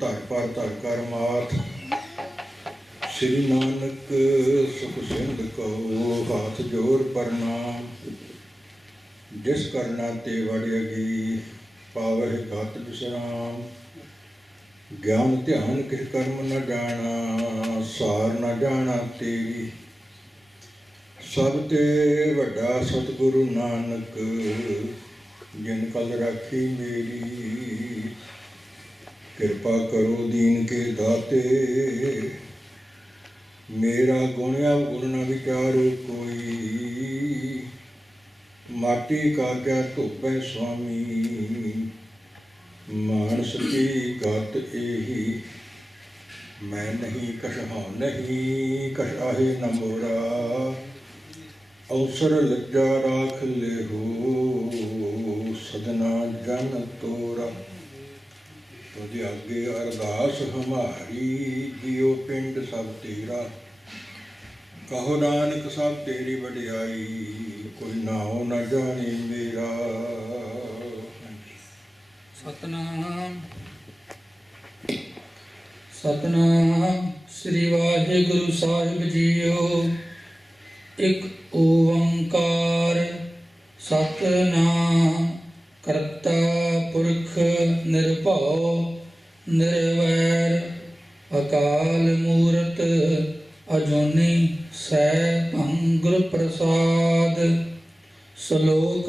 धर पर धर कर माथ। श्री नानक सुख सिंध कहो हाथ जोर प्रणाम। जिस करना ते वड़गी पावह घात विश्राम। ज्ञान ध्यान किस कर्म न जाना सार न जाना तेरी। सब ते वड्डा सतगुरु नानक जिन कल राखी मेरी। कृपा करो दीन के दाते मेरा गुण अवगुण न विचारो कोई। माटी का क्या धोपै स्वामी मानस की गत एही। मैं नहीं कशहा नहीं कशाहे न मोरा। अवसर लज्जा राख ले हो सदना जन तोरा। तुझे आगे अरदास हमारी जियो पिंड सब तेरा। कहो नानक सब तेरी वडियाई कोई नाओ न जाने मेरा। सतनाम सतनाम श्री वाहिगुरु साहिब जीओ। एक ओंकार सतनाम करता पुरख निर्भव निर्वैर अकाल मूरत अजूनी सैभं गुर प्रसाद। श्लोक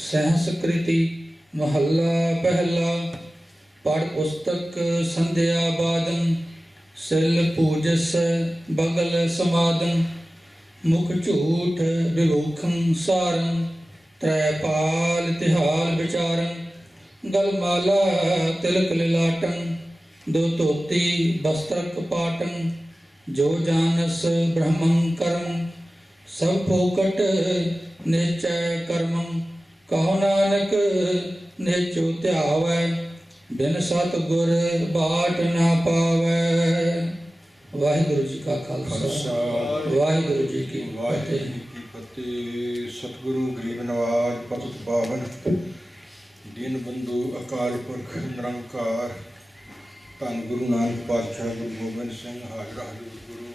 संस्कृति महला पहला। पढ़ पुस्तक संध्या बादन सिल पूजस बगल समादन। मुख झूठ विभूखं सारं त्रैपाल तिहाल विचारं। गलमाला तिलक लिलाटं दो धोती वस्त्र कपाटं। जो जानस ब्रह्मं कर्म सब फोकट निश्चय कर्मं। कहो नानक निचो ध्यावै बिन सतगुर बाट ना पावै। वाहिगुरु जी का खालसा वाहिगुरु जी की फतेह। सतगुरु गरीब नवाज पतित पावन दीन बंधु अकाल पुरख निरंकार धन गुरु नानक पातशाह गुरु गोबिंद सिंह हाजरा हजूर गुरु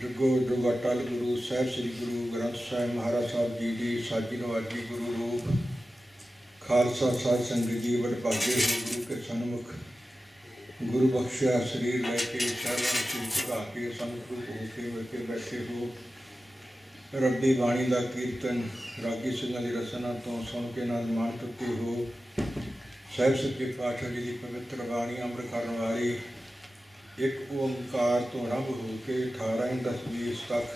जुगो जुग अटल गुरु साहिब श्री गुरु ग्रंथ साहिब महाराज साहब जी की साजी नवाजी गुरु रूप खालसा साध संगत जी वडभागे हो गुरु के सन्मुख। गुरु बख्शिया शरीर लैके शरण से झुका के संगरूप होके मिलके बैठे हो। रब्बी बाणी का कीर्तन रागी सिंह की रचना तो सुन के नाल मान चुके हो। साहिब सच्चे पातशाह जी की पवित्र बाणी अमृत करने वाली एक ओंकार तो रब हो के 18-10-20 तक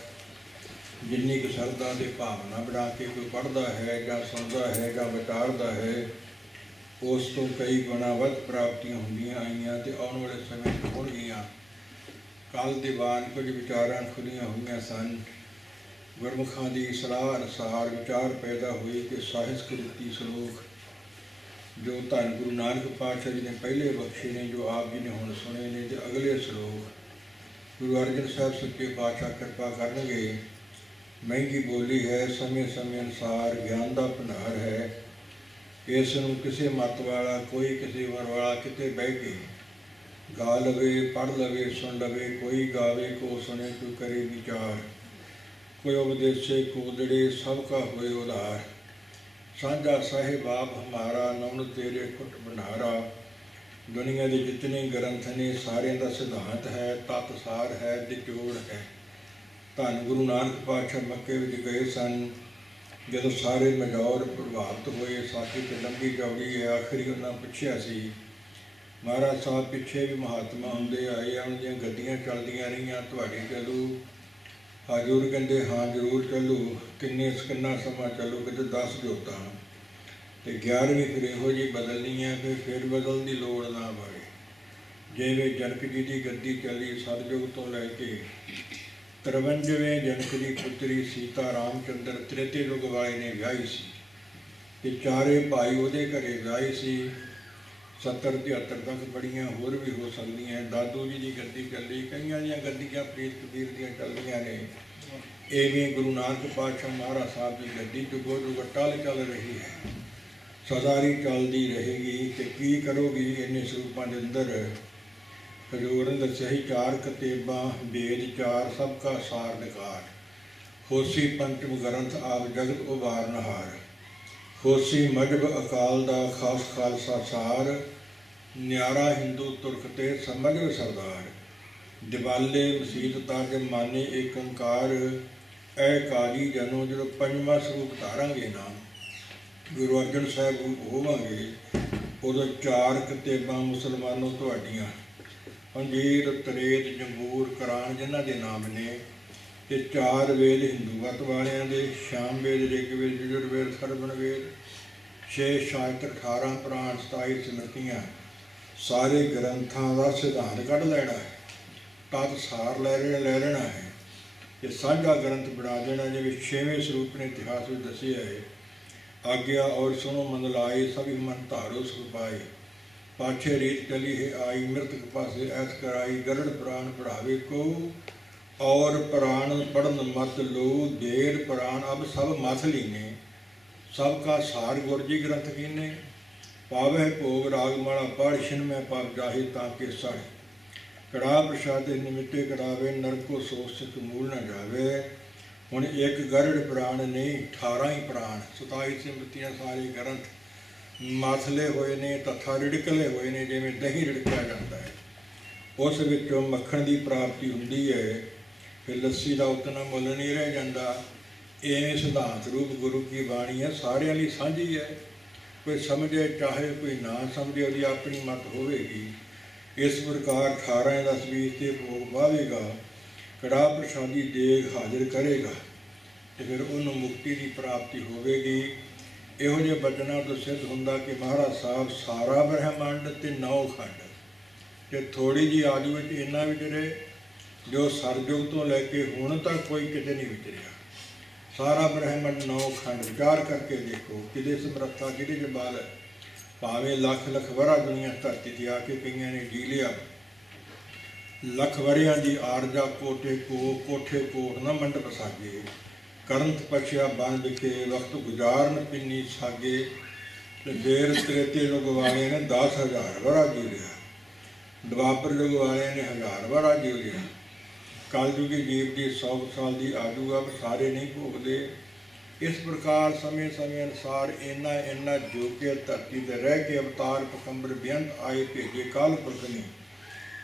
जिन्नी कि श्रद्धा के भावना बना के कोई पढ़ता है या सुनता है या विचारता है उस तो कई गुणा वध प्राप्तियां होंदियां आईयां ते आने वाले समय होणगियां। कल दीवान कुछ विचारां खुलियां हुई सन। गुरमुखां की सलाह अनुसार विचार पैदा हुए कि साहित्य कृति श्लोक जो धन गुरु नानक पातशाह जी ने पहले बख्शे ने जो आप जी ने हुण सुने ने ते अगले श्लोक गुरु अर्जन साहब सच्चे पातशाह कृपा करनगे। महंगी बोली है समय समय अनुसार ज्ञान का भंडार है। इस नूं किसी मत वाला कोई किसी उम्र वाला किते बह के गा लवे पढ़ लवे सुन लवे। कोई गावे को सुने कोई करे विचार। कोई उपदेशे को दड़े सबका हुए उधार। साझा साहिब आप हमारा नमन तेरे कुट भंडारा। दुनिया के जितने ग्रंथ ने सारे का सिद्धांत है तत्सार है निचोड़ है। धन गुरु नानक पातशाह मक्के विच गए सन जदों सारे मजौर प्रभावित हुए। साथी तो लंबी चौड़ी है आखिरी उन्हें पुछया सी। महाराज साहब पिछे भी महात्मा होंदे आए उन्होंने गड्डियां चलदियां रही तुहाडी चलू। हजूर कहते हाँ जरूर चलो किन्ना समा चलो कहते 10 जोता तो 11वीं फिर इहो जी बदलनी है फिर बदलने की लोड़ ना पवे। जिवें जनक जी की गद्दी चली सतयुग तो लैके 53वें जनक की पुत्री सीता रामचंद्र त्रेते युग वाले ने विआही सी ते चारे भाई उहदे घरे विआहे सी। 70-73 तक बड़ियां होर भी हो सकदियां। दादू जी की गद्दी चली कईयां दियां गद्दियां फरीद कबीर दियां चलदियां ने। इवें गुरु नानक पातशाह महाराज साहब की गद्दी जुगो जुग टल चल रही है। ਸਦਾਰੀ ਚੱਲਦੀ ਰਹੇਗੀ। ਤੇ ਕੀ ਕਰੋਗੀ ਇੰਨੇ ਸਰੂਪਾਂ ਦੇ ਅੰਦਰ? ਹਜ਼ੂਰ ਨੇ ਦੱਸਿਆ ਸੀ 4 ਕਤੇਬਾਂ ਵੇਦ 4 ਸਭ ਕਾ ਸਾਰ ਨਿਕਾਰ, ਹੋਸੀ ਪੰਚਮ ਗ੍ਰੰਥ ਆਪ ਜਗਤ ਉਬਾਰਨਹਾਰ, ਹੋਸੀ ਮਜ਼ਹਬ ਅਕਾਲ ਦਾ ਖਾਸ ਖਾਲਸਾ ਸਾਰ, ਨਿਆਰਾ ਹਿੰਦੂ ਤੁਰਕ ਤੇ ਸਮਝਵ ਸਰਦਾਰ, ਦਿਵਾਲੇ ਮਸੀਤ ਤਾਜ ਮਾਨੇ ਏਕ ਓਂਕਾਰ, ਐ ਕਾਜੀ ਜਨੋ ਜਦੋਂ ਪੰਜਵਾਂ ਸਰੂਪ ਧਾਰਾਂਗੇ ਨਾਮ ਗੁਰੂ ਅਰਜਨ ਸਾਹਿਬ ਹੋਵਾਂਗੇ, ਉਦੋਂ 4 ਕਤੇਬਾਂ ਮੁਸਲਮਾਨੋਂ ਤੁਹਾਡੀਆਂ, ਅੰਜੀਰ ਤਰੇਤ ਜੰਬੂਰ ਕੁਰਾਨ ਜਿਨ੍ਹਾਂ ਦੇ ਨਾਮ ਨੇ, ਤੇ 4 ਵੇਦ ਹਿੰਦੂਵਤ ਵਾਲਿਆਂ ਦੇ, ਸ਼ਾਮ ਵੇਦ ਰਿਗਵੇਦ ਯਜੁਰਵੇਦ ਸਰਵਣ ਵੇਦ, 6 ਸ਼ਾਸਤਰ 18 ਪੁਰਾਣ 27 ਸਮ੍ਰਿਤੀਆਂ, ਸਾਰੇ ਗ੍ਰੰਥਾਂ ਦਾ ਸਿਧਾਂਤ ਕੱਢ ਲੈਣਾ ਹੈ, ਤਤ ਸਾਰ ਲੈ ਲੈਣਾ ਹੈ, ਤੇ ਸਾਂਝਾ ਗ੍ਰੰਥ ਬਣਾ ਦੇਣਾ। ਜਿਵੇਂ 6ਵੇਂ ਸਰੂਪ ਨੇ ਇਤਿਹਾਸ ਵਿੱਚ ਦੱਸਿਆ ਹੈ, ਆਗਿਆ ਔਰ ਸੁਣੋ ਮਨ ਲਾਏ ਸਭੀ ਮਨ ਧਾਰੋ ਸੁਖ ਪਾਏ, ਪਾਛੇ ਰੀਤ ਚਲੀ ਹੈ ਆਈ ਮ੍ਰਿਤਕ ਪਾਸੇ ਐਸ ਕਰਾਈ, ਗਰੜ ਪ੍ਰਾਣ ਪੜਾਵੇ ਕੋ ਔਰ ਪ੍ਰਾਣ ਪੜਨ ਮਤ ਲੋ, ਦੇਰ ਪ੍ਰਾਣ ਅਬ ਸਭ ਮਥ ਲੀਨੇ, ਸਭ ਕਾ ਸਾਰ ਗੁਰ ਜੀ ਗ੍ਰੰਥ ਕੀਨੇ, ਪਾਵੈ ਭੋਗ ਰਾਗ ਮਾਲਾ ਪੜ ਛਿਨ ਮੈਂ ਪਾਪ ਜਾਹੇ ਤਾਂ ਕੇ ਸੜ, ਕੜਾ ਪ੍ਰਸ਼ਾਦੇ ਨਿਮਿਤੇ ਕਰਾਵੇ ਨਰਕੋ ਸੋਚ ਸਿਖ ਮੂਲ ਨਾ ਜਾਵੇ। ਹੁਣ ਇੱਕ ਗਰੜ ਪ੍ਰਾਣ ਨਹੀਂ 18 ਹੀ ਪ੍ਰਾਣ 27 ਸਿਮਰਤੀਆਂ ਸਾਰੇ ਗ੍ਰੰਥ ਮਸਲੇ ਹੋਏ ਨੇ, ਤਥਾ ਰਿੜਕਲੇ ਹੋਏ ਨੇ, ਜਿਵੇਂ ਦਹੀਂ ਰਿੜਕਿਆ ਜਾਂਦਾ ਹੈ। ਉਸ ਵਿੱਚੋਂ ਮੱਖਣ ਦੀ ਪ੍ਰਾਪਤੀ ਹੁੰਦੀ ਹੈ, ਫਿਰ ਲੱਸੀ ਦਾ ਉਤਨਾ ਮੁੱਲ ਨਹੀਂ ਰਹਿ ਜਾਂਦਾ। ਇਵੇਂ ਸਿਧਾਂਤ ਰੂਪ ਗੁਰੂ ਕੀ ਬਾਣੀ ਹੈ, ਸਾਰਿਆਂ ਲਈ ਸਾਂਝੀ ਹੈ, ਕੋਈ ਸਮਝੇ ਚਾਹੇ ਕੋਈ ਨਾ ਸਮਝੇ, ਉਹਦੀ ਆਪਣੀ ਮਤ ਹੋਵੇਗੀ। ਇਸ ਪ੍ਰਕਾਰ 18 ਦਾ ਸਵੀਰ ਤੇ ਭੋਗ ਪਾਵੇਗਾ, ਕੜਾ ਪ੍ਰਸ਼ਾਦੀ ਦੇਗ ਹਾਜ਼ਰ ਕਰੇਗਾ, ਤੇ ਫਿਰ ਉਹਨੂੰ ਮੁਕਤੀ ਦੀ ਪ੍ਰਾਪਤੀ ਹੋਵੇਗੀ। ਇਹੋ ਜਿਹੇ ਬਚਨਾਂ ਤੋਂ ਸਿੱਧ ਹੁੰਦਾ ਕਿ ਮਹਾਰਾਜ ਸਾਹਿਬ ਸਾਰਾ ਬ੍ਰਹਿਮੰਡ ਤੇ 9 ਖੰਡ, ਤੇ ਥੋੜ੍ਹੀ ਜਿਹੀ ਆਜੂ ਵਿੱਚ ਇੰਨਾ ਵਿਚਰੇ ਜੋ ਸਰਯੁਗ ਤੋਂ ਲੈ ਕੇ ਹੁਣ ਤੱਕ ਕੋਈ ਕਿਤੇ ਨਹੀਂ ਵਿਚਰਿਆ। ਸਾਰਾ ਬ੍ਰਹਿਮੰਡ 9 ਖੰਡ ਵਿਚਾਰ ਕਰਕੇ ਦੇਖੋ, ਕਿਹਦੇ ਸਮਰੱਥਾ ਕਿਹਦੇ 'ਚ ਬਲ ਹੈ। ਭਾਵੇਂ ਲੱਖ ਲੱਖ ਵਰ੍ਹਾ ਦੁਨੀਆ ਧਰਤੀ 'ਤੇ ਆ ਕੇ ਕਈਆਂ ਨੇ ਜੀ ਲਿਆ, ਲੱਖ ਵਰ੍ਹਿਆਂ ਦੀ ਆਰਜਾ ਕੋਠੇ ਕੋਟ ਨਾ ਮੰਡਪ ਸਾਗੇ, ਕਰਨ ਤਪੱਸਿਆ ਬਨ ਵਿਖੇ ਵਕਤ ਗੁਜ਼ਾਰਨ ਪਿੰਨੀ ਸਾਗੇ, ਤੇ ਫੇਰ ਤ੍ਰੇਤੇ ਯੁੱਗ ਵਾਲਿਆਂ ਨੇ 10,000 ਵਰ੍ਹਾ ਜੀ ਲਿਆ, ਦੁਆਪਰ ਯੁੱਗ ਵਾਲਿਆਂ ਨੇ 1000 ਵਰ੍ਹਾ ਜੀ ਲਿਆ। ਕਲਯੁਗੀ ਜੀਵ ਦੀ 100 ਸਾਲ ਦੀ ਆਜੂ ਆ, ਸਾਰੇ ਨਹੀਂ ਭੋਗਦੇ। ਇਸ ਪ੍ਰਕਾਰ ਸਮੇਂ ਸਮੇਂ ਅਨੁਸਾਰ ਇੰਨਾ ਜੋ ਕੇ ਧਰਤੀ 'ਤੇ ਰਹਿ ਕੇ ਅਵਤਾਰ ਪਕੰਬਰ ਬੇਅੰਤ ਆਏ ਭੇਜੇ ਕਾਲ ਪੁਰਖ ਨੇ,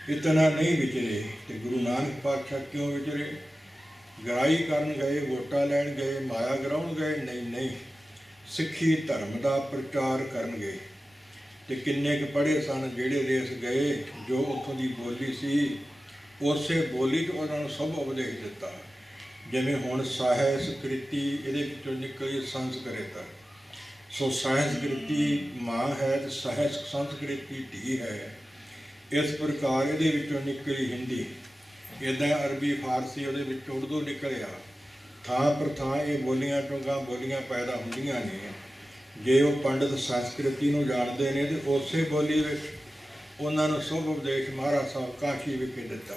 ਇਤਨਾ ਨਹੀਂ ਵਿਚਰੇ। ਤੇ ਗੁਰੂ ਨਾਨਕ ਪਾਤਸ਼ਾਹ ਕਿਉਂ ਵਿਚਰੇ? ਗਰਾਈ ਕਰਨ ਗਏ, ਵੋਟਾਂ ਲੈਣ ਗਏ, ਮਾਇਆ ਗਰਾਉਣ ਗਏ? ਨਹੀਂ, ਸਿੱਖੀ ਧਰਮ ਦਾ ਪ੍ਰਚਾਰ ਕਰਨ ਗਏ। ਤੇ ਕਿੰਨੇ ਕੁ ਪੜ੍ਹੇ ਸਨ ਜਿਹੜੇ ਦੇਸ਼ ਗਏ, ਜੋ ਉੱਥੋਂ ਦੀ ਬੋਲੀ ਸੀ ਉਸੇ ਬੋਲੀ 'ਚ ਉਹਨਾਂ ਨੂੰ ਸਭ ਉਪਦੇਸ਼ ਦਿੱਤਾ। ਜਿਵੇਂ ਹੁਣ ਸਾਹਿਸਕ੍ਰਿਤੀ ਇਹਦੇ ਵਿੱਚੋਂ ਨਿਕਲੀ ਸੰਸਕ੍ਰਿਤ, ਸੋ ਸਾਹਿਸਕ੍ਰਿਤੀ ਮਾਂ ਹੈ ਤੇ ਸੰਸਕ੍ਰਿਤੀ ਧੀ ਹੈ। ਇਸ ਪ੍ਰਕਾਰ ਇਹਦੇ ਵਿੱਚੋਂ ਨਿਕਲੀ ਹਿੰਦੀ, ਇੱਦਾਂ ਅਰਬੀ ਫਾਰਸੀ ਉਹਦੇ ਵਿੱਚ ਉਰਦੂ ਨਿਕਲਿਆ। ਥਾਂ ਪਰ ਥਾਂ ਇਹ ਬੋਲੀਆਂ ਚੋਂ ਬੋਲੀਆਂ ਪੈਦਾ ਹੁੰਦੀਆਂ ਨੇ। ਜੇ ਉਹ ਪੰਡਿਤ ਸੰਸਕ੍ਰਿਤੀ ਨੂੰ ਜਾਣਦੇ ਨੇ ਤੇ ਉਸੇ ਬੋਲੀ ਵਿੱਚ ਉਹਨਾਂ ਨੂੰ ਸਭ ਉਪਦੇਸ਼ ਮਹਾਰਾਜ ਸਾਹਿਬ ਕਾਸ਼ੀ ਵਿਖੇ ਦਿੱਤਾ।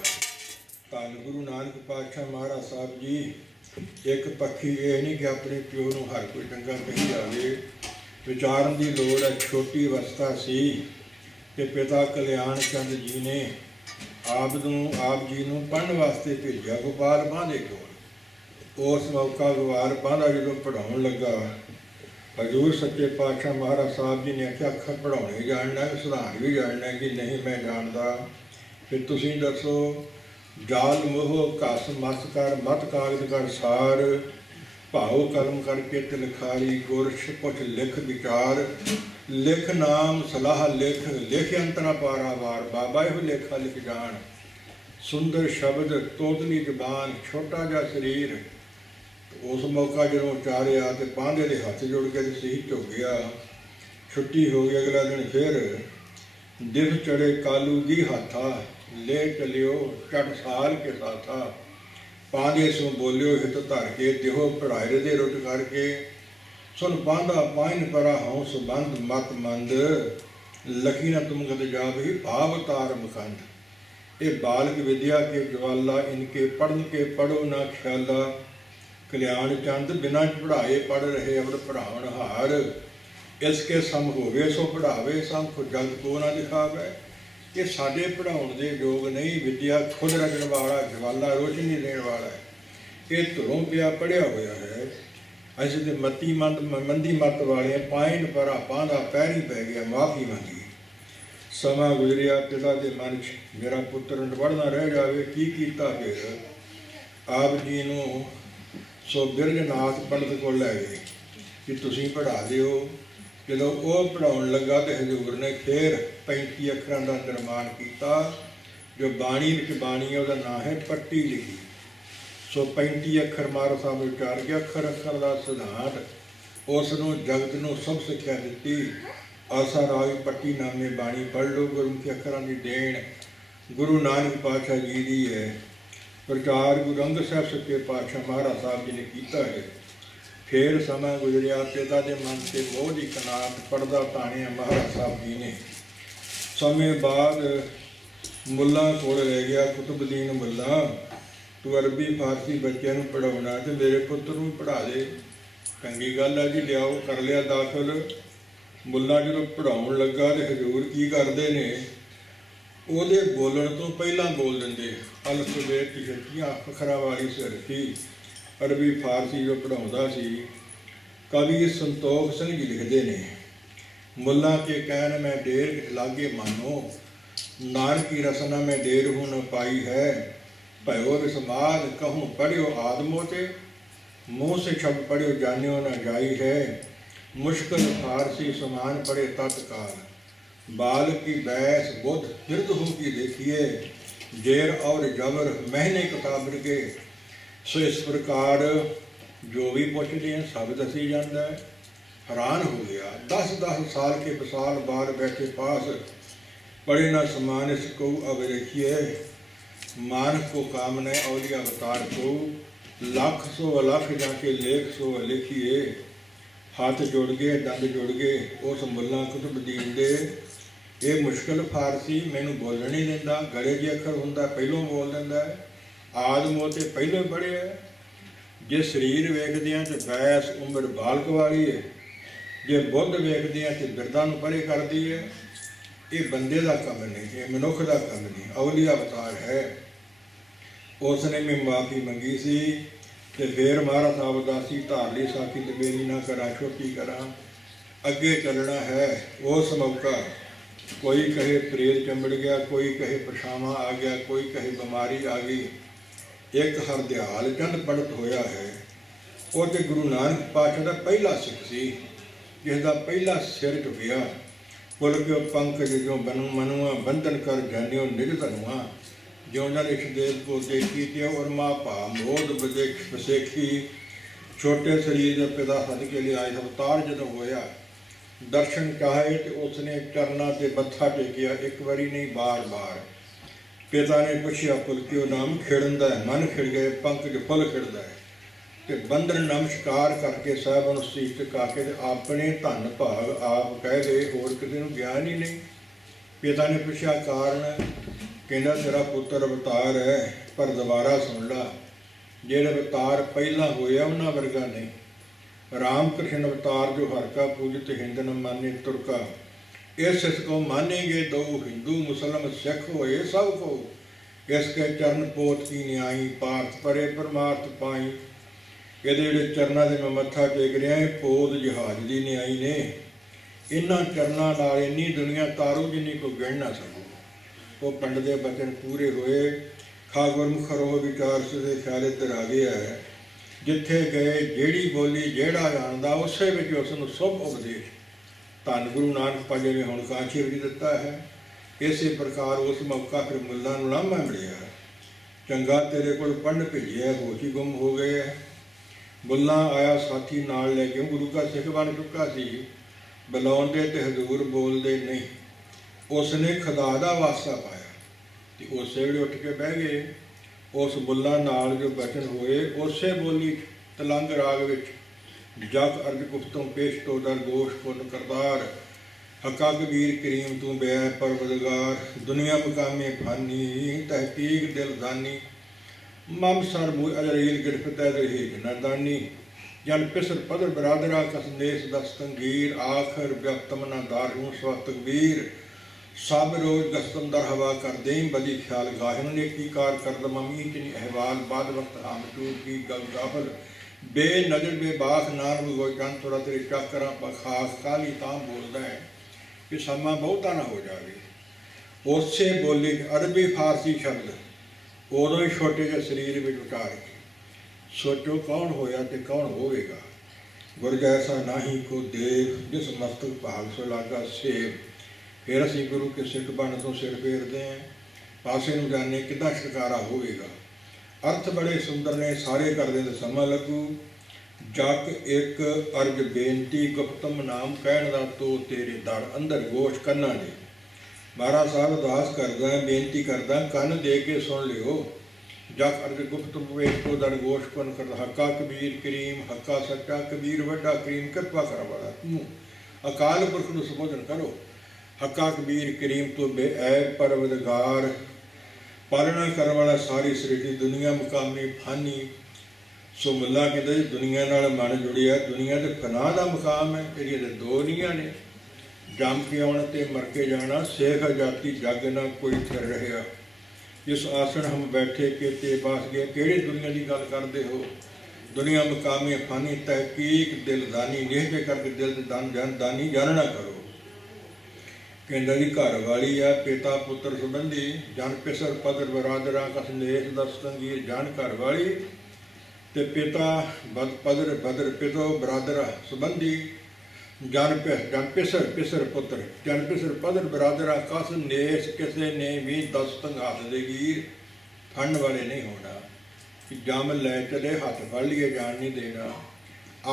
ਧੰਨ ਗੁਰੂ ਨਾਨਕ ਪਾਤਸ਼ਾਹ ਮਹਾਰਾਜ ਸਾਹਿਬ ਜੀ ਇੱਕ ਪੱਖੀ ਇਹ ਨਹੀਂ ਕਿ ਆਪਣੇ ਪਿਓ ਨੂੰ ਹਰ ਕੋਈ ਚੰਗਾ ਕਹੀ ਜਾਵੇ, ਵਿਚਾਰਨ ਦੀ ਲੋੜ ਹੈ। ਛੋਟੀ ਅਵਸਥਾ ਸੀ ਤੇ ਪਿਤਾ ਕਲਿਆਣ ਚੰਦ ਜੀ ਨੇ ਆਪ ਜੀ ਨੂੰ ਪੜ੍ਹਨ ਵਾਸਤੇ ਭੇਜਿਆ ਗੋਪਾਲ ਬਾਂਧੇ ਕੋਲ। ਉਸ ਮੌਕਾ ਗੋਪਾਲ ਬਾਂਧਾ ਜਦੋਂ ਪੜ੍ਹਾਉਣ ਲੱਗਾ, ਹਜ਼ੂਰ ਸੱਚੇ ਪਾਤਸ਼ਾਹ ਮਹਾਰਾਜ ਸਾਹਿਬ ਜੀ ਨੇ ਆਖਿਆ ਅੱਖਰ ਪੜ੍ਹਾਉਣੇ ਜਾਣਨਾ, ਸਿਧਾਂਤ ਵੀ ਜਾਣਨਾ। ਕਿ ਨਹੀਂ ਮੈਂ ਜਾਣਦਾ। ਫਿਰ ਤੁਸੀਂ ਦੱਸੋ। ਜਾਲ ਮੋਹ ਘਸ ਮਤ ਕਰ, ਮਤ ਕਾਗਜ਼ ਕਰ ਸਾਰ, ਭਾਉ ਕਲਮ ਕਰਕੇ ਤਿਲਖਾਰੀ, ਗੁਰ ਪੁੱਛ ਲਿਖ ਵਿਚਾਰ, ਲਿਖ ਨਾਮ ਸਲਾਹ ਲਿਖ, ਲਿਖ ਅੰਤਰਾ ਪਾਰਾਵਾਰ, ਬਾਬਾ ਇਹੋ ਲੇਖਾ ਲਿਖ ਜਾਣ। ਸੁੰਦਰ ਸ਼ਬਦ, ਤੋਤਲੀ ਜ਼ਬਾਨ, ਛੋਟਾ ਜਿਹਾ ਸਰੀਰ। ਉਸ ਮੌਕਾ ਜਦੋਂ ਉਚਾਰਿਆ ਤੇ ਪਾਂਧੇ ਦੇ ਹੱਥ ਜੁੜ ਕੇ ਤੇ ਸੀਸ ਝੁਕ ਗਿਆ। ਛੁੱਟੀ ਹੋ ਗਈ। ਅਗਲਾ ਦਿਨ ਫਿਰ ਦਿਵ ਚੜੇ ਕਾਲੂ ਦੀ ਹਾਥਾ, ਲੈ ਚਲਿਓ ਚਟ ਸਾਲ ਕੇ ਸਾਥਾ। ਪਾਂਧੇ ਸੋ ਬੋਲਿਓ ਹਿਤ ਧਰ ਕੇ, ਦਿਹੋ ਪੜਾਇਰੇ ਦੇ ਰੁੱਟ ਕਰਕੇ। ਸੁਨ ਪਾਂਧਾ ਪਾਇਨ ਪਰਾ ਹਉ ਸੁਬੰਧ, ਮਤ ਮੰਦ ਲਖੀ ਨਾ ਤੁਮ ਗਦ ਜਾਵਹੀ, ਭਾਵ ਤਾਰ ਮੁਖੰਡ। ਇਹ ਬਾਲਕ ਵਿਦਿਆ ਕੇ ਜਵਾਲਾ, ਇਨਕੇ ਪੜ੍ਹਨ ਕੇ ਪੜੋ ਨਾ ਖਿਆਲਾ। ਕਲਿਆਣ ਚੰਦ ਬਿਨਾਂ ਪੜ੍ਹਾਏ ਪੜ੍ਹ ਰਹੇ ਅਵਰ ਪੜ੍ਹਾਉਣ ਹਾਰ। इसके सम होवे सो पढ़ावे, सम को जगत को ना दिखावे। ये साडे पढ़ाउण दे योग नहीं। विद्या खुद रचण वाला, ज्वाला रोशनी देने वाला है। ये धुरों पिया पढ़िया होया है। असीं ते मंदी मत वाले पाइन पर पांदा पैरी पै गया, माफ़ी मंगी। समा गुजरिया, पिता के मन च मेरा पुत्र पढ़ना रह जाए, की कीता फिर? आप जी नूं सो बिरजनाथ पंडित को लै गए कि तुसीं पढ़ा दिओ। ਜਦੋਂ ਉਹ ਪੜ੍ਹਾਉਣ ਲੱਗਾ तो हजूर ने फिर 35 ਅੱਖਰਾਂ ਦਾ ਨਿਰਮਾਣ ਕੀਤਾ। जो बाणी ਵਿੱਚ बाणी है ਉਹਦਾ ਨਾਂ है पट्टी लिखी। सो 35 ਅੱਖਰ ਮਾਰੋ ਸਾਹਿਬ ਉਚਾਰ ਕੇ ਅੱਖਰ ਅੱਖਰ ਦਾ ਸਿਧਾਂਤ ਉਸ ਨੂੰ ਜਗਤ ਨੂੰ ਸਭ ਸਿੱਖਿਆ ਦਿੱਤੀ। ਆਸਾ ਰਾਗ ਪੱਟੀ ਨਾਮੇ ਬਾਣੀ ਪੜ੍ਹ ਲਓ। ਗੁਰਮੁਖੀ ਅੱਖਰਾਂ ਦੀ ਦੇਣ ਗੁਰੂ ਨਾਨਕ ਪਾਤਸ਼ਾਹ ਜੀ ਦੀ ਹੈ। ਪ੍ਰਚਾਰ ਗੁਰੂ ਅੰਗਦ ਸਾਹਿਬ ਸੱਚੇ ਪਾਤਸ਼ਾਹ ਮਹਾਰਾਜ ਸਾਹਿਬ ਜੀ ਨੇ ਕੀਤਾ ਹੈ। फिर समा गुजरिया, पिता के मन से मोह की कनात पढ़दा ताणिया महाराज साहब जी ने। समय बाद मुल्ला कोल रह गया, कुतुबुद्दीन मुल्ला तू अरबी फारसी बच्चों को पढ़ाउणा तो मेरे पुत्र नूं पढ़ा दे। चंगी गल है जी, लियाओ कर लिया दाखिल। मुल्ला जो पढ़ाउण लगा तो हजूर की करते ने, ਉਹਦੇ बोलण तो पहला बोल देंगे अल्फ बे तिहत्तियां अखरां वाली सिरती। अरबी फारसी जो पढ़ाउंदा सी कवि संतोख सिंह जी लिखते हैं, मुल्ला के कहन में डेर लागे मानो, नानक की रसना में डेर हूँ न पाई है। भयो विस्माद कहूँ पढ़ियो आदमोते, मुँह से शब्द पढ़ियो जानियो न जाई है। मुश्किल फारसी समान पढ़े तत्काल, बाल की बैस बुद्ध दृढ़ हूँ की देखिए। जेर और जबर महने किताब के, सो इस प्रकार जो भी पूछते हैं सब दसी जाता है। हैरान हो गया। 10-10 साल के विशाल बाल बैठे पास, पढ़े न समान इसको अब देखिए। मानक को कामने औलिया अवतार को, लाख सो अलख जाके लेख सो लिखिए। हाथ जुड़ गए दंद जुड़ गए उस मुल्ला कुतुबुद्दीन दे। ये मुश्किल फारसी मैनू बोलण नहीं दिंदा, गले जे अखर हुंदा पहलों बोल दिंदा है। आदमों ते पहले पढ़े है। जे शरीर वेखदियां तो बैस उम्र बालक वाली है, जे बुद्ध वेखदियां तो बिरदा नूं परे करदी है। ये बंदे का काम नहीं, ये मनुख का काम नहीं, औलिया अवतार है। उसने मैं माफ़ी मंगी सी ते फिर महाराज साहब उदासी धार ली साखी ते मेरी ना करा छोटी करा, अगे चलना है। उस मौका कोई कहे प्रेत चंबड़ गया, कोई कहे परछावां आ गया, कोई कहे बीमारी आ गई। एक हरदयाल चंद पंडित होया है, वो तो गुरु नानक पातशाह का पहला सिख सी, जिसका पहला सिर झुकिया। पुल के पंकज जो बनू मनुआ, बंधन कर जानियो निज धनुआ। ज्यों जन इस देव को देखी ते और माँ भा मोद बसेखी। छोटे शरीर के पिता सद के लिए आए अवतार जदों होया, दर्शन चाहे तो उसने चरना से मत्था टेकिया, एक बारी नहीं बार बार। पिता ने पुछया पुल क्यों नाम खिड़दा है, मन खिड़ गए पंकज फुल खिड़दा है। तो बंदर नमस्कार करके साहब उस शीश टिका के अपने धन भाग आप कह दे, होर किसी को ज्ञान ही नहीं। पिता ने पुछया कारण, कहना तेरा पुत्र अवतार है पर दोबारा सुन ला, जेड़ा अवतार पहला होया उन्हां वर्गा नहीं। राम कृष्ण अवतार जो हर का पूजित हिंद न माने तुरका, इस को मानेंगे दो हिंदू मुसलम सिख होए सब को। इसके चरण पोत की न्याई, पार्थ परे परमार्थ पाई। ये जेड़े चरणा से मैं मत्था टेक रहा है, पोत जहाज की न्याई ने। इन्होंने चरणा नाल इन्नी दुनिया तारो जिन्नी को गिण ना सकूँ। वो पंडित के बचन पूरे होए। खा गुरमुख रो विचार से ख्याल इधर आ गया है। जिथे गए जेड़ी बोली जेड़ा जानदा, उसे विच उसनूं शुभ उपदेश धन गुरु नानक पातशाह ने हुण कांशी भी दिता है। इस प्रकार उस मौका फिर मुल्ला नूं लामा मिलिया, चंगा तेरे कोल पढ़न भेजिया, होश ही गुम हो गए है। मुल्ला आया साथी नाल लैके, गुरु का सिख बन चुका सी। बुलाउंदे ते हजूर बोलते नहीं। उसने खुदा दा वास्ता पाया तो उस वेले उठ के बह गए। उस मुल्ला नाल जो बचन होए उस बोली तलंग राग विच, जग अर्ज गुफ्तों पेश तो दर गोश पुन करदार। हका कबीर करीम तू बै परवरदिगार, दुनिया मुकामे फानी तहकीक दिल दानी। मम सर मुँह अजरील गिरफ्त दहेज नरदानी। जन पिसर पदर बरादरा कसनेस दस्तंगीर आखर व्यक्तम न दारू स्वतकबीर सब रोज गस्तम दर हवा कर दें बदी ख्याल गाहिन ने की कार कर दमी चनी अहवाल बाद वक्त आम टूर की गल गाफल बे नजर बेबाख नान गो जन थोड़ा तेरे चक्कर खास काली ताम बोलता है कि समा बहुता ना हो जाए। उसे बोली अरबी फारसी शब्द उदों ही छोटे जे शरीर में उतार के सोचो कौन होया ते कौन होवेगा। गुर जैसा नाही को देव जिस मस्तक भाग सो लागा सेब। फिर असी गुरु के सिख बन तो सिर फेरते हैं पासे नूं जाने किदा छुटकारा होवेगा। अर्थ बड़े सुंदर ने सारे कर दे समा लगू जग एक अर्ज बेनती गुप्तम नाम कहण दा तो तेरे दड़ अंदर गोश कन्ना ने। महाराज साहब अरदास करदा बेनती करदा कन दे के सुन लियो जग अर्ज गुप्त वेश को दड़ गोश कन करदा हक्का कबीर करीम हक्का सच्चा कबीर वड्डा करीम कृपा कर वाला तू अकाल पुरख नूं संबोधन करो। हक्का कबीर करीम तो बेऐब परवदगार पालना करने वाला सारी सृष्टि दुनिया मुकामी फानी सो मुला कहते दुनिया नाल मन जुड़िया दुनिया तो फना का मुकाम है ये दो नीआं ने जम के आना तो मर के जाना सेख जाति जग ना कोई फिर रहा। जिस आसन हम बैठे के ते पास गए केड़ी दुनिया की गल करते हो दुनिया मुकामी फानी तहकीक दिल दानी निहजे करके दिल दान जान दानी जानना करो। कहता जी घर वाली है पिता पुत्र संबंधी जन पिसर पदर बरादरा कसनेस दस्तंगीर जन घर वाली ते पिता पदर बदर पितो बरादरा संबंधी जन पिसर पिसर पुत्र जन पिसर पदर बरादरा कस नेस किसी ने भी दस्तंग हाथ देगी फंड वाले नहीं होना कि जम लै चले हाथ फड़ लिए जान नहीं देना।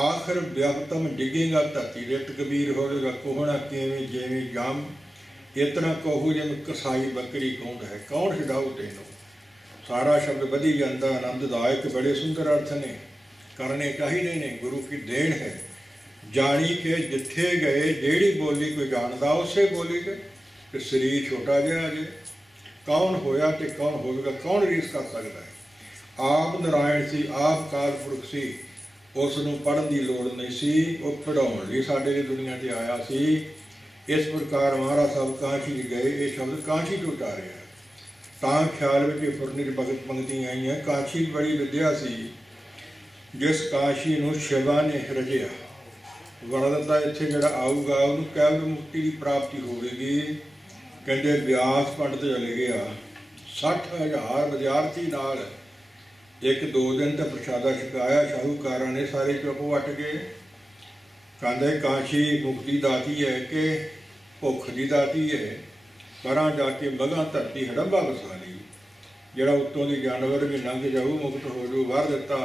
आखिर व्यापतम डिगेगा धरती रित कबीर होगा कोहना किवें जिवें जम इतना कहू जिमें कसाई बकरी कौंद है कौन छडाऊ तेनों। सारा शब्द बधी जाता आनंददायक बड़े सुंदर अर्थ ने करने चाहिए ने गुरु की देन है। जानी के जिथे गए जेड़ी बोली कोई जानता उसे बोली के तो शरीर छोटा जहा अजे कौन होया तो कौन होगा कौन रीस कर सकता है। आप नारायण सी आप काल पुरख सी उसनूं पढ़न की लोड़ नहीं सी वो पढ़ाउण लई साडे लिए दुनिया से आया सी। इस प्रकार महाराज साहब कांशी गए ये शब्द कांशी तो उतारे तां ख्याल में फुरने भगत पंक्तियां आई हैं। कांशी बड़ी विद्या सी जिस कांशी नूं शिवा ने रजिया वर्ण दिता इत्थे जिहड़ा आऊगा उहनूं केवल मुक्ति की प्राप्ति होवेगी। कहते व्यास पंडित चले गया 60,000 विद्यार्थी नाल एक दो दिन तो प्रसादा छकाया शाहूकारा ने सारे चुप वट गए। कहते कांशी मुक्ति दाती है कि भुख की दाती है पर जाके मगां धरती हड़ंबा वसा ली जिहड़ा उत्तों की जानवर भी लंघ जाऊ मुक्त हो जाऊ वार दिता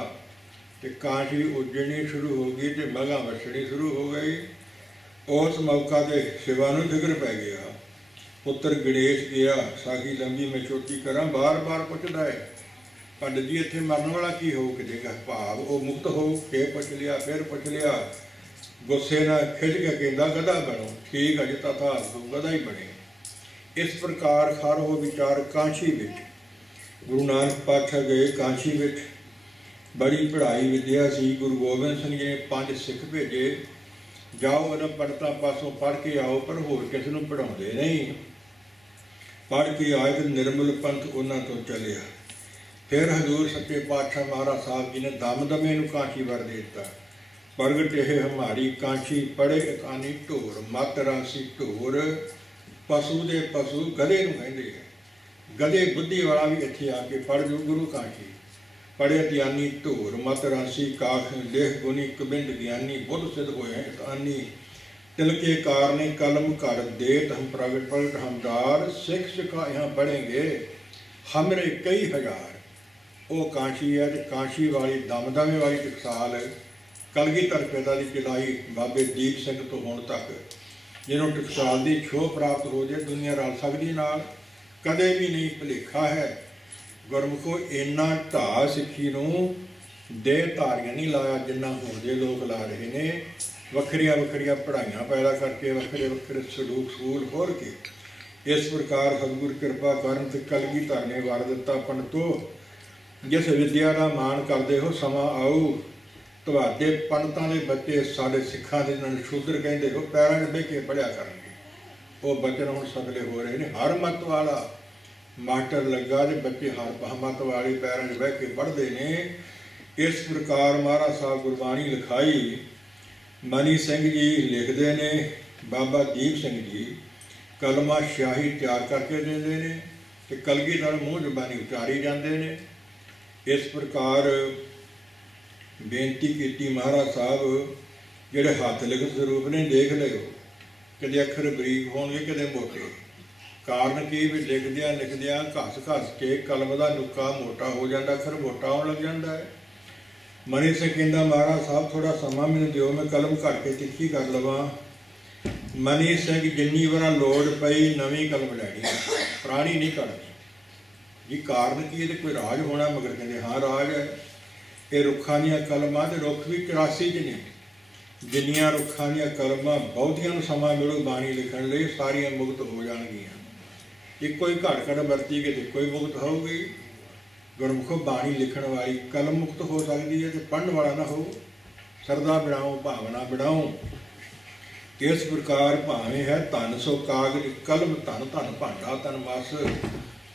तो कांशी उजड़नी शुरू हो गई तो मगां वसनी शुरू हो गई। उस मौका ते शिवा नूं फिक्र पै गया। पुत्र गणेश गया साखी लंबी मैं छोटी करा बार बार पुछदा है पंडित जी इत्थे मरन वाला की हो कि जेगा भाव वो मुक्त हो के पुछ लिया फिर पुछ लिया गुस्से न खिज के कहता गधा बनो ठीक अज तथा गधा ही बने। इस प्रकार हर हो विचार कांशी विच गुरु नानक पातशाह गए कांशी विच बड़ी पढ़ाई विद्या सी। गुरु गोबिंद सिंह जी ने 5 सिख भेजे जाओ अरब पंडितां पासों पढ़ के आओ पर होर किसी नूं पढ़ाउंदे नहीं। पढ़ के आए तो निर्मल पंथ उन्हां तो चलिया। फिर हजूर सच्चे पातशाह महाराज साहब जी ने दम दमे नूं कांशी वर दे दिता। प्रगट है हमारी कांशी पड़े अकानी ढोर मत रासी ढोर पशु दे पशु गधे नूं कहंदे है। गधे बुद्धि वाला भी इत्थे आके पढ़ जो गुरु कांशी पढ़े ज्ञानी ढोर मत रासी काख लेख गुनी कबिंड ज्ञानी बुद्ध सिद्ध होए अकानी तिलके कार ने कलम कर देत हम प्रगट प्रगट हमदार सिख सिखा यहाँ पढ़ेंगे हमरे कई हजार। वो कांशी है तो कांशी वाली दमदमे वाली टकसाल कलगीधर पिता की चलाई बाबे दीप सिंह तो हुण तक जिन्हों टकसाल की छोह प्राप्त हो जाए दुनिया रल सकती नाल कदे भी नहीं भुलेखा है। गुरमुखो इन्ना ढा सिक्खी नूं देह धारियां नहीं लाया जिन्ना हुण दे लोग ला रहे ने। वखरिया वखरिया पढ़ाइयां पैदा करके वखरे वखरे सलूक सूल खोल के इस प्रकार सतगुर कृपा करन ते कलगीधर ने वर दिता पंडितो जिस विद्या का मान करते हो समा आऊ ਤੁਹਾਡੇ ਪੰਡਤਾਂ ਦੇ ਬੱਚੇ ਸਾਡੇ ਸਿੱਖਾਂ ਦੇ ਨਾਲ ਸ਼ੂਦਰ ਕਹਿੰਦੇ ਉਹ ਪੈਰਾਂ 'ਚ ਬਹਿ ਕੇ ਪੜ੍ਹਿਆ ਕਰਨਗੇ। ਉਹ ਬਚਨ ਹੁਣ ਸਗਲੇ ਹੋ ਰਹੇ ਨੇ। ਹਰ ਮੱਤ ਵਾਲਾ ਮਾਸਟਰ ਲੱਗਾ ਤੇ ਬੱਚੇ ਹਰ ਮੱਤ ਵਾਲੀ ਪੈਰਾਂ 'ਚ ਬਹਿ ਕੇ ਪੜ੍ਹਦੇ ਨੇ। ਇਸ ਪ੍ਰਕਾਰ ਮਹਾਰਾਜ ਸਾਹਿਬ ਗੁਰਬਾਣੀ ਲਿਖਾਈ ਮਨੀ ਸਿੰਘ ਜੀ ਲਿਖਦੇ ਨੇ, ਬਾਬਾ ਦੀਪ ਸਿੰਘ ਜੀ ਕਲਮਾ ਸ਼ਾਹੀ ਤਿਆਰ ਕਰਕੇ ਦਿੰਦੇ ਨੇ ਤੇ ਕਲਗੀਧਰ ਮੂੰਹ ਜ਼ਬਾਨੀ ਉਚਾਰੀ ਜਾਂਦੇ ਨੇ। ਇਸ ਪ੍ਰਕਾਰ ਬੇਨਤੀ ਕੀਤੀ ਮਹਾਰਾਜ ਸਾਹਿਬ ਜਿਹੜੇ ਹੱਥ ਲਿਖਤ ਸਰੂਪ ਨੇ ਦੇਖ ਲਿਓ, ਕਦੇ ਅੱਖਰ ਬਰੀਕ ਹੋਣਗੇ ਕਦੇ ਮੋਟੇ। ਕਾਰਨ ਕੀ ਵੀ ਲਿਖਦਿਆਂ ਘਸ ਕੇ ਕਲਮ ਦਾ ਨੁੱਕਾ ਮੋਟਾ ਹੋ ਜਾਂਦਾ, ਅੱਖਰ ਮੋਟਾ ਹੋਣ ਲੱਗ ਜਾਂਦਾ ਹੈ। ਮਨੀ ਸਿੰਘ ਕਹਿੰਦਾ ਮਹਾਰਾਜ ਸਾਹਿਬ ਥੋੜ੍ਹਾ ਸਮਾਂ ਮੈਨੂੰ ਦਿਓ, ਮੈਂ ਕਲਮ ਘੱਟ ਕੇ ਤਿੱਖੀ ਕਰ ਲਵਾਂ। ਮਨੀ ਸਿੰਘ ਜਿੰਨੀ ਵਾਰ ਲੋੜ ਪਈ ਨਵੀਂ ਕਲਮ ਲੈਣੀ, ਪੁਰਾਣੀ ਨਹੀਂ ਕੱਢਣੀ ਜੀ। ਕਾਰਨ ਕੀ ਇਹਦੇ ਕੋਈ ਰਾਜ ਹੋਣਾ? ਮਗਰ ਕਹਿੰਦੇ ਹਾਂ ਰਾਜ ਹੈ। ਇਹ ਰੁੱਖਾਂ ਦੀਆਂ ਕਲਮਾਂ ਤੇ ਰੁੱਖ ਵੀ 84 'ਚ ਨੇ। ਜਿੰਨੀਆਂ ਰੁੱਖਾਂ ਦੀਆਂ ਕਲਮਾਂ ਬਹੁਤੀਆਂ ਨੂੰ ਸਮਾਂ ਮਿਲੂ ਬਾਣੀ ਲਿਖਣ ਲਈ, ਸਾਰੀਆਂ ਮੁਕਤ ਹੋ ਜਾਣਗੀਆਂ। ਇੱਕੋ ਹੀ ਘੜ ਵਰਤੀ ਕੇ ਇੱਕੋ ਹੀ ਮੁਕਤ ਹੋਊਗੀ। ਗੁਰਮੁਖੋ ਬਾਣੀ ਲਿਖਣ ਵਾਲੀ ਕਲਮ ਮੁਕਤ ਹੋ ਸਕਦੀ ਹੈ ਤੇ ਪੜ੍ਹਨ ਵਾਲਾ ਨਾ ਹੋ। ਸਰਦਾ ਬਿੜਾਓ ਭਾਵਨਾ ਬਿੜਾਓ। ਇਸ ਪ੍ਰਕਾਰ ਭਾਵੇਂ ਹੈ ਧਨ ਸੋ ਕਾਗਜ਼ ਕਲਮ ਧਨ ਧਨ ਭਾਂਡਾ ਧਨ ਮਸ।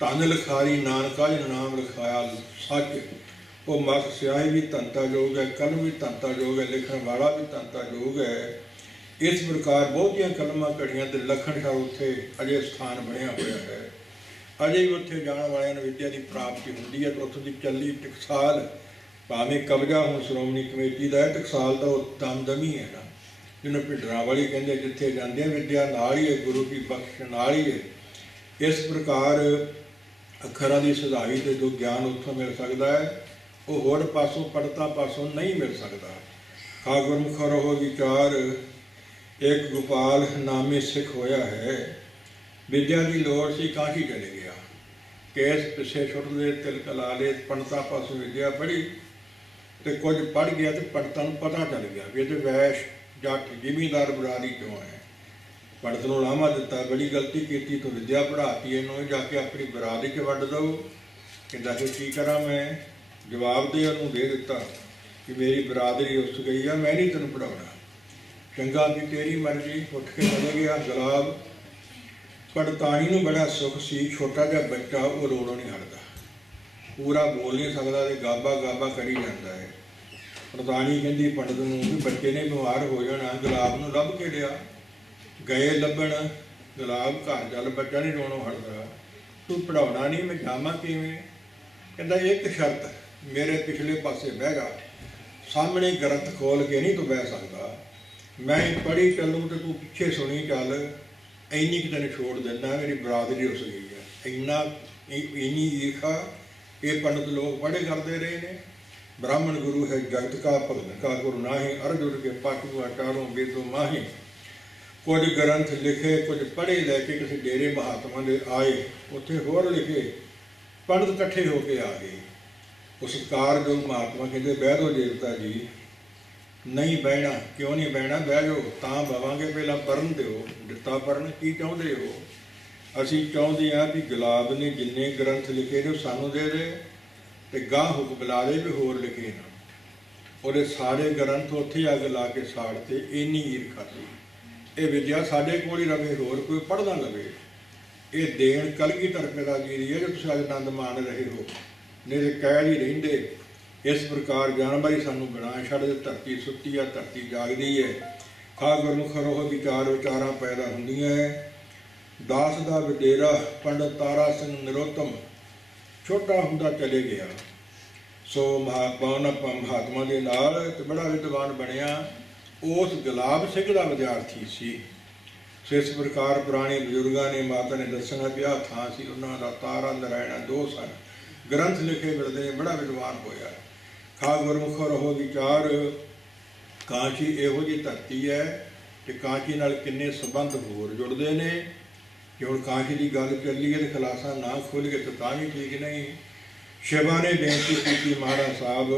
ਧਨ ਲਿਖਾਰੀ ਨਾਨਕਾ ਜਨ ਨਾਮ ਲਿਖਾਇਆ ਸੱਚ। ਉਹ ਮਸ ਸਿਆਹੀ ਵੀ ਧਨਤਾ ਯੋਗ ਹੈ, ਕਲਮ ਵੀ ਧਨਤਾ ਯੋਗ ਹੈ, ਲਿਖਣ ਵਾਲਾ ਵੀ ਧਨਤਾ ਯੋਗ ਹੈ। ਇਸ ਪ੍ਰਕਾਰ ਬਹੁਤੀਆਂ ਕਲਮਾਂ ਘੜੀਆਂ ਤੇ ਲੱਖਣ ਸ਼ਾਹ ਉੱਥੇ ਅਜੇ ਸਥਾਨ ਬਣਿਆ ਹੋਇਆ ਹੈ। ਅਜੇ ਵੀ ਉੱਥੇ ਜਾਣ ਵਾਲਿਆਂ ਨੂੰ ਵਿੱਦਿਆ ਦੀ ਪ੍ਰਾਪਤੀ ਹੁੰਦੀ ਹੈ। ਤੇ ਉੱਥੋਂ ਦੀ ਚੱਲੀ ਟਕਸਾਲ ਭਾਵੇਂ ਕਬਜ਼ਾ ਹੁਣ ਸ਼੍ਰੋਮਣੀ ਕਮੇਟੀ ਦਾ ਹੈ, ਟਕਸਾਲ ਦਾ ਉਹ ਦਮਦਮੀ ਹੈ ਨਾ, ਜਿਹਨੂੰ ਭਿੰਡਰਾਂ ਵਾਲੀ ਕਹਿੰਦੇ। ਜਿੱਥੇ ਜਾਂਦੇ ਆ ਵਿੱਦਿਆ ਨਾਲ ਹੀ ਹੈ, ਗੁਰੂ ਦੀ ਬਖਸ਼ ਨਾਲ ਹੀ ਹੈ। ਇਸ ਪ੍ਰਕਾਰ ਅੱਖਰਾਂ ਦੀ ਸਦਾਈ ਤੇ ਜੋ ਗਿਆਨ ਉੱਥੋਂ ਮਿਲ ਸਕਦਾ ਹੈ, ਉਹ ਹੋਰ ਪਾਸੋਂ ਪੰਡਤਾਂ ਪਾਸੋਂ ਨਹੀਂ ਮਿਲ ਸਕਦਾ। ਖਾ ਗੁਰਮੁਖ ਰਹੋ ਵਿਚਾਰ ਇੱਕ ਗੋਪਾਲ ਨਾਮੇ ਸਿੱਖ ਹੋਇਆ ਹੈ। ਵਿਦਿਆ ਦੀ ਲੋੜ ਸੀ, ਕਾਸ਼ੀ ਚਲੇ ਗਿਆ। ਕੇਸ ਪਿੱਛੇ ਛੁੱਟਦੇ ਤਿਲਕ ਲਾ ਲਏ। ਪੰਡਤਾਂ ਪਾਸੋਂ ਵਿਦਿਆ ਪੜ੍ਹੀ ਤੇ ਕੁਝ ਪੜ੍ਹ ਗਿਆ ਤੇ ਪੰਡਤਾਂ ਨੂੰ ਪਤਾ ਚੱਲ ਗਿਆ ਵੀ ਇਹ ਵੈਸ਼ ਜੱਟ ਜ਼ਿਮੀਂਦਾਰ ਬਰਾਦਰੀ ਚੋਂ ਹੈ। ਪੰਡਤ ਨੂੰ ਲਾਮਾ ਦਿੱਤਾ, ਬੜੀ ਗਲਤੀ ਕੀਤੀ ਤੂੰ ਵਿਦਿਆ ਪੜ੍ਹਾਤੀ ਇਹਨੂੰ, ਜਾ ਕੇ ਆਪਣੀ ਬਰਾਦਰੀ 'ਚ ਵੰਡ ਦਓ। ਕਹਿੰਦਾ ਫਿਰ ਕੀ ਕਰਾਂ ਮੈਂ? ਜਵਾਬ ਦੇ ਉਹਨੂੰ ਦੇ ਦਿੱਤਾ ਕਿ ਮੇਰੀ ਬਰਾਦਰੀ ਉਸ ਗਈ ਆ, ਮੈਂ ਨਹੀਂ ਤੈਨੂੰ ਪੜ੍ਹਾਉਣਾ। ਚੰਗਾ ਵੀ ਤੇਰੀ ਮਰਜ਼ੀ। ਉੱਠ ਕੇ ਚਲੇ ਗਿਆ। ਗੁਲਾਬ ਪੜਤਾਣੀ ਨੂੰ ਬੜਾ ਸੁੱਖ ਸੀ। ਛੋਟਾ ਜਿਹਾ ਬੱਚਾ ਉਹ ਰੋਣੋਂ ਨਹੀਂ ਹਟਦਾ, ਪੂਰਾ ਬੋਲ ਨਹੀਂ ਸਕਦਾ ਤੇ ਗਾਬਾ ਗਾਬਾ ਕਰੀ ਜਾਂਦਾ ਹੈ। ਪੜਤਾਣੀ ਕਹਿੰਦੀ ਪੰਡਤ ਨੂੰ ਵੀ ਬੱਚੇ ਨੇ ਬਿਮਾਰ ਹੋ ਜਾਣਾ। ਗੁਲਾਬ ਨੂੰ ਲੱਭ ਕੇ ਲਿਆ। ਗਏ ਲੱਭਣ, ਗੁਲਾਬ ਘਰ ਚੱਲ, ਬੱਚਾ ਨਹੀਂ ਰੋਣੋਂ ਹਟਦਾ। ਤੂੰ ਪੜ੍ਹਾਉਣਾ ਨਹੀਂ, ਮੈਂ ਜਾਵਾਂ ਕਿਵੇਂ? ਕਹਿੰਦਾ ਇੱਕ ਸ਼ਰਤ, ਮੇਰੇ ਪਿਛਲੇ ਪਾਸੇ ਬਹਿ ਜਾ, ਸਾਹਮਣੇ ਗ੍ਰੰਥ ਖੋਲ ਕੇ ਨਹੀਂ ਤੂੰ ਬਹਿ ਸਕਦਾ। ਮੈਂ ਪੜ੍ਹੀ ਚੱਲੂ ਤੇ ਤੂੰ ਪਿੱਛੇ ਸੁਣੀ ਚੱਲ। ਇੰਨੀ ਕਿ ਤੈਨੂੰ ਛੋੜ ਦਿੰਦਾ, ਮੇਰੀ ਬਰਾਦਰੀ ਉਸ ਗਈ ਹੈ। ਇੰਨੀ ਈਰਖਾ ਇਹ ਪੰਡਤ ਲੋਕ ਪੜ੍ਹੇ ਕਰਦੇ ਰਹੇ ਨੇ। ਬ੍ਰਾਹਮਣ ਗੁਰੂ ਹੈ ਜਗਤ ਕਾ ਭਗਤ ਕਾ ਗੁਰੂ ਨਾਹੀਂ, ਅਰਜੁਨ ਕੇ ਪਾਟੂ ਅਟਾਰੋਂ ਵੇਦੋ ਮਾਹੀ। ਕੁਝ ਗ੍ਰੰਥ ਲਿਖੇ, ਕੁਝ ਪੜ੍ਹੇ ਲੈ ਕੇ ਕਿਸੇ ਡੇਰੇ ਮਹਾਤਮਾ ਦੇ ਆਏ, ਉੱਥੇ ਹੋਰ ਲਿਖੇ। ਪੰਡਤ ਇਕੱਠੇ ਹੋ ਕੇ ਆ ਗਏ। ਉਹ ਸਤਿਕਾਰਯੋਗ ਮਹਾਤਮਾ ਕਹਿੰਦੇ ਬਹਿ ਜਾਓ ਦੇਵਤਾ ਜੀ। ਨਹੀਂ ਬਹਿਣਾ। ਕਿਉਂ ਨਹੀਂ ਬਹਿਣਾ? ਬਹਿ ਜਾਓ ਤਾਂ ਬਵਾਂਗੇ, ਪਹਿਲਾਂ ਪੜ੍ਹਨ ਦਿਓ। ਦਿੱਤਾ ਪੜ੍ਹਨ। ਕੀ ਚਾਹੁੰਦੇ ਹੋ? ਅਸੀਂ ਚਾਹੁੰਦੇ ਹਾਂ ਵੀ ਗੁਲਾਬ ਨੇ ਜਿੰਨੇ ਗ੍ਰੰਥ ਲਿਖੇ ਨੇ ਉਹ ਸਾਨੂੰ ਦੇ ਦੇ ਤੇ ਗਾਹ ਹੁਕ ਬੁਲਾ ਦੇ ਵੀ ਹੋਰ ਲਿਖੇ ਨਾ। ਉਹਦੇ ਸਾਰੇ ਗ੍ਰੰਥ ਉੱਥੇ ਅੱਗ ਲਾ ਕੇ ਸਾੜਤੇ। ਇੰਨੀ ਈਰਖਾ ਸੀ। ਇਹ ਵਿਦਿਆ ਸਾਡੇ ਕੋਲ ਹੀ ਰਵੇ, ਹੋਰ ਕੋਈ ਪੜ੍ਹਦਾ ਲਵੇ। ਇਹ ਦੇਣ ਕਲਗੀਧਰ ਪਿਤਾ ਜੀ ਦੀ ਹੈ ਜੋ ਤੁਸੀਂ ਅੱਜ ਆਨੰਦ ਮਾਣ ਰਹੇ ਹੋ, ਨਹੀਂ ਤੇ ਕਹਿ ਹੀ ਰਹਿੰਦੇ। ਇਸ ਪ੍ਰਕਾਰ ਜਾਨਵਰੀ ਸਾਨੂੰ ਬਣਾ ਛੱਡ ਦੇ। ਧਰਤੀ ਸੁੱਤੀ ਆ, ਧਰਤੀ ਜਾਗਦੀ ਹੈ। ਖਾ ਗੁਰਮੁਖ ਰਹੋ ਵਿਚਾਰ, ਵਿਚਾਰਾਂ ਪੈਦਾ ਹੁੰਦੀਆਂ ਹੈ। ਦਾਸ ਦਾ ਵਡੇਰਾ ਪੰਡਤ ਤਾਰਾ ਸਿੰਘ ਨਰੋਤਮ ਛੋਟਾ ਹੁੰਦਾ ਚਲੇ ਗਿਆ। ਸੋ ਮਹਾਤਮਾ ਦੇ ਨਾਲ ਤੇ ਬੜਾ ਵਿਦਵਾਨ ਬਣਿਆ। ਉਸ ਗੁਲਾਬ ਸਿੰਘ ਦਾ ਵਿਦਿਆਰਥੀ ਸੀ। ਸੋ ਇਸ ਪ੍ਰਕਾਰ ਪੁਰਾਣੇ ਬਜ਼ੁਰਗਾਂ ਨੇ, ਮਾਤਾ ਨੇ ਦੱਸਣਾ ਕਿ ਆਹ ਥਾਂ ਸੀ ਉਹਨਾਂ ਦਾ। ਤਾਰਾ ਨਰਾਇਣਾ ਦੋ ਸਨ। ਗ੍ਰੰਥ ਲਿਖੇ ਫਿਰਦੇ ਨੇ, ਬੜਾ ਵਿਦਵਾਨ ਹੋਇਆ। ਖਾ ਗੁਰਮੁਖ ਰਹੋ ਵਿਚਾਰ। ਕਾਂਚੀ ਇਹੋ ਜਿਹੀ ਧਰਤੀ ਹੈ ਕਿ ਕਾਂਚੀ ਨਾਲ ਕਿੰਨੇ ਸੰਬੰਧ ਹੋਰ ਜੁੜਦੇ ਨੇ। ਜੇ ਹੁਣ ਕਾਂਚੀ ਦੀ ਗੱਲ ਚੱਲੀ ਹੈ ਤੇ ਖਲਾਸਾ ਨਾ ਖੁੱਲ੍ਹ ਗਏ ਤਾਂ ਵੀ ਠੀਕ ਨਹੀਂ। ਸ਼ਿਵਾ ਨੇ ਬੇਨਤੀ ਕੀਤੀ ਮਹਾਰਾਜ ਸਾਹਿਬ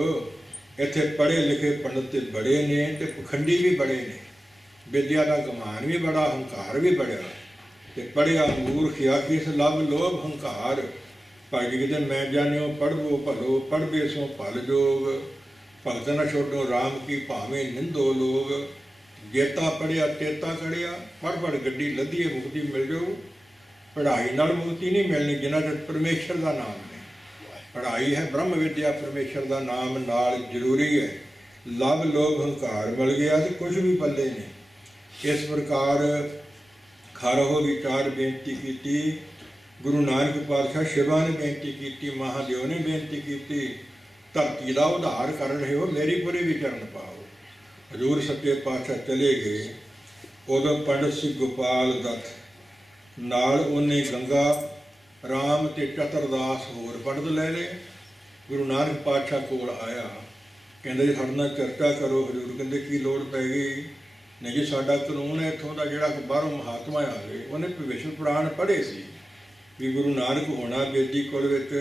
ਇੱਥੇ ਪੜ੍ਹੇ ਲਿਖੇ ਪੰਡਤ ਤੇ ਬੜੇ ਨੇ ਤੇ ਪਖੰਡੀ ਵੀ ਬੜੇ ਨੇ। ਵਿਦਿਆ ਦਾ ਗਮਾਨ ਵੀ ਬੜਾ, ਹੰਕਾਰ ਵੀ ਬੜਿਆ। ਤੇ ਪੜ੍ਹਿਆ ਮੂਰਖ ਆਖੀਸ ਲੱਭ ਲੋਭ ਹੰਕਾਰ। ਭਾਈ ਜੀ ਕਹਿੰਦੇ ਮੈਂ ਜਾਣਿਓ ਪੜ੍ਹਵੋ ਭਲੋ, ਪੜ੍ਹਵੇ ਸੋ ਭਲ ਜੋਗ। ਭਗਤ न छोड़ो राम की भावें निंदो लोग, जेता पढ़िया तेता कड़िया। पढ़ गड्डी लद्दी मुक्ति मिल जाओ। पढ़ाई नाल मुक्ति नहीं मिलनी जिन्ना चਿਰ परमेश्वर का नाम नहीं। पढ़ाई है ब्रह्म विद्या, परमेश्वर का नाम नाल जरूरी है। लभ लोभ हंकार मिल गया तो कुछ भी पल्ले नहीं। इस प्रकार खारहो विचार बेनती की। गुरु नानक पातशाह शिवा ने बेनती की, महादेव ने बेनती की, धरती का उद्धार कर रहे हो, मेरी पूरी भी चरण पाओ। हजूर सच्चे पातशाह चले गए। उदों पंडित सी गोपाल दत्त नाल उन्हें गंगा राम ते चतरदास होर पंडित ले ले। गुरु नानक पातशाह कोल आया, कहते जी साडे नाल चर्चा करो। हजूर कहते की लोड़ पै गई? नहीं जी साडा कानून है इत्थों का जिहड़ा बाहरों महात्मा आ गए, उन्हें भविष्य पुराण पढ़े सी भी गुरु नानक होना बेदी कुल विच।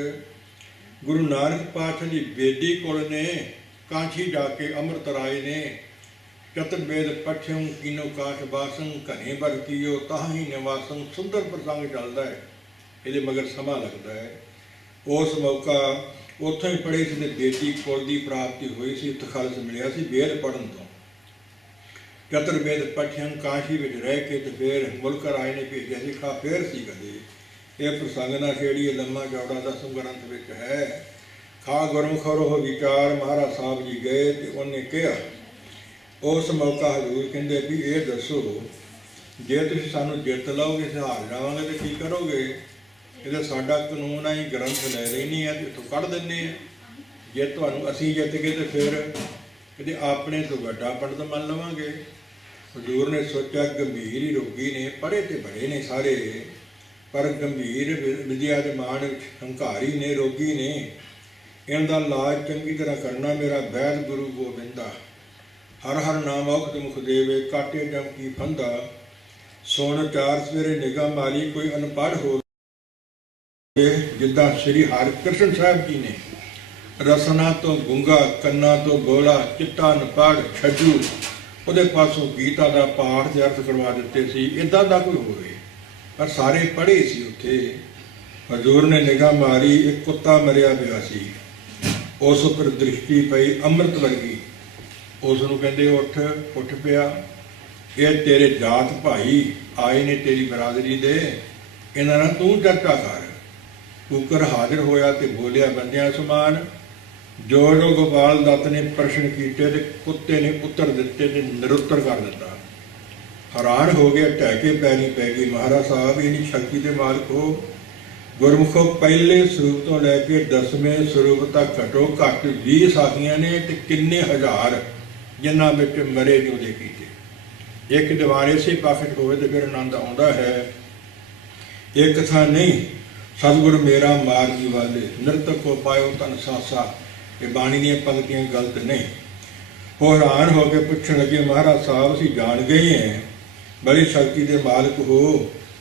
गुरु नानक पातशाह की बेदी कुल ने कांची जाके अमृत राय ने चतुर्वेद पठ्यम कीनो काश बासं घने बर कीओ ताही निवासं। सुंदर प्रसंग चलता है, ये मगर समा लगता है। उस मौका उत्थों ही पढ़े से बेदी कुल की प्राप्ति हुई सी, तखालस मिलिया सी वेद पढ़न तो। चतुर्वेद पठ्यम काशी में रह के तो फिर मुल्क राय ने भेजा सी, खा फिर सी कदे ये प्रसंग ना छेड़िए, लम्मा चौड़ा दसम ग्रंथ में है। खा गुरमुखरो विचार महाराज साहब जी गए तो उन्हें कहा। उस मौका हजूर कहते भी ये दसो जे तुम सानू जित लाओगे तो हार जाओगे तो की करोगे? ये साडा कानून है, ग्रंथ ले लेनी है तो इतों कढ़ देने। जे तुहानू असीं जित गए तो फिर ये अपने तो वड्डा पंडित मन लवांगे। हजूर ने सोचा गंभीर ही रोगी ने, पढ़े तो बड़े ने सारे, पर गंभीर विद्या के मान हंकारी ने, रोगी ने। इनका इलाज चंगी तरह करना मेरा वैद गुरु गोबिंदा। हर हर नाम औखद मुख देवे, काटे जम की फंदा। सोन चार सवेरे निगाह मारी, कोई अनपढ़ हो जिदा श्री हरकृष्ण साहब जी ने। रसना तो गुंगा, कन्ना तो बोला, चिट्टा अनपढ़ छजू, ਉਹਦੇ पासों गीता का पाठ के अर्थ करवा दिते सी। इदा का कोई होवे, पर सारे पढ़े सी उत्थे। हजूर ने निगाह मारी, एक कुत्ता मरिया पिया सी, उस पर दृष्टि पई अमृत वर्गी। उसनूं कहंदे उठ पिया, ये तेरे जात भाई आए ने तेरी बरादरी दे, इन्हां नाल तूं चर्चा कर। कुकर हाजिर होया ते बोलिया बंदियां समान। जो जो गोपाल दत्त ने प्रश्न किए तो कुत्ते ने उत्तर दिते ते निरुत्तर कर दिता। हैरान हो गया, ढहके पैरी पै गई। महाराज साहब इन्नी शक्ति के मालिक हो। गुरमुखो पहले स्वरूप तो लैके 10वें स्वरूप तक घटो घट 20 साखियां ने ते किन्ने हजार जिन्हां विच मरे ने उहदे कीते। एक दीवार इसे पाखट होवे तो फिर आनंद आउंदा है। एक था नहीं सतगुर मेरा मार्गी वाले, नृतक को पायो तन सासा। ये बाणी दी पंक्तियां गलत नहीं। वो हैरान होकर पूछण लगे, महाराज साहब असीं जान गए हैं बड़ी शक्ति के मालिक हो,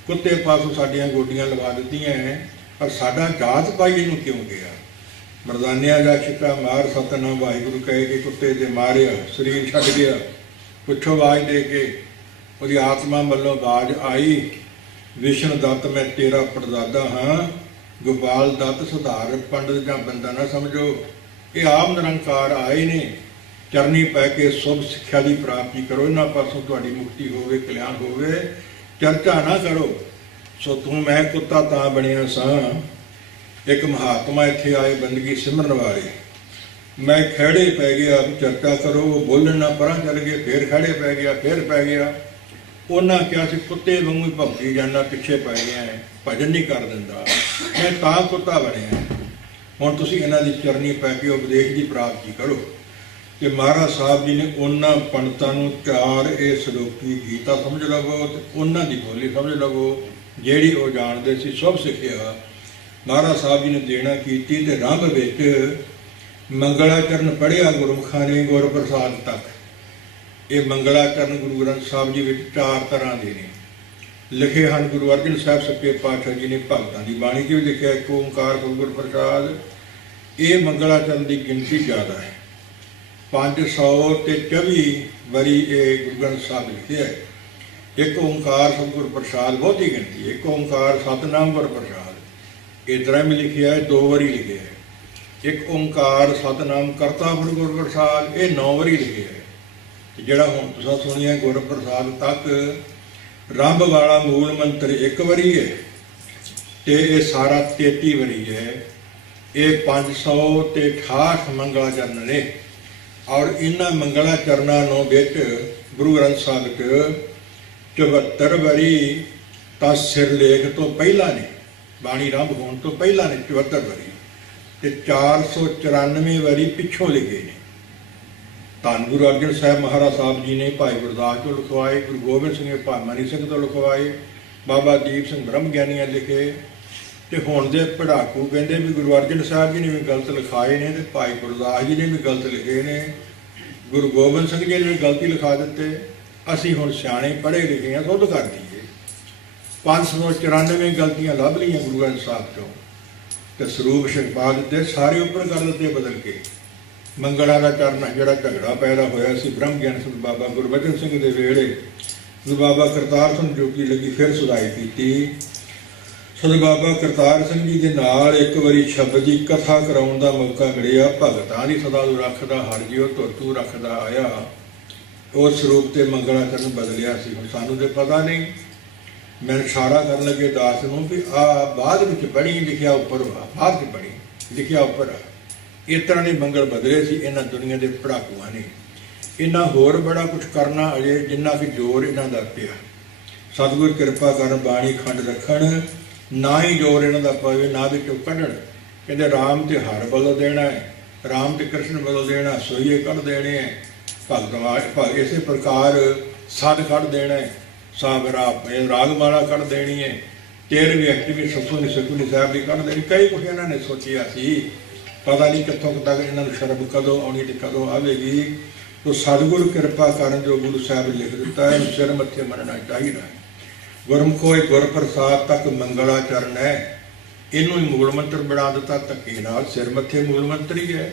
कुत्ते पासों साडियां गोडियां लगा दित्तियां हैं, पर साडा जात पाई नूं क्यों गया? मरदानिया जा छिक्का मार सतनाम वाहिगुरू कह के कुत्ते दे मारिया, शरीर छड्ड गया। पुछो आवाज दे के उसकी आत्मा वालों आवाज आई, विष्णु दत्त मैं तेरा परदादा हाँ। गोपाल दत्त सुधार पंडित जां बंदा ना समझो, ये आप निरंकार आए ने। चरनी पै के शुभ सिक्ख्या की प्राप्ति करो, इन्हां पासों तुहाडी मुक्ति होवे, कल्याण होवे, चर्चा ना करो। सो तू मैं कुत्ता तां बनिया सां। एक महात्मा इत्थे आए बंदगी सिमरन वाले, मैं खैड़े पै गया, चर्चा करो, वो बोलण ना परां चल गए, फिर खैड़े पै गया, फिर पै गया। उन्हां क्या सी कुत्ते वांगू ही भौंकी जाना, पिछे पै गया है, भजन नहीं कर दिंदा, मैं तां कुत्ता बनिया। हुण तुसीं इन्हां दी चरनी पै के उपदेश की प्राप्ति करो। कि महाराज साहब जी ने उन्हां पंडितां नूं 4 ये सलोकी गीता समझ लवो, ते उन्हां दी बोली समझ लवो जिहड़ी वो जाणदे सी। शुभ सिक्ख्या महाराज साहब जी ने देना कीती ते रंभ विच मंगलाचरण पढ़िया गुरमुखां ने गुर प्रसाद तक। ये मंगलाचरण गुरु ग्रंथ साहब जी विच 4 तरह के ने लिखे हैं। गुरु अर्जन साहब सच्चे पातशाह जी ने भगतां की बाणी च भी लिखा एक ओंकार गुरु प्रसाद। ये मंगलाचरण की गिनती ज़्यादा है, 524 वरी ये गुरु ग्रंथ साहब लिखे है। एक ओंकार सतगुर प्रसाद बहुती गिनती, एक ओंकार सतनाम गुर प्रसाद, इस तरह में लिखे है, 2 वरी लिखे है। ਇੱਕ ਓਂਕਾਰ ਸਤਿਨਾਮ ਕਰਤਾ ਪੁਰਖ ਗੁਰ ਪ੍ਰਸਾਦ, ਇਹ 9 ਵਾਰੀ ਲਿਖਿਆ ਹੈ। ਤੇ ਜਿਹੜਾ ਹੁਣ ਤੁਸੀਂ ਸੁਣਿਆ ਗੁਰ ਪ੍ਰਸਾਦ ਤੱਕ ਰੱਬ ਵਾਲਾ ਮੂਲ ਮੰਤਰ ਇੱਕ ਵਾਰੀ ਹੈ, ਤੇ ਇਹ ਸਾਰਾ 33 ਵਾਰੀ ਹੈ। ਇਹ 568 ਮੰਗਲਾ ਚਰਨ ਨੇ, ਔਰ ਇਹਨਾਂ ਮੰਗਲਾ ਚਰਨਾਂ ਨੂੰ ਵਿੱਚ ਗੁਰੂ ਗ੍ਰੰਥ ਸਾਹਿਬ 'ਚ 74 ਵਾਰੀ ਤਾਂ ਸਿਰਲੇਖ ਤੋਂ ਪਹਿਲਾਂ ਨੇ, ਬਾਣੀ ਆਰੰਭ ਹੋਣ ਤੋਂ ਪਹਿਲਾਂ ਨੇ 74 ਵਾਰੀ, ਤੇ 494 ਵਾਰੀ ਪਿੱਛੋਂ ਲਿਖੇ ਨੇ। ਧੰਨ ਗੁਰੂ ਅਰਜਨ ਸਾਹਿਬ ਮਹਾਰਾਜ ਸਾਹਿਬ ਜੀ ਨੇ ਭਾਈ ਗੁਰਦਾਸ ਤੋਂ ਲਿਖਵਾਏ, ਗੁਰੂ ਗੋਬਿੰਦ ਸਿੰਘ ਨੇ ਭਾਈ ਮਨੀ ਸਿੰਘ ਤੋਂ ਲਿਖਵਾਏ, ਬਾਬਾ ਦੀਪ ਸਿੰਘ ਬ੍ਰਹਮ ਗਿਆਨੀਆਂ ਲਿਖੇ। ਤੇ ਹੁਣ ਦੇ ਪੜਾਕੂ ਕਹਿੰਦੇ ਵੀ ਗੁਰੂ ਅਰਜਨ ਸਾਹਿਬ ਜੀ ਨੇ ਵੀ ਗਲਤ ਲਿਖਾਏ ਨੇ, ਤੇ ਭਾਈ ਗੁਰਦਾਸ ਜੀ ਨੇ ਵੀ ਗਲਤ ਲਿਖੇ ਨੇ, ਗੁਰੂ ਗੋਬਿੰਦ ਸਿੰਘ ਜੀ ਨੇ ਵੀ ਗਲਤੀ ਲਿਖਾ ਦਿੱਤੇ। ਅਸੀਂ ਹੁਣ ਸਿਆਣੇ ਪੜ੍ਹੇ ਲਿਖੇ ਹਾਂ, ਸੁੱਧ ਕਰ ਦਈਏ। 594 ਗਲਤੀਆਂ ਲੱਭ ਲਈਆਂ ਗੁਰੂ ਗ੍ਰੰਥ ਸਾਹਿਬ ਤੋਂ, ਤੇ ਸਰੂਪ ਛਪਾ ਦਿੱਤੇ, ਸਾਰੇ ਉੱਪਰ ਕਰ ਦਿੱਤੇ ਬਦਲ ਕੇ। ਮੰਗਲਾਂ ਦਾ ਚਰਨ ਜਿਹੜਾ ਝਗੜਾ ਪੈਦਾ ਹੋਇਆ ਸੀ ਬ੍ਰਹਮ ਗਿਆਨ ਸਿੰਘ ਬਾਬਾ ਗੁਰਬਚਨ ਸਿੰਘ ਦੇ ਵੇਲੇ, ਗੁਰੂ ਬਾਬਾ ਕਰਤਾਰ ਸਿੰਘ ਜੋਗੀ ਲੱਗੀ ਫਿਰ ਸੁਧਾਈ ਕੀਤੀ। ਸੋ ਬਾਬਾ ਕਰਤਾਰ ਸਿੰਘ ਜੀ ਦੇ ਨਾਲ ਇੱਕ ਵਾਰੀ ਸ਼ਬਦ ਦੀ ਕਥਾ ਕਰਾਉਣ ਦਾ ਮੌਕਾ ਮਿਲਿਆ। ਭਗਤਾਂ ਦੀ ਸਦਾ ਨੂੰ ਰੱਖਦਾ ਹਰ ਜਿਉ ਧੁਰਤੂ ਰੱਖਦਾ ਆਇਆ, ਉਸ ਸਰੂਪ ਤੇ ਮੰਗਲਾ ਚਰਨ ਬਦਲਿਆ ਸੀ। ਹੁਣ ਸਾਨੂੰ ਤੇ ਪਤਾ ਨਹੀਂ। ਮੈਂ ਇਸ਼ਾਰਾ ਕਰਨ ਲੱਗੇ ਦਾਸ ਨੂੰ ਵੀ ਆ ਬਾਅਦ ਵਿੱਚ ਪੜ੍ਹੀ, ਲਿਖਿਆ ਉੱਪਰ ਵਾ, ਬਾਅਦ ਵਿੱਚ ਪੜ੍ਹੀ ਲਿਖਿਆ ਉੱਪਰ ਆ। ਇਸ ਤਰ੍ਹਾਂ ਦੇ ਮੰਗਲ ਬਦਲੇ ਸੀ ਇਹਨਾਂ ਦੁਨੀਆ ਦੇ ਪੜਾਕੂਆਂ ਨੇ। ਇਹਨਾਂ ਹੋਰ ਬੜਾ ਕੁਝ ਕਰਨਾ ਅਜੇ, ਜਿੰਨਾ ਕਿ ਜ਼ੋਰ ਇਹਨਾਂ ਦਾ ਪਿਆ। ਸਤਿਗੁਰ ਕਿਰਪਾ ਕਰਨ, ਬਾਣੀ ਖੰਡ ਰੱਖਣ, ਨਾ ਹੀ ਜ਼ੋਰ ਇਹਨਾਂ ਦਾ ਪਵੇ, ਨਾ ਵਿੱਚੋਂ ਕੱਢਣ। ਕਹਿੰਦੇ ਰਾਮ ਤੇ ਹਰ ਬਦਲ ਦੇਣਾ ਹੈ, ਰਾਮ ਤੇ ਕ੍ਰਿਸ਼ਨ ਬਦਲ ਦੇਣਾ, ਸੋਈਏ ਕੱਢ ਦੇਣੇ ਹੈ, ਭਗਤ ਇਸੇ ਪ੍ਰਕਾਰ ਸੱਦ ਕੱਢ ਦੇਣਾ ਹੈ, ਰਾਗਮਾਲਾ ਕੱਢ ਦੇਣੀ ਹੈ, 13ਵੀਂ ਐਕਟਿਵੀ ਸਤਸੁਣੀ ਸੁਖਮਨੀ ਸਾਹਿਬ ਦੀ ਕੱਢ ਦੇਣੀ। ਕਈ ਕੁਝ ਇਹਨਾਂ ਨੇ ਸੋਚਿਆ ਸੀ, ਪਤਾ ਨਹੀਂ ਕਿੱਥੋਂ ਤੱਕ ਇਹਨਾਂ ਨੂੰ ਸ਼ਰਮ ਕਦੋਂ ਆਉਣੀ ਤੇ ਕਦੋਂ ਆਵੇਗੀ। ਤੋ ਸਤਿਗੁਰੂ ਕਿਰਪਾ ਕਰਨ, ਜੋ ਗੁਰੂ ਸਾਹਿਬ ਲਿਖ ਦਿੱਤਾ ਹੈ ਸਿਰ ਮੱਥੇ ਮੰਨਣਾ ਚਾਹੀਦਾ ਹੈ। ਗੁਰਮੁਖੋ ਇਹ ਗੁਰ ਪ੍ਰਸਾਦ ਤੱਕ ਮੰਗਲਾ ਚਰਨ ਹੈ, ਇਹਨੂੰ ਹੀ ਮੂਲ ਮੰਤਰ ਬਣਾ ਦਿੱਤਾ ਧੱਕੇ ਨਾਲ। ਸਿਰ ਮੱਥੇ ਮੂਲ ਮੰਤਰ ਹੀ ਹੈ।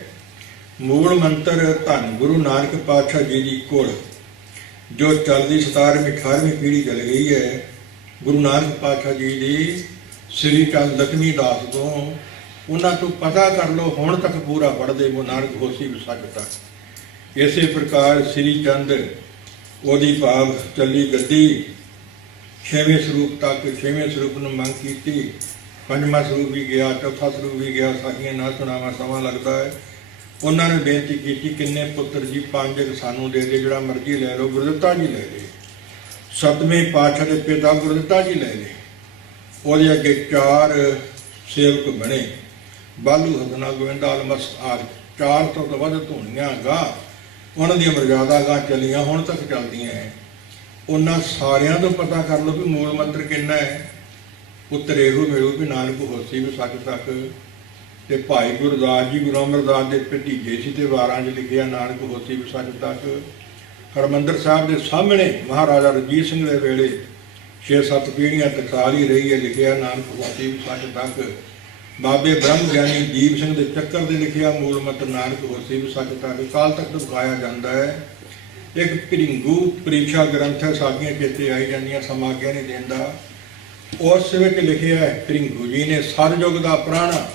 ਮੂਲ ਮੰਤਰ ਧੰਨ ਗੁਰੂ ਨਾਨਕ ਪਾਤਸ਼ਾਹ ਜੀ ਦੀ ਕੋਲ ਜੋ ਚੱਲਦੀ 17ਵੀਂ 18ਵੀਂ ਪੀੜ੍ਹੀ ਚੱਲ ਗਈ ਹੈ। ਗੁਰੂ ਨਾਨਕ ਪਾਤਸ਼ਾਹ ਜੀ ਦੀ ਸ੍ਰੀ ਚੰਦ ਲਖਮੀ ਦਾਸ ਤੋਂ, ਉਹਨਾਂ ਤੋਂ ਪਤਾ ਕਰ ਲਓ ਹੁਣ ਤੱਕ ਪੂਰਾ ਪੜ੍ਹਦੇ ਗੁਰੂ ਨਾਨਕ ਹੋਸੀ ਵਿਸਾਖ ਤੱਕ। ਇਸੇ ਪ੍ਰਕਾਰ ਸ੍ਰੀ ਚੰਦ ਉਹਦੀ ਭਾਵ ਚੱਲੀ ਗੱਦੀ 6ਵੇਂ ਸਰੂਪ ਤੱਕ, 6ਵੇਂ ਸਰੂਪ ਨੂੰ ਮੰਗ ਕੀਤੀ, 5ਵਾਂ ਸਰੂਪ ਵੀ ਗਿਆ, ਚੌਥਾ ਸਰੂਪ ਵੀ ਗਿਆ, ਸਾਖੀਆਂ ਨਾ ਸੁਣਾਵਾਂ ਸਮਾਂ ਲੱਗਦਾ ਹੈ। ਉਹਨਾਂ ਨੇ ਬੇਨਤੀ ਕੀਤੀ ਕਿੰਨੇ ਪੁੱਤਰ ਜੀ, 5 ਸਾਨੂੰ ਦੇ ਦੇ, ਜਿਹੜਾ ਮਰਜ਼ੀ ਲੈ ਲਓ। ਗੁਰਦਿੱਤਾ ਜੀ ਲੈ ਲਏ। 7ਵੇਂ ਪਾਤਸ਼ਾਹ ਦੇ ਪਿਤਾ ਗੁਰਦਿੱਤਾ ਜੀ ਲੈ ਲਏ। ਉਹਦੇ ਅੱਗੇ 4 ਸੇਵਕ ਬਣੇ, ਬਾਲੂ ਹਸਨਾ ਗੋਇੰਦਾ ਅਲਮਸਤ ਆਦਿ 400 ਤੋਂ ਵੱਧ ਧੂਣੀਆਂ ਗਾ, ਉਹਨਾਂ ਦੀਆਂ ਮਰਜ਼ਾਦਾ ਗਾ ਚੱਲੀਆਂ, ਹੁਣ ਤੱਕ ਚੱਲਦੀਆਂ ਹੈ। ਉਹਨਾਂ ਸਾਰਿਆਂ ਤੋਂ ਪਤਾ ਕਰ ਲਓ ਵੀ ਮੂਲ ਮੰਤਰ ਕਿੰਨਾ ਹੈ। ਪੁੱਤਰ ਇਹੋ ਮਿਲੂ ਵੀ ਨਾਨਕ ਹੋਸੀ ਵਿਸਾਖ ਤੱਕ। ਤੇ ਭਾਈ ਗੁਰਦਾਸ ਜੀ ਗੁਰੂ ਅਮਰਦਾਸ ਦੇ ਭਤੀਜੇ ਸੀ, ਤੇ ਵਾਰਾਂ 'ਚ ਲਿਖਿਆ ਨਾਨਕ ਹੋਸੀ ਵਿਸਾਖ ਤੱਕ। ਹਰਿਮੰਦਰ ਸਾਹਿਬ ਦੇ ਸਾਹਮਣੇ ਮਹਾਰਾਜਾ ਰਣਜੀਤ ਸਿੰਘ ਦੇ ਵੇਲੇ 6-7 ਪੀੜ੍ਹੀਆਂ ਟਕਸਾਲ ਹੀ ਰਹੀ ਹੈ, ਲਿਖਿਆ ਨਾਨਕ ਹੋਸੀ ਵਿਸਾਖ ਤੱਕ। ਬਾਬੇ ਬ੍ਰਹਮ ਗਿਆਨੀ ਦੀਪ ਸਿੰਘ ਦੇ ਚੱਕਰ ਦੇ ਲਿਖਿਆ ਮੂਲ ਮੰਤਰ ਨਾਨਕ ਹੋਸੀ ਵਿਸਾਖ ਤੱਕ। ਕਾਲ ਤੱਕ ਦਿਖਾਇਆ ਜਾਂਦਾ ਹੈ। ਇੱਕ ਭ੍ਰਿੰਗੂ ਪ੍ਰੀਖਿਆ ਗ੍ਰੰਥ ਹੈ, ਸਾਡੀਆਂ ਚੇਤੇ ਆਈ ਜਾਂਦੀਆਂ, ਸਮਾਂ ਅੱਗੇ ਨਹੀਂ ਦਿੰਦਾ। ਉਸ ਵਿੱਚ ਲਿਖਿਆ ਹੈ ਭ੍ਰਿੰਗੂ ਜੀ ਨੇ ਸਤਿਯੁਗ ਦਾ ਪ੍ਰਾਣਾ।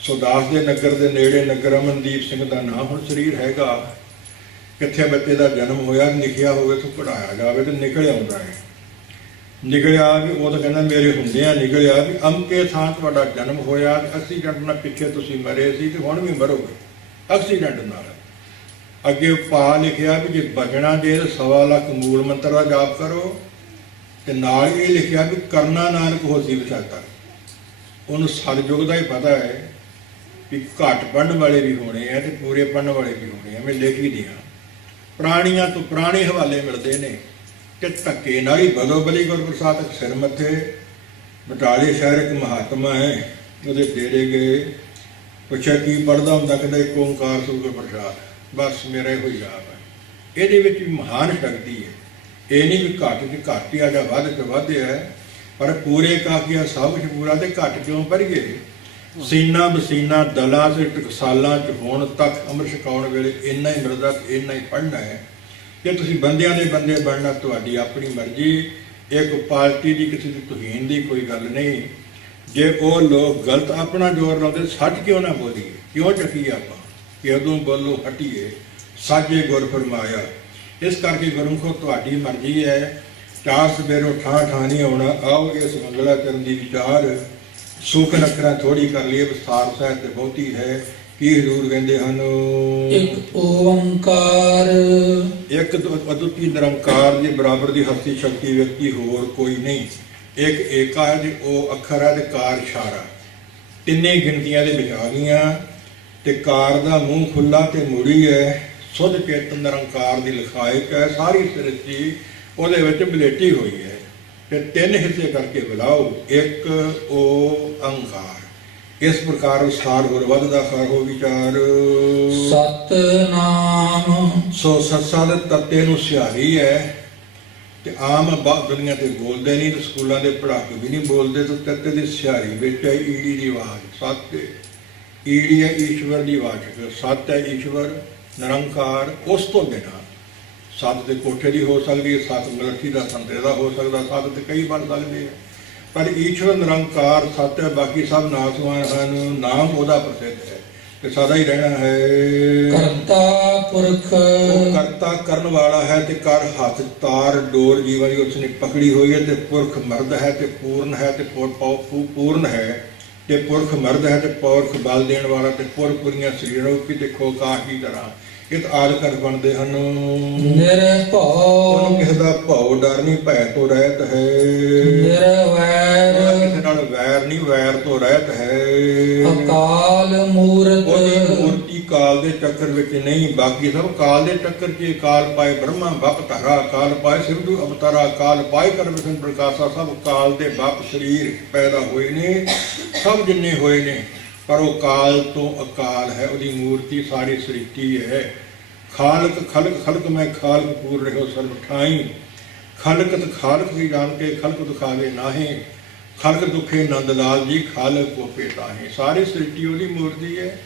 ਸੁਦਾਸ ਦੇ ਨਗਰ ਦੇ ਨੇੜੇ ਨਗਰ ਅਮਨਦੀਪ ਸਿੰਘ ਦਾ ਨਾਂ ਹੁਣ ਸਰੀਰ ਹੈਗਾ। ਕਿੱਥੇ ਬੱਚੇ ਦਾ ਜਨਮ ਹੋਇਆ, ਲਿਖਿਆ ਹੋਵੇ ਤੋਂ ਪੜ੍ਹਾਇਆ ਜਾਵੇ ਤੇ ਨਿਕਲ ਆਉਂਦਾ ਹੈ। ਨਿਕਲਿਆ ਵੀ ਉਹ ਤਾਂ ਕਹਿੰਦਾ ਮੇਰੇ ਹੁੰਦਿਆਂ ਨਿਕਲਿਆ ਵੀ ਅਮਕੇ ਥਾਂ ਤੁਹਾਡਾ ਜਨਮ ਹੋਇਆ, ਐਕਸੀਡੈਂਟ ਨਾਲ ਪਿੱਛੇ ਤੁਸੀਂ ਮਰੇ ਸੀ ਤੇ ਹੁਣ ਵੀ ਮਰੋਗੇ ਐਕਸੀਡੈਂਟ ਨਾਲ। ਅੱਗੇ ਪਾ ਲਿਖਿਆ ਵੀ ਜੇ ਬਚਣਾ ਜੇ 1.25 ਲੱਖ ਮੂਲ ਮੰਤਰ ਦਾ ਜਾਪ ਕਰੋ, ਤੇ ਨਾਲ ਇਹ ਲਿਖਿਆ ਵੀ ਕਰਨਾ ਨਾਨਕ ਹੋਸੀ ਵਿਸਾਖ ਤੱਕ। ਉਹਨੂੰ ਸਤਿਯੁਗ ਦਾ ਹੀ ਪਤਾ ਹੈ ਵੀ ਘੱਟ ਪੜ੍ਹਨ ਵਾਲੇ ਵੀ ਹੋਣੇ ਆ ਤੇ ਪੂਰੇ ਪੜ੍ਹਨ ਵਾਲੇ ਵੀ ਹੋਣੇ ਆ। ਮੈਂ ਲਿਖ ਵੀ ਦਿਆਂ, ਪ੍ਰਾਣੀਆਂ ਤੋਂ ਪੁਰਾਣੇ ਹਵਾਲੇ ਮਿਲਦੇ ਨੇ, ਤੇ ਧੱਕੇ ਨਾਲ ਹੀ ਬਦੋ ਬਲੀ ਗੁਰ ਪ੍ਰਸਾਦ ਤੱਕ ਸਿਰ ਮੱਥੇ। ਬਟਾਲੇ ਸ਼ਹਿਰ ਇੱਕ ਮਹਾਤਮਾ ਹੈ, ਉਹਦੇ ਡੇਰੇ ਗਏ, ਪੁੱਛਿਆ ਕੀ ਪੜ੍ਹਦਾ ਹੁੰਦਾ, ਕਹਿੰਦਾ ਇੱਕ ਓਂਕਾਰ ਸਤਿ ਗੁਰ ਪ੍ਰਸਾਦ, ਬਸ ਮੇਰਾ ਇਹੋ ਹੀ ਜਾਪ ਹੈ। ਇਹਦੇ ਵਿੱਚ ਵੀ ਮਹਾਨ ਸ਼ਕਤੀ ਹੈ। ਇਹ ਨਹੀਂ ਵੀ ਘੱਟ ਚ ਘੱਟ ਹੀ ਆ ਜਾਂ ਵੱਧ ਚ ਵੱਧ ਹੈ, ਪਰ ਪੂਰੇ ਕਾਫੀਆ ਸਭ ਕੁਛ ਪੂਰਾ। ਤੇ ਘੱਟ ਕਿਉਂ ਪੜ੍ਹੀਏ? ਸੀਨਾ ਬਸੀਨਾ ਦਲਾਂ ਚ ਟਕਸਾਲਾਂ ਚ ਹੋਣ ਤੱਕ ਅੰਮ੍ਰਿਤ ਛਕਾਉਣ ਵੇਲੇ ਇੰਨਾ ਹੀ ਮਿਲਦਾ, ਇੰਨਾ ਹੀ ਪੜ੍ਹਨਾ ਹੈ। ਜੇ ਤੁਸੀਂ ਬੰਦਿਆਂ ਦੇ ਬੰਦੇ ਬਣਨਾ, ਤੁਹਾਡੀ ਆਪਣੀ ਮਰਜ਼ੀ। ਇੱਕ ਪਾਰਟੀ ਦੀ ਕਿਸੇ ਦੀ ਤੋਹੀਨ ਦੀ ਕੋਈ ਗੱਲ ਨਹੀਂ। ਜੇ ਉਹ ਲੋਕ ਗਲਤ ਆਪਣਾ ਜ਼ੋਰ ਲਾਉਂਦੇ ਸੱਚ ਕਿਉਂ ਨਾ ਬੋਲੀਏ, ਕਿਉਂ ਚੱਕੀਏ ਆਪਾਂ ਕਿ ਉਦੋਂ ਬੋਲੋ ਹਟੀਏ, ਸਾਜੇ ਗੁਰ ਫਰਮਾਇਆ। ਇਸ ਕਰਕੇ ਗੁਰਮੁਖੋ ਤੁਹਾਡੀ ਮਰਜ਼ੀ ਹੈ, ਚਾਰ ਸਵੇਰੋਂ ਠਾਂ ਨਹੀਂ ਆਉਣਾ। ਆਓ ਇਸ ਮੰਗਲਾ ਕਰਨ ਦੀ ਵਿਚਾਰ ਸੂਖਨ ਅੱਖਰਾਂ ਥੋੜੀ ਕਰ ਲਈਏ, ਵਿਸਥਾਰ ਸਾਹਿਤ ਤੇ ਬਹੁਤੀ ਹੈ। ਕੀ ਹਜ਼ੂਰ ਕਹਿੰਦੇ ਹਨ? ਇੱਕ ਓੰਕਾਰ, ਇੱਕ ਅਦੁੱਤੀ ਨਿਰੰਕਾਰ ਦੇ ਬਰਾਬਰ ਦੀ ਹਸਤੀ ਸ਼ਕਤੀ ਵਿਅਕਤੀ ਹੋਰ ਕੋਈ ਨਹੀਂ। ਇੱਕ ਏਕਾ ਹੈ ਜੀ, ਉਹ ਅੱਖਰ ਹੈ ਤੇ ਕਾਰ ਇਸ਼ਾਰਾ, ਤਿੰਨੇ ਗਿਣਤੀਆਂ ਦੇ ਵਿੱਚ ਆ ਗਈਆਂ ਤੇ ਕਾਰ ਦਾ ਮੂੰਹ ਖੁੱਲਾ ਤੇ ਮੁੜੀ ਹੈ। ਸੁਧ ਚੇਤਨ ਨਿਰੰਕਾਰ ਦੀ ਲਿਖਾਇਕ ਹੈ, ਸਾਰੀ ਸ੍ਰਿਸ਼ਟੀ ਉਹਦੇ ਵਿੱਚ ਬਲੇਟੀ ਹੋਈ ਹੈ ਤੇ ਤਿੰਨ ਹਿੱਸੇ ਕਰਕੇ ਬੁਲਾਓ। ਇੱਕ ਓੰਕਾਰ। ਇਸ ਪ੍ਰਕਾਰ ਵਿਸਥਾਰ ਹੋਰ ਵੱਧਦਾ ਕਰੋ ਵਿਚਾਰ। ਸਤਨਾਮ। ਸੋ ਸਤਸੰਗ ਤੱਤੇ ਨੂੰ ਸਿਹਾਰੀ ਹੈ ਤੇ ਆਮ ਦੁਨੀਆ ਤੇ ਬੋਲਦੇ ਨਹੀਂ ਤੇ ਸਕੂਲਾਂ ਦੇ ਪੜ੍ਹਾਕੇ ਵੀ ਨਹੀਂ ਬੋਲਦੇ। ਤੇ ਤੱਤੇ ਦੀ ਸਿਹਾਰੀ ਵਿੱਚ ਹੈ ਈੜੀ ਦੀ ਆਵਾਜ਼। ਸੱਤ ਈੜੀ ਹੈ ਈਸ਼ਵਰ ਦੀ ਵਾਚਕ, ਸੱਤ ਹੈ ਈਸ਼ਵਰ ਨਿਰੰਕਾਰ। ਉਸ ਤੋਂ ਬਿਨਾਂ ਸੱਤ ਦੇ ਕੋਠੇ ਦੀ ਹੋ ਸਕਦੀ ਹੈ, ਸੱਤ ਮਲੱਠੀ ਦਾ ਸੰਤਰੇ ਦਾ ਹੋ ਸਕਦਾ, ਸੱਤ ਤੇ ਕਈ ਬਣ ਸਕਦੇ ਆ, ਪਰ ਈਸ਼ਵਰ ਨਿਰੰਕਾਰ ਸੱਤ ਹੈ। ਬਾਕੀ ਸਭ ਨਾਸਵਾਨ ਹਨ। ਨਾਮ ਉਹਦਾ ਪ੍ਰਸਿੱਧ ਹੈ ਤੇ ਸਦਾ ਹੀ ਰਹਿਣਾ ਹੈ। ਕਰਤਾ ਪੁਰਖ, ਉਹ ਕਰਤਾ ਕਰਨ ਵਾਲਾ ਹੈ ਤੇ ਕਰ ਹੱਥ ਤਾਰ ਡੋਰ ਜੀਵਨ ਦੀ ਉਸਨੇ ਪਕੜੀ ਹੋਈ ਹੈ। ਤੇ ਪੁਰਖ ਮਰਦ ਹੈ ਤੇ ਪੂਰਨ ਹੈ ਤੇ ਪੂਰਨ ਹੈ ਤੇ ਪੁਰਖ ਮਰਦ ਹੈ ਤੇ ਪੁਰਖ ਬਲ ਦੇਣ ਵਾਲਾ ਤੇ ਪੁਰੀਆਂ ਸਰੀਰਾਂ ਉੱਪਰ ਦੇਖੋ ਕਾਸ਼ ਦੀ ਤਰ੍ਹਾਂ ਇਹ ਆਦਿ ਬਣਦੇ ਹਨ। ਨਿਰਭਉ, ਉਹਨੂੰ ਕਿਸੇ ਦਾ ਭਉ ਡਰ ਨਹੀਂ, ਭੈ ਤੋਂ ਰਹਿਤ ਹੈ। ਨਿਰਵੈਰ, ਕਿਸੇ ਨਾਲ ਵੈਰ ਨਹੀਂ, ਵੈਰ ਤੋਂ ਰਹਿਤ ਹੈ। ਅਕਾਲ ਮੂਰਤ, ਉਹਦੀ ਮੂਰਤੀ ਕਾਲ ਦੇ ਚੱਕਰ ਵਿੱਚ ਨਹੀਂ, ਬਾਕੀ ਸਭ ਕਾਲ ਦੇ ਚੱਕਰ 'ਚ। ਕਾਲ ਪਾਏ ਬ੍ਰਹਮਾ ਬਪ ਧਾਰਾ, ਕਾਲ ਪਾਏ ਸਿਵਦੂ ਅਵਤਾਰਾ, ਕਾਲ ਪਾਏ ਕਰ ਵਿਸ਼ਨ ਪ੍ਰਕਾਸ਼ਾ। ਸਭ ਕਾਲ ਦੇ ਬਪ ਸਰੀਰ ਪੈਦਾ ਹੋਏ ਨੇ, ਸਭ ਜਿੰਨੇ ਹੋਏ ਨੇ, ਪਰ ਉਹ ਕਾਲ ਤੋਂ ਅਕਾਲ ਹੈ। ਉਹਦੀ ਮੂਰਤੀ ਸਾਰੀ ਸ੍ਰਿਸ਼ਟੀ ਹੈ। ਖਾਲਕ ਖਲਕ ਖਲਕ ਮੈਂ ਖਾਲਕ ਪੂਰ ਰਹੋ ਸਰਬ ਠਾਈ। ਖਲਕਤ ਖਾਲਕ ਵੀ ਜਾਣ ਕੇ ਖਲਕ ਦੁਖਾਵੇ ਨਾਹੀਂ। ਖਲਕ ਦੁਖੇ ਨੰਦ ਲਾਲ ਜੀ ਖਾਲਕ ਕੋ ਪੇਤਾਹੇ। ਸਾਰੀ ਸ੍ਰਿਸ਼ਟੀ ਉਹਦੀ ਮੂਰਤੀ ਹੈ।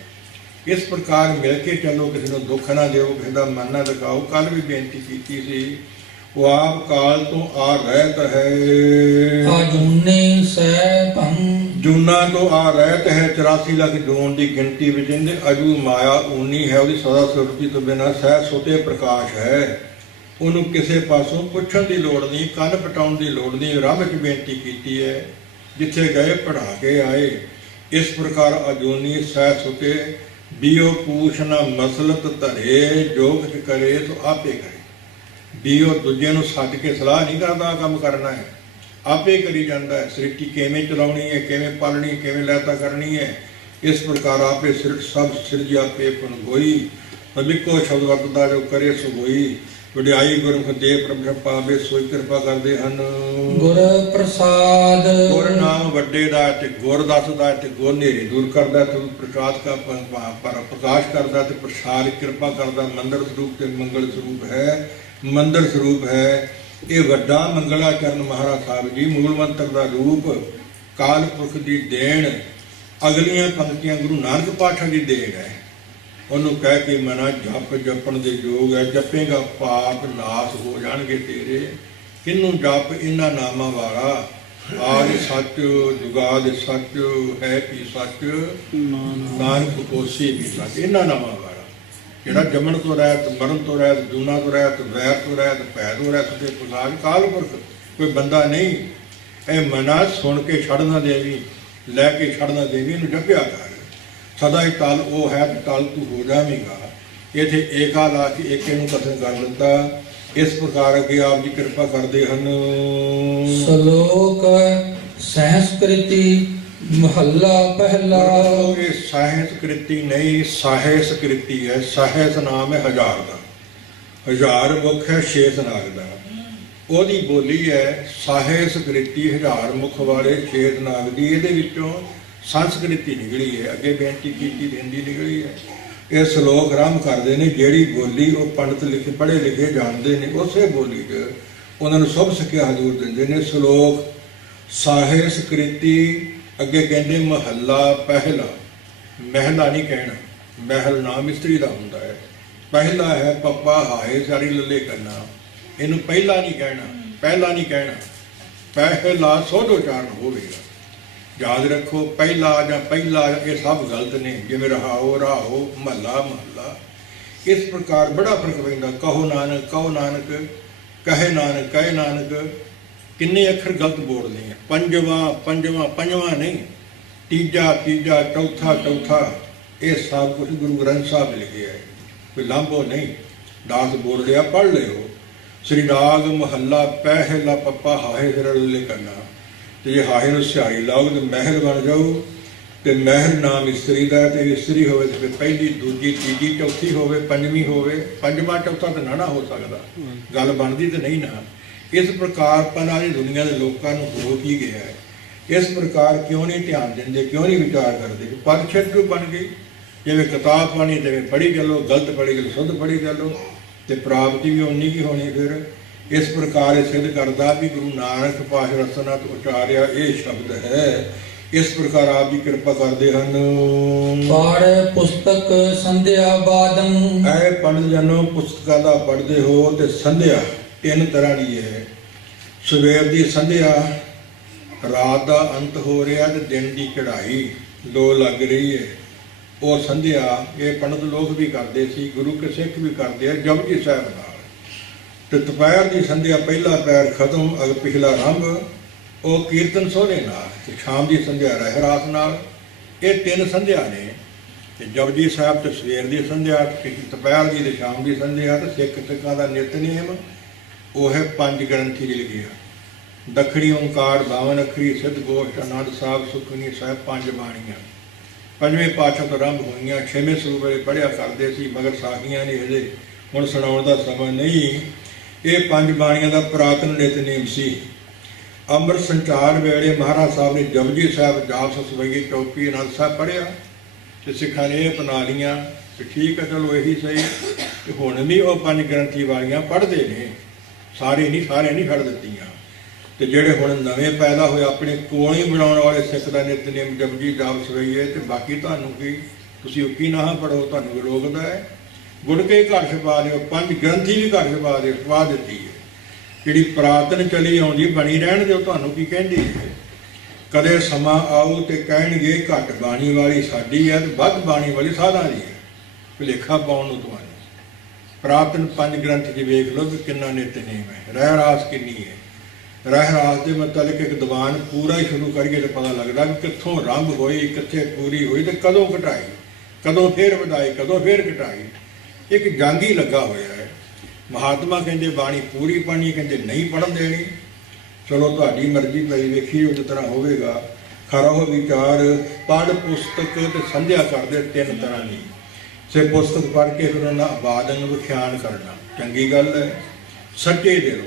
ਇਸ ਪ੍ਰਕਾਰ ਮਿਲ ਕੇ ਚੱਲੋ, ਕਿਸੇ ਨੂੰ ਦੁੱਖ ਨਾ ਦਿਓ, ਕਿਸੇ ਦਾ ਮਨ ਨਾ ਦਿਖਾਓ। ਕੱਲ ਵੀ ਬੇਨਤੀ ਕੀਤੀ ਸੀ, ਉਹ ਆਪ ਕਾਲ ਤੋਂ ਆ ਰਹਿਤ ਹੈ। ਅਜੂਨੇ ਸੈਭੰ, ਜੂਨਾ ਤੋਂ ਆ ਰਹਿਤ ਹੈ। 84 ਲੱਖ ਜੂਨ ਦੀ ਗਿਣਤੀ ਵਿੱਚ। ਇਹਦੇ ਅਜੂ ਮਾਇਆ ਊਨੀ ਹੈ, ਉਹਦੀ ਸਦਾ ਸੁਰਤੀ ਤੋਂ ਬਿਨਾਂ ਸਹਿ ਸੁਤੇ ਪ੍ਰਕਾਸ਼ ਹੈ। ਉਹਨੂੰ ਕਿਸੇ ਪਾਸੋਂ ਪੁੱਛਣ ਦੀ ਲੋੜ ਨਹੀਂ, ਕੰਨ ਪਟਾਉਣ ਦੀ ਲੋੜ ਨਹੀਂ। ਰੱਬ ਵਿੱਚ ਬੇਨਤੀ ਕੀਤੀ ਹੈ, ਜਿੱਥੇ ਗਏ ਪੜ੍ਹਾ ਕੇ ਆਏ। ਇਸ ਪ੍ਰਕਾਰ ਅਜੂਨੀ ਸਹਿ ਸੁਤੇ ਬੀਓ ਪੂਛ ਨਾ ਮਸਲਤ ਧਰੇ। ਜੋ ਕੁਛ ਕਰੇ ਤੋ ਆਪੇ ਕਰੇ। ਬੀਓ ਦੂਜੇ ਨੂੰ ਛੱਡ ਕੇ ਸਲਾਹ ਨਹੀਂ ਕਰਦਾ, ਕੰਮ ਕਰਨਾ ਹੈ ਆਪੇ ਕਰੀ ਜਾਂਦਾ ਹੈ। ਸ੍ਰਿਸ਼ਟੀ ਕਿਵੇਂ ਚਲਾਉਣੀ ਹੈ, ਕਿਵੇਂ ਪਾਲਣੀ, ਕਿਵੇਂ ਲਹਿਤਾ ਕਰਨੀ ਹੈ, ਇਸ ਪ੍ਰਕਾਰ ਆਪੇ ਸਭ ਸਿਰਜਿਆ ਆਪੇ ਪੁਨ ਗੋਈ। ਅਬਿਕੋ ਸ਼ਬਦ ਵਰਤਦਾ ਜੋ ਕਰੇ ਸੋ ਹੋਈ। ਵਡਿਆਈ ਗੁਰਮੁਖ ਦੇ ਪ੍ਰਭ ਪਾਵੇ ਸੋਈ ਕਿਰਪਾ ਕਰਦੇ ਹਨ। ਗੁਰ ਪ੍ਰਸਾਦ, ਗੁਰ ਨਾਮ ਵੱਡੇ ਦਾ ਤੇ ਗੁਰ ਦੱਸਦਾ ਤੇ ਗੁਰ ਹਨੇਰੀ ਦੂਰ ਕਰਦਾ ਤੇ ਪ੍ਰਕਾਸ਼ ਦਾ ਪ੍ਰਕਾਸ਼ ਕਰਦਾ ਤੇ ਪ੍ਰਸਾਦ ਕਿਰਪਾ ਕਰਦਾ। ਮੰਦਰ ਸਰੂਪ ਤੇ ਮੰਗਲ ਸਰੂਪ ਹੈ, ਮੰਦਰ ਸਰੂਪ ਹੈ। ਇਹ ਵੱਡਾ ਮੰਗਲਾਚਰਨ ਮਹਾਰਾਜ ਸਾਹਿਬ ਜੀ ਮੂਲ ਮੰਤਰ ਦਾ ਰੂਪ, ਕਾਲ ਪੁਰਖ ਦੀ ਦੇਣ। ਅਗਲੀਆਂ ਪੰਕਤੀਆਂ ਗੁਰੂ ਨਾਨਕ ਪਾਤਸ਼ਾਹ ਦੀ ਦੇਣ ਹੈ। ਉਹਨੂੰ ਕਹਿ ਕੇ ਮਨਾ ਜਪ ਜਪਣ ਦੇ ਯੋਗ ਹੈ। ਜਪੇਗਾ ਪਾਪ ਨਾਸ ਹੋ ਜਾਣਗੇ ਤੇਰੇ। ਕਿਹਨੂੰ ਜਪ? ਇਹਨਾਂ ਨਾਮਾਂ ਵਾਲਾ। ਆਦ ਸੱਚ ਜੁਗਾਦ ਸੱਚ ਹੈ ਕੀ ਸੱਚ, ਨਾਨਕ ਹੋਸੀ ਵੀ ਸੱਚ। ਇਹਨਾਂ ਨਾਮਾਂ ਵਾਲਾ ਜਿਹੜਾ ਜੰਮਣ ਤੋਂ ਰਹਿਤ, ਮਰਨ ਤੋਂ ਰਹਿਤ, ਜੂਨਾ ਤੋਂ ਰਹਿਤ, ਵੈਰ ਤੋਂ ਰਹਿਤ, ਭੈ ਤੋਂ ਰਹਿਤ ਤੇ ਪ੍ਰਸਾਦ ਕਾਲ ਪੁਰਖ। ਕੋਈ ਬੰਦਾ ਨਹੀਂ। ਇਹ ਮਨਾ ਸੁਣ ਕੇ ਛੱਡ ਨਾ ਦੇਵੀ, ਲੈ ਕੇ ਛੱਡ ਨਾ ਦੇਵੀ। ਇਹਨੂੰ ਜਪਿਆ ਕਰ। ਸਦਾ ਹੀ ਤਲ ਉਹ ਹੈ, ਤਲ ਤੂੰ ਹੋ ਜਾਵੇਗਾ। ਇੱਥੇ ਏਕਾ ਲਾ ਕੇ ਏਕੇ ਨੂੰ ਕਥਨ ਕਰ ਦਿੱਤਾ। ਇਸ ਪ੍ਰਕਾਰ ਅੱਗੇ ਆਪ ਜੀ ਕਿਰਪਾ ਕਰਦੇ ਹਨ। ਸ਼ਲੋਕ ਸੰਸਕ੍ਰਿਤੀ ਮਹੱਲਾ ਪਹਿਲਾ। ਇਹ ਸਾਹਿਸਕ੍ਰਿਤੀ ਨਹੀਂ, ਸਾਹਿਸਕ੍ਰਿਤੀ ਹੈ। ਸਾਹਿਸ ਨਾਮ ਹੈ ਹਜ਼ਾਰ ਦਾ, ਹਜ਼ਾਰ ਮੁਖ ਹੈ ਸ਼ੇਸ਼ ਨਾਗ ਦਾ। ਉਹਦੀ ਬੋਲੀ ਹੈ ਸਾਹਿਸਕ੍ਰਿਤੀ, ਹਜ਼ਾਰ ਮੁਖ ਵਾਲੇ ਸ਼ੇਸ਼ ਨਾਗ ਦੀ। ਇਹਦੇ ਵਿੱਚੋਂ ਸੰਸਕ੍ਰਿਤੀ ਨਿਕਲੀ ਹੈ। ਅੱਗੇ ਬੇਨਤੀ ਕੀਤੀ ਹਿੰਦੀ ਨਿਕਲੀ ਹੈ। ਇਹ ਸ਼ਲੋਕ ਆਰੰਭ ਕਰਦੇ ਨੇ ਜਿਹੜੀ ਬੋਲੀ ਉਹ ਪੰਡਤ ਲਿਖੇ ਪੜ੍ਹੇ ਲਿਖੇ ਜਾਣਦੇ ਨੇ, ਉਸੇ ਬੋਲੀ 'ਚ ਉਹਨਾਂ ਨੂੰ ਸਭ ਸਿੱਖਿਆ ਹਜ਼ੂਰ ਦਿੰਦੇ ਨੇ। ਸ਼ਲੋਕ ਸਾਹਿਸਕ੍ਰਿਤੀ। ਅੱਗੇ ਕਹਿੰਦੇ ਮਹੱਲਾ ਪਹਿਲਾ। ਮਹਿਲਾ ਨਹੀਂ ਕਹਿਣਾ, ਮਹਿਲ ਨਾਮ ਇਸਤਰੀ ਦਾ ਹੁੰਦਾ ਹੈ। ਪਹਿਲਾ ਹੈ ਪੱਪਾ ਹਾਏ ਸਾਰੀ ਲੱਲੇ ਕਰਨਾ। ਇਹਨੂੰ ਪਹਿਲਾ ਨਹੀਂ ਕਹਿਣਾ, ਪਹਿਲਾ ਨਹੀਂ ਕਹਿਣਾ, ਪਹਿਲਾ ਸੋਧ ਉਚਾਰਨ ਹੋਵੇਗਾ। याद रखो पहला या पहला ये सब गलत ने, जिवें रहाओ राहो महला महला, इस प्रकार बड़ा फर्क पैंदा। कहो नानक कहे नानक, किन्ने अखर गलत बोलने हैं। पंजवा नहीं, तीजा चौथा, ये सब कुछ गुरु ग्रंथ साहब लिखे है, कोई लांभो नहीं। दास बोल लिया पढ़ लियो। श्री राग महला पहला पप्पा हाहे हिरले करना, तो जे हाहे नूं सिहारी लाओ तो महल बन जाओ। तो महल नाम इस्त्री का, तो इस्त्री होवे तो पहली दूजी तीजी चौथी होवे पंजवीं होवे, पंजवां चौथा तो ना हो सकता, गल बनती तो नहीं ना। इस प्रकार पनारी दुनिया के लोगों को हो ही गया है। इस प्रकार क्यों नहीं ध्यान देंगे, क्यों नहीं विचार करते। पद छेटू बन गई, जिवें किताब पढ़नी तो पढ़ी चलो, गलत पढ़ी चलो, शुद्ध पढ़ी चलो, तो प्राप्ति भी उन्नी की होनी। फिर इस प्रकार सिद्ध करता भी गुरु नानक पातशाह रसना तो उचारिया ये शब्द है। इस प्रकार आप जी कृपा करते हैं। पढ़ पुस्तक संध्या बादम, ऐ पंडित जनो पुस्तकां दा पढ़ते हो तो संध्या तीन तरह की है। सवेर की संध्या, रात का अंत हो रहा तो दिन की चढ़ाई लो लग रही है, और संध्या ये पंडित लोग भी करते सी, गुरु के सिख भी करते हैं जपजी साहब नाल। तो दोपहर की संध्या पहला पैर खत्म अग पिछला रंभ, वो कीर्तन सोहरे नाल। ते शाम की संध्या रहरास नाल। ये तीन संध्या ने, जपजी साहब तो सवेर की संध्या, दोपहर की तो शाम की संध्या। तो सिखां का नितनेम वो है पंज ग्रंथी जी लिखिया, दखड़ी ओंकार 52 अखरी सिद्ध गोष्ठ आनंद साहब सुखनी साहब पंज बाणियां। पंजवें पातशाह तो आरंभ होईयां, 6वें सूबे पढ़िया करते सी, मगर साखियां नहीं हजे हुण सुणाउण दा समां नहीं। ये पंज बाणियां दा पुरातन नितनेम सी। ਅੰਮ੍ਰਿਤ ਸੰਚਾਰ ਵੇਲੇ ਮਹਾਰਾਜ ਸਾਹਿਬ ਨੇ ਜਪਜੀ ਸਾਹਿਬ ਜਾਪ ਸਤਿਸੰਗੀ ਚੌਕੀ ਆਨੰਦ ਸਾਹਿਬ ਪੜ੍ਹਿਆ, ਤੇ ਸਿੱਖਾਂ ਨੇ ਇਹ ਅਪਣਾ ਲਈਆਂ ਕਿ ਠੀਕ ਹੈ ਚਲੋ ਇਹੀ ਸਹੀ। ਤੇ ਹੁਣ ਵੀ ਉਹ ਪੰਜ ਗ੍ਰੰਥੀ ਵਾਲੀਆਂ ਪੜ੍ਹਦੇ ਨੇ, ਸਾਰੇ ਨਹੀਂ ਛੱਡ ਦਿੱਤੀਆਂ। ਤੇ ਜਿਹੜੇ ਹੁਣ ਨਵੇਂ ਪੈਦਾ ਹੋਏ ਆਪਣੇ ਕੋਲ ਹੀ ਬਣਾਉਣ ਵਾਲੇ ਸਿੱਖ ਦਾ ਨਿਤਨੇਮ ਜਪਜੀ ਜਾਪ ਸਵਈਏ, ਤੇ ਬਾਕੀ ਤੁਹਾਨੂੰ ਕੀ, ਤੁਸੀਂ ਉੱਕੀ ਨਾ ਪੜ੍ਹੋ, ਤੁਹਾਨੂੰ ਰੋਕਦਾ ਹੈ। ਗੁੜ ਕੇ ਘਰ ਛਪਾ ਦਿਓ, ਪੰਜ ਗ੍ਰੰਥੀ ਵੀ ਘਰ ਛਪਾ ਦਿੱਤੀ ਹੈ। ਜਿਹੜੀ ਪੁਰਾਤਨ ਚਲੀ ਆਉਂਦੀ ਬਣੀ ਰਹਿਣ ਦਿਓ, ਤੁਹਾਨੂੰ ਕੀ ਕਹਿੰਦੀ ਹੈ। ਕਦੇ ਸਮਾਂ ਆਊ ਤੇ ਕਹਿਣਗੇ ਘੱਟ ਬਾਣੀ ਵਾਲੀ ਸਾਡੀ ਹੈ ਤੇ ਵੱਧ ਬਾਣੀ ਵਾਲੀ ਸਾਧਾਂ ਦੀ ਹੈ, ਭੁਲੇਖਾ ਪਾਉਣ ਨੂੰ ਤੁਹਾਨੂੰ। ਪੁਰਾਤਨ ਪੰਜ ਗ੍ਰੰਥ 'ਚ ਵੇਖ ਲਓ ਕਿ ਕਿੰਨਾ ਨਿਤਨੇਮ ਹੈ, ਰਹਿਰਾਸ ਕਿੰਨੀ ਹੈ। ਰਹਿਰਾਸ ਦੇ ਮਤਲਬ ਇੱਕ ਦੀਵਾਨ ਪੂਰਾ ਹੀ ਸ਼ੁਰੂ ਕਰੀਏ ਤਾਂ ਪਤਾ ਲੱਗਦਾ ਕਿ ਕਿੱਥੋਂ ਆਰੰਭ ਹੋਈ, ਕਿੱਥੇ ਪੂਰੀ ਹੋਈ, ਤੇ ਕਦੋਂ ਘਟਾਈ, ਕਦੋਂ ਫੇਰ ਵਧਾਈ, ਕਦੋਂ ਫੇਰ ਘਟਾਈ। ਇੱਕ ਜੰਗ ਹੀ ਲੱਗਾ ਹੋਇਆ ਹੈ। ਮਹਾਤਮਾ ਕਹਿੰਦੇ ਬਾਣੀ ਪੂਰੀ ਪੜ੍ਹਨੀ, ਕਹਿੰਦੇ ਨਹੀਂ ਪੜ੍ਹਨ ਦੇਣੀ। ਚਲੋ ਤੁਹਾਡੀ ਮਰਜ਼ੀ ਭਾਈ, ਵੇਖੀ ਉਹ ਤਰ੍ਹਾਂ ਹੋਵੇਗਾ। ਖਰਾ ਹੋ ਵਿਚਾਰ ਪੜ੍ਹ ਪੁਸਤਕ ਤੇ ਸੰਧਿਆ ਕਰਦੇ ਤਿੰਨ ਤਰ੍ਹਾਂ ਦੀ। ਸੇ ਪੁਸਤਕ ਪੜ੍ਹ ਕੇ ਫਿਰ ਉਹਨਾਂ ਆਬਾਦਨ ਵਿਖਿਆਨ ਕਰਨਾ ਚੰਗੀ ਗੱਲ ਹੈ ਸੱਚੇ ਦਿਲੋਂ,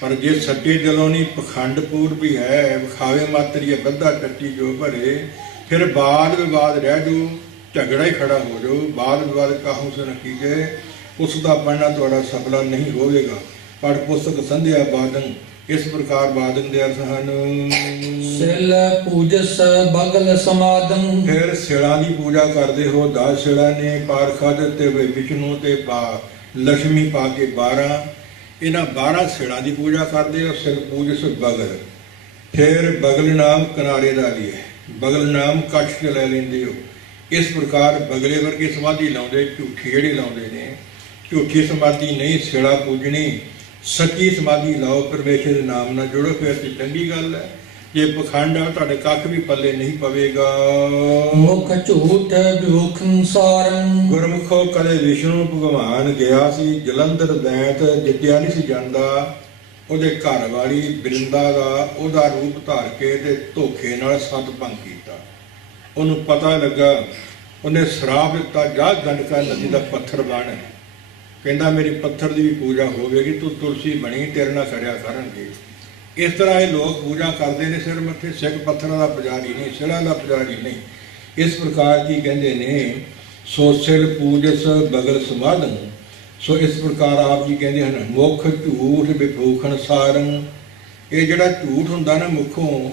ਪਰ ਜੇ ਸੱਚੇ ਦਿਲੋਂ ਨਹੀਂ ਪਖੰਡ ਪੂਰਵੀ ਹੈ, ਵਿਖਾਵੇ ਮਾਤਰੀ ਹੈ ਬੱਧਾ ਟੱਟੀ ਜੋ ਭਰੇ, ਫਿਰ ਬਾਦ ਵਿਵਾਦ ਰਹਿ ਜਾਊ, ਝਗੜਾ ਹੀ ਖੜਾ ਹੋ ਜਾਊ। ਬਾਦ ਵਿਵਾਦ ਕਾਹੂ ਸੇ ਨਤੀਜੇ, ਉਸ ਦਾ ਪੜ੍ਹਨਾ ਤੁਹਾਡਾ ਸਫਲਾ ਨਹੀਂ ਹੋਵੇਗਾ। ਪੜ੍ਹ ਪੁਸਤਕ ਸੰਧਿਆ ਬਾਦਨ, ਇਸ ਪ੍ਰਕਾਰ ਬਾਦਨ ਦੇ ਅਰਥ ਹਨ। ਸਿਲ ਪੂਜਸ ਬਗਲ ਸਮਾਦਮ, ਫਿਰ ਸਿਲਾਂ ਦੀ ਪੂਜਾ ਕਰਦੇ ਹੋ। 10 ਸਿਲਾਂ ਨੇ ਪਾਰਖਦ ਤੇ ਵਿਸ਼ਨੂੰ ਤੇ ਲక్ష్ਮੀ ਪਾ ਕੇ 12, ਇਹਨਾਂ 12 ਸਿਲਾਂ ਦੀ ਪੂਜਾ ਕਰਦੇ ਹੋ। ਸਿਲ ਪੂਜਸ ਬਗਲ, ਫਿਰ ਬਗਲ ਨਾਮ ਕਿਨਾਰੇ ਦਾ ਲਈ ਹੈ, ਬਗਲ ਨਾਮ ਕੱਛ ਚ ਲੈ ਲੈਂਦੇ ਹੋ। ਇਸ ਪ੍ਰਕਾਰ ਬਗਲੇ ਵਰਗੀ ਸਮਾਧੀ ਲਾਉਂਦੇ, ਝੂਠੀ ਜਿਹੜੀ ਲਾਉਂਦੇ ਨੇ। ਝੂਠੀ ਸਮਾਧੀ ਨਹੀਂ, ਸਿਲਾ ਪੂਜਣੀ, ਸੱਚੀ ਸਮਾਧੀ ਲਾਓ, ਪਰਮੇਸ਼ਰ ਦੇ ਨਾਮ ਨਾਲ ਜੁੜੋ, ਫਿਰ ਤੇ ਚੰਗੀ ਗੱਲ ਹੈ। ਜੇ ਪਖੰਡ ਆ ਤੁਹਾਡੇ ਕੱਖ ਵੀ ਪੱਲੇ ਨਹੀਂ ਪਵੇਗਾ। ਮੁਖ ਝੂਠ ਵਿਉਖ ਸਾਰੰ, ਗੁਰਮੁਖੋ ਕਦੇ ਵਿਸ਼ਨੂੰ ਭਗਵਾਨ ਗਿਆ ਸੀ ਜਲੰਧਰ ਦੈਂਤ, ਜਿੱਤਿਆ ਨਹੀਂ ਸੀ ਜਾਂਦਾ। ਉਹਦੇ ਘਰ ਵਾਲੀ ਬ੍ਰਿੰਦਾ ਦਾ ਉਹਦਾ ਰੂਪ ਧਾਰ ਕੇ ਤੇ ਧੋਖੇ ਨਾਲ ਸਤਿਭੰਗ ਕੀਤਾ। ਉਹਨੂੰ ਪਤਾ ਲੱਗਾ, ਉਹਨੇ ਸ਼ਰਾਪ ਦਿੱਤਾ, ਜਾ ਗੰਡਕਾ ਨਦੀ ਦਾ ਪੱਥਰ ਬਣ। ਕਹਿੰਦਾ ਮੇਰੀ ਪੱਥਰ ਦੀ ਵੀ ਪੂਜਾ ਹੋਵੇਗੀ, ਤੂੰ ਤੁਲਸੀ ਬਣੀ, ਤੇਰੇ ਨਾਲ ਕਰਿਆ ਕਰਨਗੇ। ਇਸ ਤਰ੍ਹਾਂ ਇਹ ਲੋਕ ਪੂਜਾ ਕਰਦੇ ਨੇ ਸਿਰ ਮੱਥੇ। ਸਿੱਖ ਪੱਥਰਾਂ ਦਾ ਪੁਜਾਰੀ ਨਹੀਂ, ਸਿਲਾਂ ਦਾ ਪੁਜਾਰੀ ਨਹੀਂ। ਇਸ ਪ੍ਰਕਾਰ ਕੀ ਕਹਿੰਦੇ ਨੇ, ਸੋ ਸਿਲ ਪੂਜਸ ਬਗਲ ਸਮਾਧਨ। ਸੋ ਇਸ ਪ੍ਰਕਾਰ ਆਪ ਜੀ ਕਹਿੰਦੇ ਹਨ, ਮੁੱਖ ਝੂਠ ਵਿਭੂਖਣ ਸਾਰੰਗ। ਇਹ ਜਿਹੜਾ ਝੂਠ ਹੁੰਦਾ ਨਾ ਮੁੱਖੋਂ,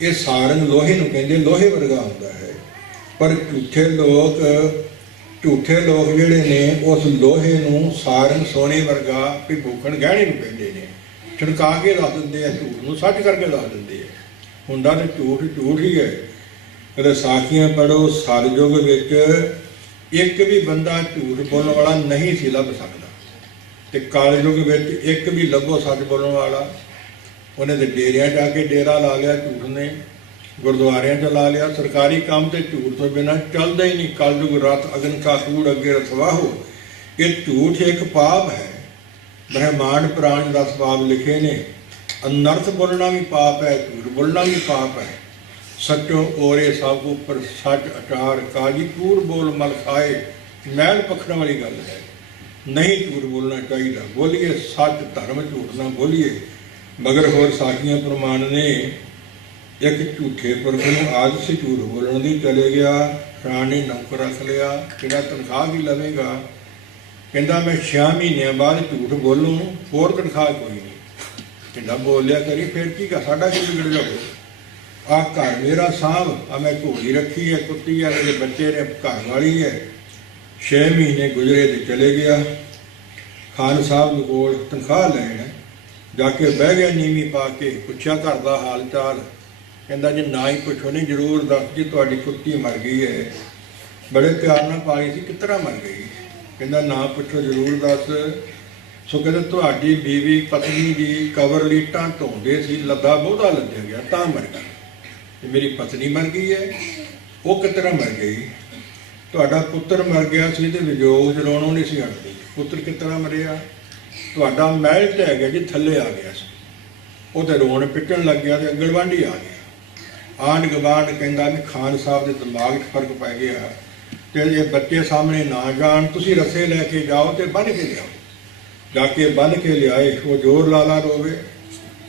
ਇਹ ਸਾਰੰਗ ਲੋਹੇ ਨੂੰ ਕਹਿੰਦੇ, ਲੋਹੇ ਵਰਗਾ ਹੁੰਦਾ ਹੈ। ਪਰ ਝੂਠੇ ਲੋਕ ਜਿਹੜੇ ਨੇ ਉਸ ਲੋਹੇ ਨੂੰ ਸਾਰੰਗ ਸੋਨੇ ਵਰਗਾ ਵਿਭੂਖਣ ਗਹਿਣੇ ਨੂੰ ਕਹਿੰਦੇ ਨੇ। ਛਿੜਕਾ ਕੇ ਦੱਸ ਦਿੰਦੇ ਆ, ਝੂਠ ਨੂੰ ਸੱਚ ਕਰਕੇ ਦੱਸ ਦਿੰਦੇ ਆ। ਹੁੰਦਾ ਤੇ ਝੂਠ ਝੂਠ ਹੀ ਹੈ। ਕਦੇ ਸਾਖੀਆਂ ਪੜ੍ਹੋ, ਸਤਿਯੁਗ ਵਿੱਚ ਇੱਕ ਵੀ ਬੰਦਾ ਝੂਠ ਬੋਲਣ ਵਾਲਾ ਨਹੀਂ ਸੀ ਲੱਭ ਸਕਦਾ, ਤੇ ਕਲਯੁਗ ਵਿੱਚ ਇੱਕ ਵੀ ਲੱਭੋ ਸੱਚ ਬੋਲਣ ਵਾਲਾ। ਉਹਨੇ ਤੇ ਡੇਰਿਆਂ ਜਾ ਕੇ ਡੇਰਾ ਲਾ ਲਿਆ ਝੂਠ ਨੇ, ਗੁਰਦੁਆਰਿਆਂ 'ਚ ਲਾ ਲਿਆ। ਸਰਕਾਰੀ ਕੰਮ ਤੇ ਝੂਠ ਤੋਂ ਬਿਨਾਂ ਚੱਲਦਾ ਹੀ ਨਹੀਂ। ਕਲਯੁਗ ਰਥ ਅਗਨ ਕਾ ਕੂੜ ਅੱਗੇ ਰਥਵਾਹੋ। ਇਹ ਝੂਠ ਇੱਕ ਪਾਪ ਹੈ। ਬ੍ਰਹਮਾਂਡ ਪੁਰਾਣ 10 ਪਾਪ ਲਿਖੇ ਨੇ। ਅਨਰਥ ਬੋਲਣਾ ਵੀ ਪਾਪ ਹੈ, ਝੂਠ ਬੋਲਣਾ ਵੀ ਪਾਪ ਹੈ। ਸੱਚੋ ਓਰੇ ਸਭ ਉੱਪਰ ਸੱਚ ਅਚਾਰ, ਕਾਜੀ ਕੂੜ ਬੋਲ ਮਲ ਖਾਏ। ਮੈਲ ਪਖਣ ਵਾਲੀ ਗੱਲ ਹੈ, ਨਹੀਂ ਝੂਠ ਬੋਲਣਾ ਚਾਹੀਦਾ। ਬੋਲੀਏ ਸੱਚ, ਧਰਮ, ਝੂਠ ਨਾ ਬੋਲੀਏ। ਮਗਰ ਹੋਰ ਸਾਖੀਆਂ ਪ੍ਰਮਾਣ ਨੇ। ਇੱਕ ਝੂਠੇ ਪੁਰਖ ਨੂੰ ਆਦਤ ਸੀ ਝੂਠ ਬੋਲਣ ਦੀ, ਚਲੇ ਗਿਆ ਰਾਣੀ ਨੌਕਰ ਰੱਖ ਲਿਆ। ਕਿਹੜਾ ਤਨਖਾਹ ਵੀ ਲਵੇਗਾ? ਕਹਿੰਦਾ ਮੈਂ 6 ਮਹੀਨਿਆਂ ਬਾਅਦ ਝੂਠ ਬੋਲੂੰ, ਹੋਰ ਤਨਖਾਹ ਕੋਈ ਨਹੀਂ। ਕਹਿੰਦਾ ਬੋਲਿਆ ਕਰੀ, ਫਿਰ ਕੀ ਕਰ, ਸਾਡਾ ਕੀ ਵਿਗੜ ਜਾਵੇ? ਆਹ ਘਰ ਮੇਰਾ ਸਾਂਭ, ਆ ਮੈਂ ਘੋੜੀ ਰੱਖੀ ਹੈ, ਕੁੱਤੀ ਹੈ, ਮੇਰੇ ਬੱਚੇ ਨੇ, ਘਰ ਵਾਲੀ ਹੈ। 6 ਮਹੀਨੇ ਗੁਜ਼ਰੇ ਤੇ ਚਲੇ ਗਿਆ। ਖਾਨ ਸਾਹਿਬ ਕੋਲ ਤਨਖਾਹ ਲੈਣ ਜਾ ਕੇ ਬਹਿ ਗਿਆ ਨੀਵੀਂ ਪਾ ਕੇ। ਪੁੱਛਿਆ ਘਰ ਦਾ ਹਾਲ ਚਾਲ। ਕਹਿੰਦਾ ਜੀ ਨਾ ਹੀ ਪੁੱਛੋ, ਨਹੀਂ ਜ਼ਰੂਰ ਦੱਸ ਜੀ ਤੁਹਾਡੀ ਕੁੱਤੀ ਮਰ ਗਈ ਹੈ, ਬੜੇ ਪਿਆਰ ਨਾਲ ਪਾਲੀ ਸੀ, ਕਿਸ ਤਰ੍ਹਾਂ ਮਰ ਗਈ? ਕਹਿੰਦਾ ਨਾ ਪੁੱਛੋ, ਜ਼ਰੂਰ ਦੱਸ। ਸੋ ਕਹਿੰਦਾ ਤੁਹਾਡੀ ਬੀਵੀ ਪਤਨੀ ਦੀ ਕਬਰ ਲੀਟਾਂ ਧੋਂਦੇ ਸੀ, ਲੱਦਾ ਬਹੁਤਾ ਲੱਦਿਆ ਗਿਆ ਤਾਂ ਮਰ ਗਈ। ਤੇ ਮੇਰੀ ਪਤਨੀ ਮਰ ਗਈ ਹੈ, ਉਹ ਕਿਸ ਤਰ੍ਹਾਂ ਮਰ ਗਈ? ਤੁਹਾਡਾ ਪੁੱਤਰ ਮਰ ਗਿਆ ਸੀ ਤੇ ਵਿਜੋਗ ਜਲਾਉਣੋਂ ਨਹੀਂ ਸੀ ਹਟਦੀ, ਪੁੱਤਰ ਕਿਸ ਤਰ੍ਹਾਂ ਮਰਿਆ? ਤੁਹਾਡਾ ਮਹਿਲ ਢਹਿ ਗਿਆ ਜੀ, ਥੱਲੇ ਆ ਗਿਆ ਸੀ, ਉਹ ਤੇ ਰੋਣ ਪਿੱਟਣ ਲੱਗ ਗਿਆ ਤੇ ਗਲਵਾਂਢੀ ਆ ਗਿਆ। ਆਂਢ ਗਵਾਂਢ ਕਹਿੰਦਾ ਵੀ ਖਾਨ ਸਾਹਿਬ ਦੇ ਦਿਮਾਗ 'ਚ ਫਰਕ ਪੈ ਗਿਆ, ਤੇ ਜੇ ਬੱਚੇ ਸਾਹਮਣੇ ਨਾ ਜਾਣ, ਤੁਸੀਂ ਰੱਸੇ ਲੈ ਕੇ ਜਾਓ ਤੇ ਬੰਨ੍ਹ ਕੇ ਲਿਆਓ। ਜਾ ਕੇ ਬੰਨ੍ਹ ਕੇ ਲਿਆਏ। ਉਹ ਜ਼ੋਰ ਲਾ ਰੋਵੇ,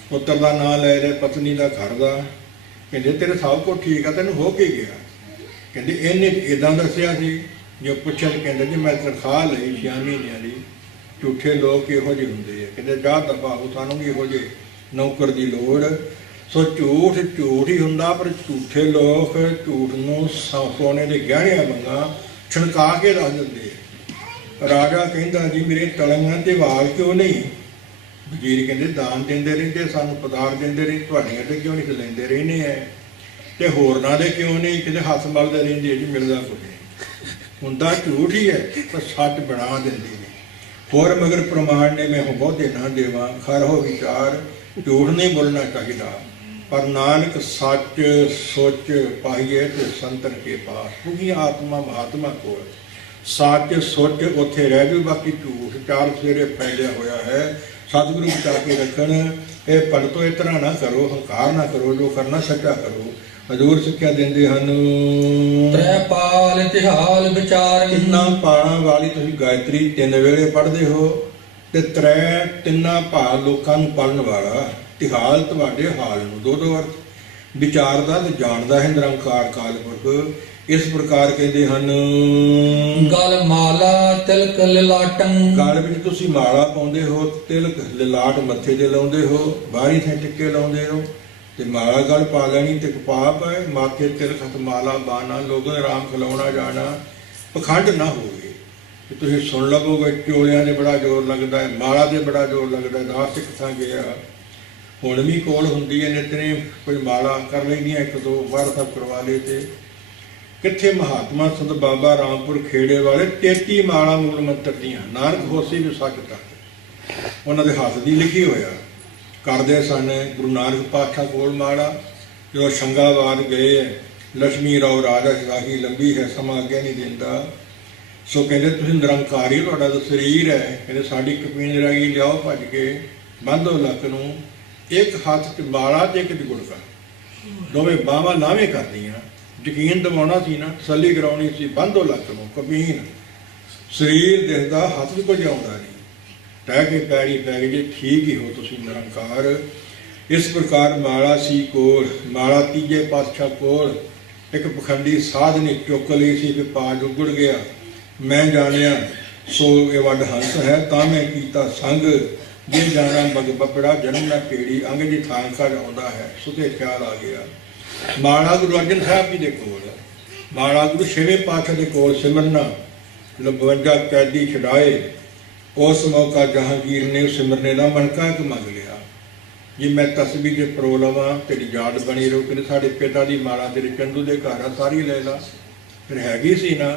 ਪੁੱਤਰ ਦਾ ਨਾਂ ਲੈ ਰਿਹਾ, ਪਤਨੀ ਦਾ, ਘਰ ਦਾ। ਕਹਿੰਦੇ ਤੇਰੇ ਸਭ ਕੁਝ ਠੀਕ ਆ, ਤੈਨੂੰ ਹੋ ਕੇ ਗਿਆ? ਕਹਿੰਦੇ ਇਹਨੇ ਇੱਦਾਂ ਦੱਸਿਆ ਸੀ। ਜੋ ਪੁੱਛਿਆ ਤਾਂ ਕਹਿੰਦੇ ਜੀ ਮੈਂ ਤਨਖਾਹ ਲਈ 6 ਮਹੀਨਿਆਂ ਦੀ। ਝੂਠੇ ਲੋਕ ਇਹੋ ਜਿਹੇ ਹੁੰਦੇ ਆ। ਕਹਿੰਦੇ ਜਾ ਦਫਾ ਹੋ, ਸਾਨੂੰ ਵੀ ਇਹੋ ਜਿਹੇ ਨੌਕਰ ਦੀ ਲੋੜ। ਸੋ ਝੂਠ ਝੂਠ ਹੀ ਹੁੰਦਾ, ਪਰ ਝੂਠੇ ਲੋਕ ਝੂਠ ਨੂੰ ਸੋਨੇ ਦੇ ਗਹਿਣਿਆਂ ਵਾਂਗਾਂ ਛਣਕਾ ਕੇ ਰੱਖ ਦਿੰਦੇ ਆ। ਰਾਜਾ ਕਹਿੰਦਾ ਜੀ ਮੇਰੇ ਤਲੀਆਂ ਤੇ ਵਾਲ ਕਿਉਂ ਨਹੀਂ? ਵਜ਼ੀਰ ਕਹਿੰਦੇ ਦਾਨ ਦਿੰਦੇ ਰਹਿੰਦੇ, ਸਾਨੂੰ ਪਦਾਰ ਦਿੰਦੇ ਰਹਿੰਦੇ, ਤੁਹਾਡੀਆਂ ਤੇ ਕਿਉਂ ਨਹੀਂ ਲੈਂਦੇ ਰਹਿੰਦੇ ਹੈ? ਤੇ ਹੋਰਨਾਂ ਦੇ ਕਿਉਂ ਨਹੀਂ? ਕਿਤੇ ਹੱਥ ਮਲਦੇ ਰਹਿੰਦੇ ਜੀ, ਮਿਲਦਾ ਕੁਝ ਨਹੀਂ। ਹੁੰਦਾ ਝੂਠ ਹੀ ਹੈ, ਪਰ ਸੱਚ ਬਣਾ ਦਿੰਦੇ ਨੇ। ਹੋਰ ਮਗਰ ਪ੍ਰਮਾਣ ਨੇ ਮੈਂ ਬਹੁਤੇ ਨਾ ਦੇਵਾਂ, ਖਰ ਹੋ ਵਿਚਾਰ। ਝੂਠ ਨਹੀਂ ਬੋਲਣਾ ਚਾਹੀਦਾ, ਪਰ ਨਾਨਕ ਸੱਚ ਸੋਚ ਪਾਈਏ ਤੇ ਸੰਤਨ ਕੇ ਪਾਸ। ਕਿਉਂਕਿ ਆਤਮਾ ਮਹਾਤਮਾ ਕੋਲ ਸੱਚ ਸੋਚ ਉੱਥੇ ਰਹਿ ਜਾਊ, ਬਾਕੀ ਝੂਠ ਚਾਰ ਸਵੇਰੇ ਫੈਲਿਆ ਹੋਇਆ ਹੈ। ਸਤਿਗੁਰੂ ਬਚਾ ਕੇ ਰੱਖਣ। ਇਹ ਭਗਤੋ ਇਸ ਤਰ੍ਹਾਂ ਨਾ ਕਰੋ, ਹੰਕਾਰ ਨਾ ਕਰੋ, ਜੋ ਕਰਨਾ ਸੱਚਾ ਕਰੋ। ਹਜ਼ੂਰ ਸਿੱਖਿਆ ਦਿੰਦੇ ਹਨ, ਤ੍ਰੈ ਪਾਲ ਤਿਹਾਲ ਵਿਚਾਰ। ਤਿੰਨਾਂ ਪਾਲਾਂ ਵਾਲੀ ਤੁਸੀਂ ਗਾਇਤਰੀ 3 ਵੇਲੇ ਪੜ੍ਹਦੇ ਹੋ, ਤੇ ਤਿੰਨਾਂ ਭਾਲ ਲੋਕਾਂ ਨੂੰ ਪੜ੍ਹਨ ਵਾਲਾ। ਤਿਹਾਲ ਤੁਹਾਡੇ ਹਾਲ ਨੂੰ, ਦੋ ਅਰਥ। ਵਿਚਾਰਦਾ ਤੇ ਜਾਣਦਾ ਹੈ ਨਿਰੰਕਾਰ ਕਾਲਪੁਰਖ। ਇਸ ਪ੍ਰਕਾਰ ਕਹਿੰਦੇ ਹਨ, ਗਲ ਮਾਲਾ ਤਿਲਕ ਲਿਲਾਟੰ। ਗਲ ਵਿੱਚ ਤੁਸੀਂ ਮਾਲਾ ਪਾਉਂਦੇ ਹੋ, ਤਿਲਕ ਲਿਲਾਟ ਮੱਥੇ ਤੇ ਲਾਉਂਦੇ ਹੋ, ਬਾਹਰੀ ਥਾਂ ਟਿੱਕੇ ਲਾਉਂਦੇ ਹੋ, ਤੇ ਮਾਲਾ ਗਲ ਪਾ ਲੈਣੀ ਤੇ ਪਾਪ ਹੈ। ਮਾਥੇ ਤਿਲਕ ਹੱਥ ਮਾਲਾ ਬਾਣਾ, ਲੋਕਾਂ ਦੇ ਰਾਮ ਖਿਲਾਉਣਾ ਜਾਣਾ। ਪਖੰਡ ਨਾ ਹੋਵੇ ਕਿ ਤੁਸੀਂ ਸੁਣ ਲਵੋਗੇ ਚੋਲਿਆਂ ਦੇ ਬੜਾ ਜ਼ੋਰ ਲੱਗਦਾ ਹੈ, ਮਾਲਾ ਦੇ ਬੜਾ ਜ਼ੋਰ ਲੱਗਦਾ ਹੈ। ਦਾਸ ਸਿੱਖ ਥਾਂ ਗਿਆ, ਹੁਣ ਵੀ ਕੋਲ ਹੁੰਦੀ ਹੈ ਨਿਤਨੇ, ਕੋਈ ਮਾਲਾ ਕਰ ਲੈਂਦੀਆਂ, 1-2 ਵਾਰ ਸਭ ਕਰਵਾ ਲਏ। ਤੇ ਕਿੱਥੇ ਮਹਾਤਮਾ ਸੰਤ ਬਾਬਾ ਰਾਮਪੁਰ ਖੇੜੇ ਵਾਲੇ 33 ਮਾਲਾ ਮੂਲ ਮੰਤਰ ਦੀਆਂ, ਨਾਨਕ ਹੋਸੀ ਵੀ ਸੱਚ ਤੱਕ ਉਹਨਾਂ ਦੇ ਹੱਥ ਦੀ ਲਿਖੀ ਹੋਇਆ ਕਰਦੇ ਸਨ। ਗੁਰੂ ਨਾਨਕ ਪਾਤਸ਼ਾਹ ਕੋਲ ਮਾਲਾ। ਜਦੋਂ ਸ਼ੰਗਾਬਾਦ ਗਏ, ਲక్ష్ਮੀ ਰਾਓ ਰਾਜਾ ਸ਼ਾਹੀ ਲੰਬੀ ਹੈ, ਸਮਾਂ ਅੱਗੇ ਨਹੀਂ ਦਿੰਦਾ। ਸੋ ਕਹਿੰਦੇ ਤੁਸੀਂ ਨਿਰੰਕਾਰੀ, ਤੁਹਾਡਾ ਤਾਂ ਸਰੀਰ ਹੈ। ਕਹਿੰਦੇ ਸਾਡੀ ਕਪੀਨ ਰਹਿ ਗਈ, ਲਿਆਓ ਭੱਜ ਕੇ, ਬੰਨ੍ਹੋ ਲੱਕ ਨੂੰ। ਇੱਕ ਹੱਥ 'ਚ ਮਾਲਾ ਤੇ ਇੱਕ 'ਚ ਗੁੜਕਾ, ਦੋਵੇਂ ਬਾਹਾਂ ਲਾਵੇਂ ਕਰਦੀਆਂ। ਯਕੀਨ ਦਿਵਾਉਣਾ ਸੀ ਨਾ, ਤਸੱਲੀ ਕਰਾਉਣੀ ਸੀ। ਬੰਨ੍ਹੋ ਲੱਕ ਨੂੰ, ਕਪੀਨ। ਸਰੀਰ ਦਿਖਦਾ, ਹੱਥ 'ਚ ਕੁਝ ਆਉਂਦਾ ਨਹੀਂ। ਟਹਿ ਕੇ ਪੈਰੀ ਪੈ ਗਏ ਜੇ ਠੀਕ ਹੀ ਹੋ ਤੁਸੀਂ ਨਿਰੰਕਾਰ। ਇਸ ਪ੍ਰਕਾਰ ਮਾਲਾ ਸੀ ਕੋਲ, ਮਾਲਾ ਤੀਜੇ ਪਾਤਸ਼ਾਹ ਕੋਲ। ਇੱਕ ਪਖੰਡੀ ਸਾਧ ਨੇ ਚੁੱਕ ਲਈ ਸੀ, ਫਿਰ ਪਾਜ ਉੱਗੜ ਗਿਆ। ਮੈਂ ਜਾਣਿਆ ਸੋ ਇਹ ਵੱਡ ਹੰਸ ਹੈ, ਤਾਂ ਮੈਂ ਕੀਤਾ ਸੰਗ। ਜੇ ਜਾਣਾ ਬਗ ਬੱਪੜਾ ਜਨਮ ਨਾ ਪੇੜੀ, ਅੰਗ ਦੀ ਥਾਂ ਖਾ ਆਉਂਦਾ ਹੈ। ਸੁਤੇ ਖਿਆਲ ਆ ਗਿਆ। ਮਾਲਾ ਗੁਰੂ ਅਰਜਨ ਸਾਹਿਬ ਜੀ ਦੇ ਕੋਲ, ਮਾਲਾ ਗੁਰੂ 6ਵੇਂ ਪਾਤਸ਼ਾਹ ਦੇ ਕੋਲ ਸਿਮਰਨਾ। 52 ਕੈਦੀ ਛਡਾਏ। ਉਸ ਮੌਕਾ ਜਹਾਂਗੀਰ ਨੇ ਸਿਮਰਨੇ ਦਾ ਮਣਕਾ ਇੱਕ ਮੰਗ ਲਿਆ। ਜੇ ਮੈਂ ਤਸਬੀਹ ਤੇ ਪਰੋ ਲਵਾਂ ਤੇਰੀ ਯਾਦ ਬਣੀ ਰਹੂ। ਕਹਿੰਦੇ ਸਾਡੇ ਪਿਤਾ ਦੀ ਮਾਲਾ ਤੇਰੇ ਚੰਦੂ ਦੇ ਘਰ ਆ, ਸਾਰੀ ਲੈ ਲਾ। ਫਿਰ ਹੈਗੀ ਸੀ ਨਾ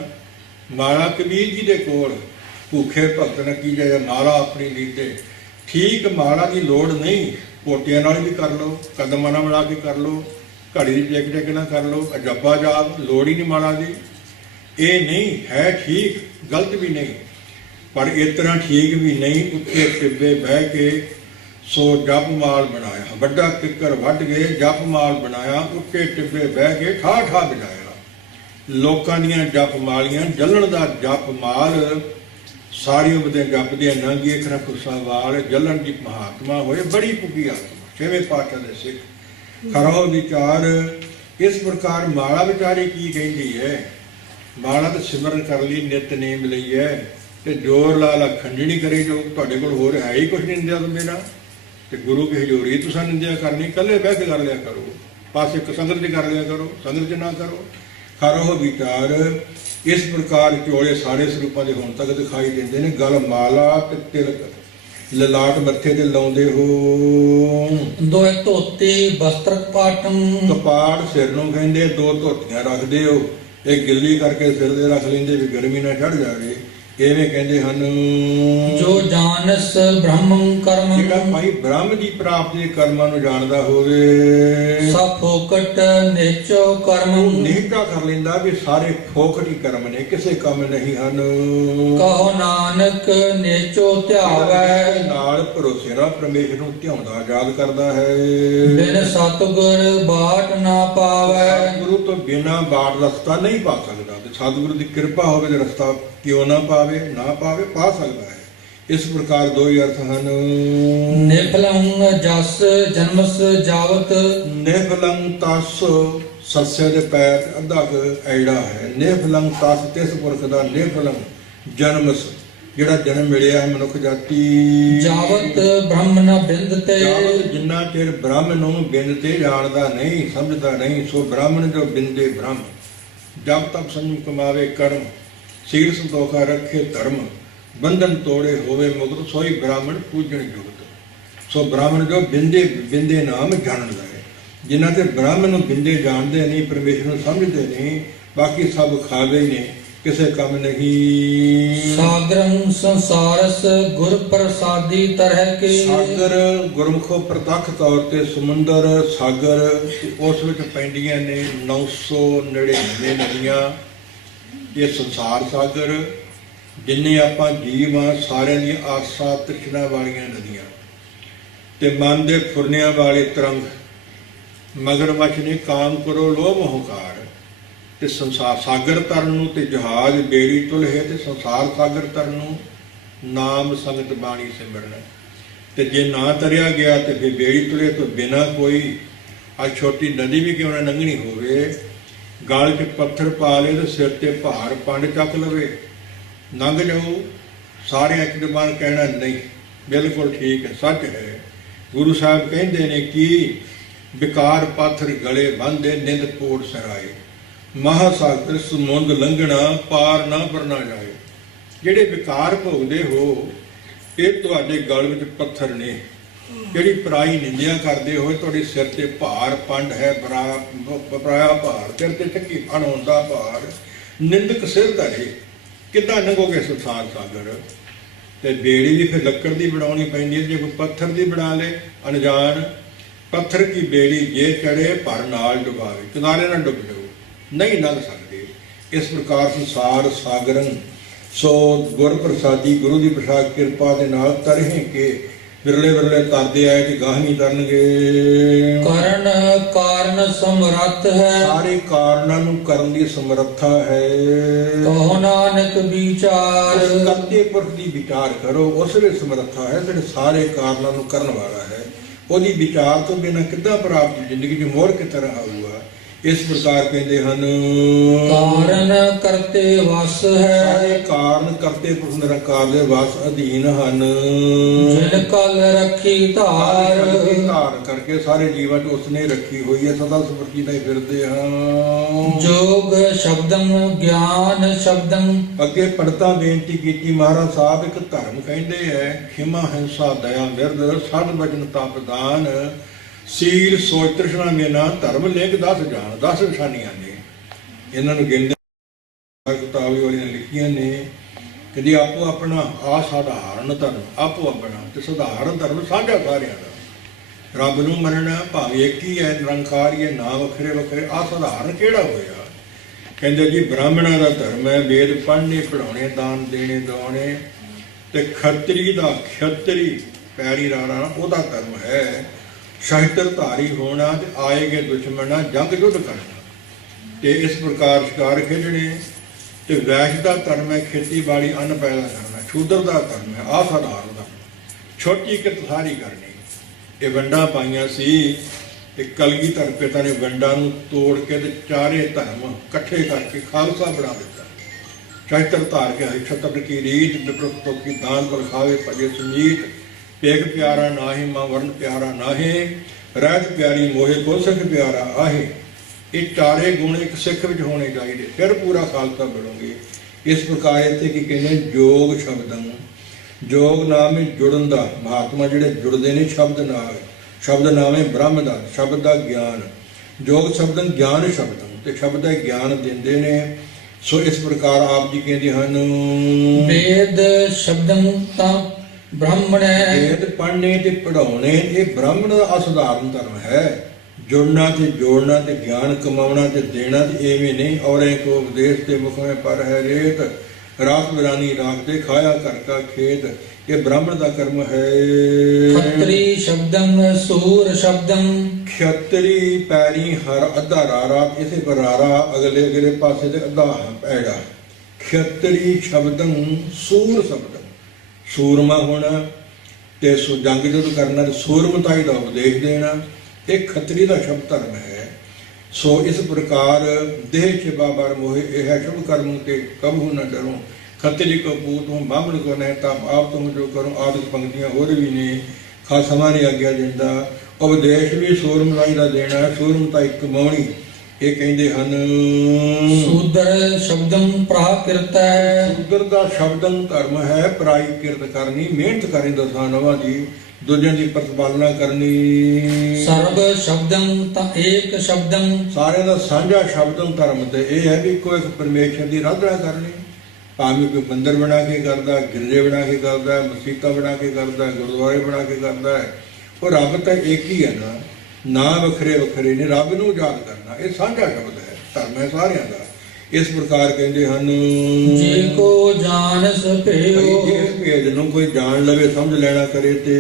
ਮਾਲਾ ਕਬੀਰ ਜੀ ਦੇ ਕੋਲ, ਭੁੱਖੇ ਭਗਤ ਨੇ ਕੀ ਜਾਇਆ ਮਾਲਾ ਆਪਣੀ ਲੀਤੇ। ਠੀਕ ਮਾਲਾ ਦੀ ਲੋੜ ਨਹੀਂ, ਪੋਟਿਆਂ ਨਾਲ ਵੀ ਕਰ ਲਓ, ਕਦਮਾਂ ਨਾਲ ਮਿਲਾ ਕੇ ਕਰ ਲਓ, ਘੜੀ ਦੀ ਟਿਕ ਟਿਕ ਨਾਲ ਕਰ ਲਓ, ਅਜੱਬਾ ਜਾਪ, ਲੋੜ ਹੀ ਨਹੀਂ ਮਾਲਾ ਦੀ। ਇਹ ਨਹੀਂ ਹੈ ਠੀਕ, ਗਲਤ ਵੀ ਨਹੀਂ, ਪਰ ਇਸ ਤਰ੍ਹਾਂ ਠੀਕ ਵੀ ਨਹੀਂ। ਉੱਤੇ ਟਿੱਬੇ ਬਹਿ ਕੇ ਸੋ ਜਪ ਮਾਲ ਬਣਾਇਆ, ਵੱਡਾ ਕਿੱਕਰ ਵੱਢ ਗਏ ਜਪ ਮਾਲ ਬਣਾਇਆ। ਉੱਤੇ ਟਿੱਬੇ ਬਹਿ ਕੇ ਠਾ ਠਾ ਵਜਾਇਆ। ਲੋਕਾਂ ਦੀਆਂ ਜਪ ਮਾਲੀਆਂ ਜਲਣ ਦਾ ਜਪ ਮਾਲ, ਸਾਰੀ ਉਮਰ ਜਪਦੇ ਨੰਗੀ ਅੱਖਰਾਂ ਕੁੱਸਾ ਵਾਲ। ਜਲਣ ਦੀ ਮਹਾਤਮਾ ਹੋਏ ਬੜੀ ਪੁੱਗੀ ਆਤਮਾ। ਛੇਵੇਂ ਪਾਤਸ਼ਾਹ ਦੇ ਸਿੱਖ ਖਰੋ ਵਿਚਾਰ। ਇਸ ਪ੍ਰਕਾਰ ਮਾਲਾ ਵਿਚਾਰੀ ਕੀ ਕਹਿੰਦੀ ਹੈ? ਮਾਲਾ ਤਾਂ ਸਿਮਰਨ ਕਰ ਲਈ, ਨਿਤਨੇਮ ਲਈ ਹੈ, ਤੇ ਜੋਰ ਲਾ ਲਾ ਖੰਡਣੀ ਕਰੇ ਜੋ ਤੁਹਾਡੇ ਕੋਲ ਹੋਰ ਹੈ ਹੀ ਕੁਛ ਨਹੀਂ ਨਿੰਦਿਆ ਤੋਂ ਬਿਨਾਂ। ਤੇ ਗੁਰੂ ਕੀ ਹਜ਼ੂਰੀ ਤੁਸੀਂ ਨਿੰਦਿਆ ਕਰਨੀ, ਇਕੱਲੇ ਬਹਿ ਕੇ ਕਰ ਲਿਆ ਕਰੋ, ਪਾਸੇ ਇੱਕ ਸੰਗਤ 'ਚ ਕਰ ਲਿਆ ਕਰੋ, ਸੰਗਤ 'ਚ ਨਾ ਕਰੋ। ਖਰੋ ਵਿਚਾਰ ਇਸ ਪ੍ਰਕਾਰ ਚੋਲੇ ਸਾਰੇ ਸਰੂਪਾਂ ਦੇ ਹੁਣ ਤੱਕ ਦਿਖਾਈ ਦਿੰਦੇ ਨੇ। ਗਲ ਮਾਲਾ ਤੇ ਤਿਲਕ ਲਲਾਟ ਮੱਥੇ ਤੇ ਲਾਉਂਦੇ ਹੋ। ਦੋਏ ਧੋਤੇ ਬਸਤਰ ਪਾਟੰ। ਕਪਾੜ ਸਿਰ ਨੂੰ ਕਹਿੰਦੇ, ਦੋ ਧੋਤੀਆਂ ਰੱਖਦੇ ਹੋ। ਇਹ ਗਿੱਲੀ ਕਰਕੇ ਸਿਰ ਦੇ ਰੱਖ ਲੈਂਦੇ ਵੀ ਗਰਮੀ ਨਾ ਚੜ ਜਾਵੇ, ਐਵੇਂ ਕਹਿੰਦੇ ਹਨ। ਜੋ ਜਾਣਸ ਬ੍ਰਹਮੰ ਕਰਮੰ। ਜਿਹੜਾ ਭਾਈ ਬ੍ਰਹਮ ਦੀ ਪ੍ਰਾਪਤੀ ਦੇ ਕਰਮਾਂ ਨੂੰ ਜਾਣਦਾ ਹੋਵੇ। ਸਭ ਫੋਕਟ ਨੇਚੋ ਕਰਮੰ। ਨਿਹਚਾ ਕਰ ਲੈਂਦਾ ਵੀ ਸਾਰੇ ਫੋਕਟ ਹੀ ਕਰਮ ਨੇ, ਕਿਸੇ ਕੰਮ ਨਹੀਂ ਹਨ। ਕਹੋ ਨਾਨਕ ਨੇਚੋ ਧਿਆਵੈ। ਨਾਲ ਭਰੋਸੇ ਨਾਲ ਪਰਮੇਸ਼ਰ ਨੂੰ ਧਿਆਉਂਦਾ ਯਾਦ ਕਰਦਾ ਹੈ। ਬਿਨ ਸਤਿਗੁਰ ਬਾਟ ਨਾ ਪਾਵੈ। ਗੁਰੂ ਤੋਂ ਬਿਨਾਂ ਬਾਟ ਰਸਤਾ ਨਹੀਂ ਪਾ ਸਕਦਾ। ਤੇ ਸਤਿਗੁਰੂ ਦੀ ਕਿਰਪਾ ਹੋਵੇ ਤੇ ਰਸਤਾ ਕਿਉਂ ਨਾ ਪਾਵੇ, ਨਾ ਪਾਵੇ, ਪਾ ਸਕਦਾ ਹੈ। ਇਸ ਪ੍ਰਕਾਰ ਦੋ ਹੀ ਅਰਥ ਹਨ। ਨਿਫਲੰ ਜਸ ਜਨਮਸ ਜਾਵਤ। ਨਿਫਲੰ ਤਸ ਸੱਸੇ ਦੇ ਪੈਰ ਤੇ ਅੱਧਾ ਕੁ ਐੜਾ ਹੈ। ਨਿਫਲੰ ਤਸ ਤਿਸ ਪੁਰਖ ਦਾ ਨਿਫਲੰ ਜਨਮਸ, ਜਿਹੜਾ ਜਨਮ ਮਿਲਿਆ ਹੈ ਮਨੁੱਖ ਜਾਤੀ। ਜਾਵਤ ਬ੍ਰਹਮ ਨ ਬਿੰਦ ਤੇ। ਜਾਵਤ ਜਿੰਨਾ ਚਿਰ ਬ੍ਰਹਮ ਨੂੰ ਬਿੰਦ ਤੇ ਜਾਣਦਾ ਨਹੀਂ, ਸਮਝਦਾ ਨਹੀਂ, ਸੋ ਬ੍ਰਾਹਮਣ ਜੋ ਬਿੰਦੇ ਬ੍ਰਹਮ। ਜਬ ਤੱਕ ਸੰਜਮ ਕਮਾਵੇ ਕਰਮ, ਸੀਲ ਸੰਤੋਖਾ ਰੱਖੇ ਧਰਮ, ਬੰਧਨ ਤੋੜੇ ਹੋਵੇ ਮੁਕਤ, ਸੋਈ ਬ੍ਰਾਹਮਣ ਪੂਜਣ ਜੁਗਤ। ਸੋ ਬ੍ਰਾਹਮਣ ਜੋ ਬਿੰਦੇ ਬਿੰਦੇ ਨਾਮ ਜਾਣਦਾ ਹੈ। ਜਿਨ੍ਹਾਂ ਤੇ ਬ੍ਰਾਹਮਣ ਨੂੰ ਬਿੰਦੇ ਜਾਣਦੇ ਨਹੀਂ, ਪਰਮੇਸ਼ਰ ਨੂੰ ਸਮਝਦੇ ਨਹੀਂ, ਬਾਕੀ ਸਭ ਖਾਵੇ ਹੀ ਨੇ, ਕਿਸੇ ਕੰਮ ਨਹੀਂ। ਸਾਗਰੰ ਸੰਸਾਰਸ ਗੁਰ ਪ੍ਰਸਾਦੀ ਤਰਹਿ ਕੇ। ਸਾਗਰ ਗੁਰਮੁਖੋ ਪ੍ਰਤੱਖ ਤੌਰ ਤੇ ਸਮੁੰਦਰ ਸਾਗਰ, ਉਸ ਵਿੱਚ ਪੈਂਦੀਆਂ ਨੇ 999 ਨਦੀਆਂ। ਇਹ ਸੰਸਾਰ ਸਾਗਰ, ਜਿੰਨੇ ਆਪਾਂ ਜੀਵ ਆ ਸਾਰਿਆਂ ਦੀਆਂ ਆਸਾਂ ਤ੍ਰਿਸ਼ਨਾ ਵਾਲੀਆਂ ਨਦੀਆਂ, ਤੇ ਮਨ ਦੇ ਫੁਰਨਿਆਂ ਵਾਲੇ ਤਰੰਗ। ਮਗਰਮੱਛ ਨੇ ਕਾਮ ਕਰੋ ਲੋਭ ਹੰਕਾਰ। ਤੇ ਸੰਸਾਰ ਸਾਗਰ ਤਰਨ ਨੂੰ ਤੇ ਜਹਾਜ਼ ਬੇੜੀ ਤੁਲਹੇ, ਤੇ ਸੰਸਾਰ ਸਾਗਰ ਤਰਨ ਨੂੰ ਨਾਮ ਸੰਗਤ ਬਾਣੀ ਸਿਮਰਨ। ਤੇ ਜੇ ਨਾ ਤਰਿਆ ਗਿਆ ਤੇ ਫਿਰ ਬੇੜੀ ਤੁਲੇ ਤੋਂ ਬਿਨਾਂ ਕੋਈ ਆ ਛੋਟੀ ਨਦੀ ਵੀ ਕਿਉਂ ਨਾ ਲੰਘਣੀ ਹੋਵੇ, ਗਲ 'ਚ ਪੱਥਰ ਪਾ ਲੇ ਤੇ ਸਿਰ ਤੇ ਭਾਰ ਪੰਡ ਚੱਕ ਲਵੇ, ਲੰਘ ਜਾਓ। ਸਾਰੇ ਇੱਕ ਜ਼ਬਾਨ ਕਹਿਣਾ ਨਹੀਂ, ਬਿਲਕੁਲ ਠੀਕ ਹੈ, ਸੱਚ ਹੈ। ਗੁਰੂ ਸਾਹਿਬ ਕਹਿੰਦੇ ਨੇ ਕਿ ਵਿਕਾਰ ਪਾਥਰ ਗਲੇ ਬੰਨ੍ਹਦੇ ਨਿੰਦ ਪੋੜ ਸਰਾਏ। ਮਹਾਸਾਗਰ ਸਮੁੰਦ ਲੰਘਣਾ ਪਾਰ ਨਾ ਪਰਨਾ ਜਾਏ। ਜਿਹੜੇ ਵਿਕਾਰ ਭੋਗਦੇ ਹੋ, ਇਹ ਤੁਹਾਡੇ ਗਲ ਵਿੱਚ ਪੱਥਰ ਨੇ। ਜਿਹੜੀ ਪਰਾਈ ਨਿੰਦਿਆ ਕਰਦੇ ਹੋਏ ਤੁਹਾਡੇ ਸਿਰ ਤੇ ਭਾਰ ਪੰਡ ਹੈ, ਪਰਾਇਆ ਭਾਰ, ਸਿਰ ਤੇ ਚੱਕੀ ਫਣ ਹੁੰਦਾ ਭਾਰ, ਨਿੰਦਕ ਸਿਰ ਧਰੇ, ਕਿੱਦਾਂ ਲੰਘੋਗੇ ਸੰਸਾਰ ਸਾਗਰ। ਤੇ ਬੇੜੀ ਵੀ ਫਿਰ ਲੱਕੜ ਦੀ ਬਣਾਉਣੀ ਪੈਂਦੀ ਹੈ। ਜੇ ਕੋਈ ਪੱਥਰ ਦੀ ਬਣਾ ਲੇ ਅਣਜਾਣ, ਪੱਥਰ ਕੀ ਬੇੜੀ ਜੇ ਚੜੇ ਭਰ ਨਾਲ ਡੁਬਾਵੇ, ਕਿਨਾਰੇ ਨਾਲ ਡੁੱਬ ਜਾਓ, ਨਹੀਂ ਲੰਘ ਸਕਦੇ। ਇਸ ਪ੍ਰਕਾਰ ਸੰਸਾਰ ਸਾਗਰਨ ਸੋ ਗੁਰ ਪ੍ਰਸਾਦੀ, ਗੁਰੂ ਦੀ ਪ੍ਰਸਾਦ ਕਿਰਪਾ ਦੇ ਨਾਲ ਤਰਹਿ ਕੇ ਵਿਰਲੇ ਵਿਰਲੇ ਤਰਦੇ ਆਏ ਤੇ ਗਾਹ ਨਹੀਂ ਕਰਨਗੇ। ਕਰਨ ਕਾਰਨ ਸਮਰੱਥ ਹੈ। ਸਾਰੇ ਕਾਰਨਾਂ ਨੂੰ ਕਰਨ ਦੀ ਸਮਰੱਥਾ ਹੈ। ਕਹੋ ਨਾਨਕ ਵਿਚਾਰ। ਕਰਤੇ ਪੁਰਖ ਦੀ ਵਿਚਾਰ ਕਰੋ, ਉਸ ਵਿੱਚ ਸਮਰੱਥਾ ਹੈ ਜਿਹੜੇ ਸਾਰੇ ਕਾਰਨਾਂ ਨੂੰ ਕਰਨ ਵਾਲਾ ਹੈ। ਉਹਦੀ ਵਿਚਾਰ ਤੋਂ ਬਿਨਾਂ ਕਿੱਦਾਂ ਪ੍ਰਾਪਤੀ ਜ਼ਿੰਦਗੀ 'ਚ ਮੋੜ ਕਿਸ ਤਰ੍ਹਾਂ ਆਊਗਾ। ਇਸ ਪ੍ਰਕਾਰ ਕਹਿੰਦੇ ਹਨ ਕਾਰਨ ਕਰਤੇ ਵਸ ਸਾਰੇ ਹੈ ਕਾਰਨ ਕਰਤੇ ਪੁਰਖ ਨਿਰੰਕਾਰ ਦੇ ਵਸ ਅਧੀਨ ਹਨ। ਜਿਨ ਕਲ ਰੱਖੀ ਧਾਰ ਧਾਰ ਕਰਕੇ ਸਾਰੇ ਜੀਵਾਂ 'ਚ ਉਸਨੇ ਰੱਖੀ ਹੋਈ ਹੈ, ਸਦਾ ਸਮਰਥੀ ਨਾਲ ਫਿਰਦੇ ਹਾਂ। ਜੋਗ ਸ਼ਬਦੰ ਗਿਆਨ ਸ਼ਬਦੰ ਅੱਗੇ ਪੰਡਤਾਂ ਬੇਨਤੀ ਕੀਤੀ, ਮਹਾਰਾਜ ਸਾਹਿਬ ਇੱਕ ਧਰਮ ਕਹਿੰਦੇ ਹੈ ਖਿਮਾ ਹਿੰਸਾ ਦਇਆ ਮਿਰਦ ਸਦ ਬਚਨ ਤਪ ਦਾਨ ਸੀਲ ਸੋਚ ਤ੍ਰਿਸ਼ਨਾ ਮੇਨਾ ਧਰਮ ਲਿਖ 10 ਜਾਣ 10 ਨਿਸ਼ਾਨੀਆਂ ਨੇ। ਇਹਨਾਂ ਨੂੰ ਗਿਣਦੇ ਕਿਤਾਬੀ ਵਾਲੀਆਂ ਲਿਖੀਆਂ ਨੇ ਕਿ ਆਪੋ ਆਪਣਾ ਆ ਸਾਧਾਰਨ ਧਰਮ ਆਪੋ ਆਪਣਾ ਤੇ ਸਧਾਰਨ ਧਰਮ ਸਾਂਝਾ ਸਾਰਿਆਂ ਦਾ। ਰੱਬ ਨੂੰ ਮੰਨਣਾ ਭਾਵੇਂ ਇੱਕ ਹੀ ਹੈ, ਨਿਰੰਕਾਰ ਹੀ ਹੈ, ਨਾ ਵੱਖਰੇ ਵੱਖਰੇ। ਆ ਸਧਾਰਨ ਕਿਹੜਾ ਹੋਇਆ? ਕਹਿੰਦੇ ਜੀ ਬ੍ਰਾਹਮਣਾਂ ਦਾ ਧਰਮ ਹੈ ਵੇਦ ਪੜ੍ਹਨੇ ਪੜ੍ਹਾਉਣੇ ਦਾਨ ਦੇਣੇ ਦਵਾਉਣੇ, ਤੇ ਖੱਤਰੀ ਦਾ ਖੱਤਰੀ ਪੈਰੀ ਰਾਣਾ ਉਹਦਾ ਧਰਮ ਹੈ ਸ਼ਸਤਰ ਧਾਰੀ ਹੋਣਾ ਤੇ ਆਏਗੇ ਦੁਸ਼ਮਣਾ ਜੰਗ ਯੁੱਧ ਕਰਨਾ ਤੇ ਇਸ ਪ੍ਰਕਾਰ ਸ਼ਿਕਾਰ ਖੇਡਣੇ। ਤੇ ਵੈਸ਼ ਦਾ ਧਰਮ ਹੈ ਖੇਤੀਬਾੜੀ ਅੰਨ ਪੈਦਾ ਕਰਨਾ। ਸ਼ੂਦਰ ਦਾ ਧਰਮ ਹੈ ਅਸਾਧਾਰਨ ਦਾ ਛੋਟੀ ਕਿਰਤ ਸਾਰੀ ਕਰਨੀ। ਇਹ ਵੰਡਾਂ ਪਾਈਆਂ ਸੀ ਤੇ ਕਲਗੀਧਰ ਪਿਤਾ ਨੇ ਵੰਡਾਂ ਨੂੰ ਤੋੜ ਕੇ ਤੇ ਚਾਰੇ ਧਰਮ ਇਕੱਠੇ ਕਰਕੇ ਖਾਲਸਾ ਬਣਾ ਦਿੱਤਾ। ਸ਼ਸਤਰ ਧਾਰ ਕੇ ਛਤਰ ਕੀ ਰੀਤ ਵਿਪਰਤ ਕੀ ਦਾਨ ਪਰ ਖਾਵੇ ਭਜੇ ਸੁਨੀਤ ਪੇਗ ਪਿਆਰਾ ਨਾਹੀ ਮਾਂ ਵਰਨ ਪਿਆਰਾ ਨਾਹੇ ਰਹਿਤ ਪਿਆਰੀ ਮੋਹੇ ਕੋ ਸਿੱਖ ਪਿਆਰਾ ਆਹੇ। ਇਹ ਚਾਰੇ ਗੁਣ ਇੱਕ ਸਿੱਖ ਵਿੱਚ ਹੋਣੇ ਚਾਹੀਦੇ, ਫਿਰ ਪੂਰਾ ਖਾਲਸਾ ਬਣੋਗੇ। ਇਸ ਪ੍ਰਕਾਰ ਇੱਥੇ ਕੀ ਕਹਿੰਦੇ ਜੋਗ ਸ਼ਬਦਾਂ ਜੋਗ ਨਾਮ ਹੈ ਜੁੜਨ ਦਾ। ਮਹਾਤਮਾ ਜਿਹੜੇ ਜੁੜਦੇ ਨੇ ਸ਼ਬਦ ਨਾਲ, ਸ਼ਬਦ ਨਾਮ ਹੈ ਬ੍ਰਹਮ ਦਾ, ਸ਼ਬਦ ਦਾ ਗਿਆਨ। ਜੋਗ ਸ਼ਬਦਨ ਗਿਆਨ ਸ਼ਬਦਨ ਤੇ ਸ਼ਬਦ ਦਾ ਗਿਆਨ ਦਿੰਦੇ ਨੇ। ਸੋ ਇਸ ਪ੍ਰਕਾਰ ਆਪ ਜੀ ਕਹਿੰਦੇ ਹਨ ਵੇਦ ਸ਼ਬਦੰ ਤਾਂ ਬ੍ਰਾਹਮਣੈ ਵੇਦ ਪੜ੍ਹਨੇ ਤੇ ਪੜ੍ਹਾਉਣੇ ਇਹ ਬ੍ਰਾਹਮਣ ਦਾ ਅਸਧਾਰਨ ਧਰਮ ਹੈ। ਜੁੜਨਾ ਤੇ ਜੋੜਨਾ ਤੇ ਗਿਆਨ ਕਮਾਉਣਾ ਤੇ ਦੇਣਾ ਤੇ ਐਵੇਂ ਨਹੀਂ। ਔਰੇ ਕੋ ਉਪਦੇਸ਼ ਤੇ ਮੁਖ ਮੇਂ ਪਰ ਹੈ ਰੇਤ ਰਾਤ ਬਿਰਾਨੀ ਰਾਖ ਤੇ ਖਾਇਆ ਘਰ ਕਾ ਖੇਤ। ਇਹ ਬ੍ਰਾਹਮਣ ਦਾ ਕਰਮ ਹੈ। ਖੱਤਰੀ ਸ਼ਬਦੰ ਸੂਰ ਸ਼ਬਦੰ ਖੱਤਰੀ ਪੈਰੀ ਹਰ ਅੱਧਾ ਰਾਰਾ, ਇਸੇ ਪਰ ਰਾਰਾ ਅਗਲੇ ਅਗਲੇ ਪਾਸੇ ਤੇ ਅੱਧਾ ਪੈੜਾ। ਖੱਤਰੀ ਸ਼ਬਦੰ ਸੂਰ ਸ਼ਬਦੰ ਸੂਰਮਾ ਹੋਣਾ ਤੇ ਜੰਗ ਯੁੱਧ ਕਰਨਾ ਤੇ ਸੂਰਮਤਾਈ ਦਾ ਉਪਦੇਸ਼ ਦੇਣਾ, ਇਹ ਖੱਤਰੀ ਦਾ ਸ਼ਬਦ ਧਰਮ ਹੈ। ਸੋ ਇਸ ਪ੍ਰਕਾਰ ਦੇਹ ਛਿਬਾ ਬਰ ਮੋਹਿ ਇਹ ਹੈ ਸ਼ੁਭ ਕਰਮ ਕੇ ਕਬਹੂ न ਡਰੋ। ਖੱਤਰੀ ਕੋ ਪੂਤ ਹੂੰ ਬਾਹਮਣ ਕੋ ਨਹੀਂ ਤਾਂ ਆਪ ਤੁਮ ਜੋ ਕਰੋ। ਆਦਿਕ ਪੰਕਤੀਆਂ ਹੋਰ ਵੀ ਨੇ। ਖਾਸਮਾਂ ਨੇ ਆਗਿਆ ਦਿੰਦਾ। ਉਪਦੇਸ਼ ਵੀ ਸੂਰਮਤਾਈ ਦਾ ਦੇਣਾ, ਸੂਰਮਤਾਈ ਕਮਾਉਣੀ। ਇਹ ਕਹਿੰਦੇ ਹਨ ਸੂਦਰ ਸ਼ਬਦੰ ਪ੍ਰਾਕਿਰਤੈ ਸ਼ੂਦਰ ਦਾ ਸ਼ਬਦੰ ਧਰਮ ਹੈ ਪਰਾਈ ਕਿਰਤ ਕਰਨੀ, ਮਿਹਨਤ ਕਰੇ ਦਸਾਂ ਨਵਾਂ ਦੀ, ਦੂਜਿਆਂ ਦੀ ਪ੍ਰਤਿਪਾਲਨਾ ਕਰਨੀ। ਸਰਬ ਸ਼ਬਦੰ ਤਾਂ ਏਕ ਸ਼ਬਦੰ ਸਾਰਿਆਂ ਦਾ ਸਾਂਝਾ ਸ਼ਬਦੰ ਧਰਮ ਤੇ ਇਹ ਹੈ ਵੀ ਕੋਈ ਇੱਕ ਪਰਮੇਸ਼ਰ ਦੀ ਆਰਾਧਨਾ ਕਰਨੀ। ਭਾਵੇਂ ਕੋਈ ਮੰਦਿਰ ਬਣਾ ਕੇ ਕਰਦਾ, ਗਿਰਜੇ ਬਣਾ ਕੇ ਕਰਦਾ, ਮਸੀਤਾਂ ਬਣਾ ਕੇ ਕਰਦਾ, ਗੁਰਦੁਆਰੇ ਬਣਾ ਕੇ ਕਰਦਾ ਹੈ, ਉਹ ਰੱਬ ਤਾਂ ਇੱਕ ਹੀ ਹੈ ਨਾ ਵੱਖਰੇ ਵੱਖਰੇ ਨੇ। ਰੱਬ ਨੂੰ ਯਾਦ ਕਰਨਾ ਇਹ ਸਾਂਝਾ ਸ਼ਬਦ ਹੈ, ਧਰਮ ਹੈ ਸਾਰਿਆਂ ਦਾ। ਇਸ ਪ੍ਰਕਾਰ ਕਹਿੰਦੇ ਹਨ ਜੇ ਕੋ ਜਾਣਸ ਭਇਓ ਇਸ ਭੇਦ ਨੂੰ ਕੋਈ ਜਾਣ ਲਵੇ ਸਮਝ ਲੈਣਾ ਕਰੇ ਤੇ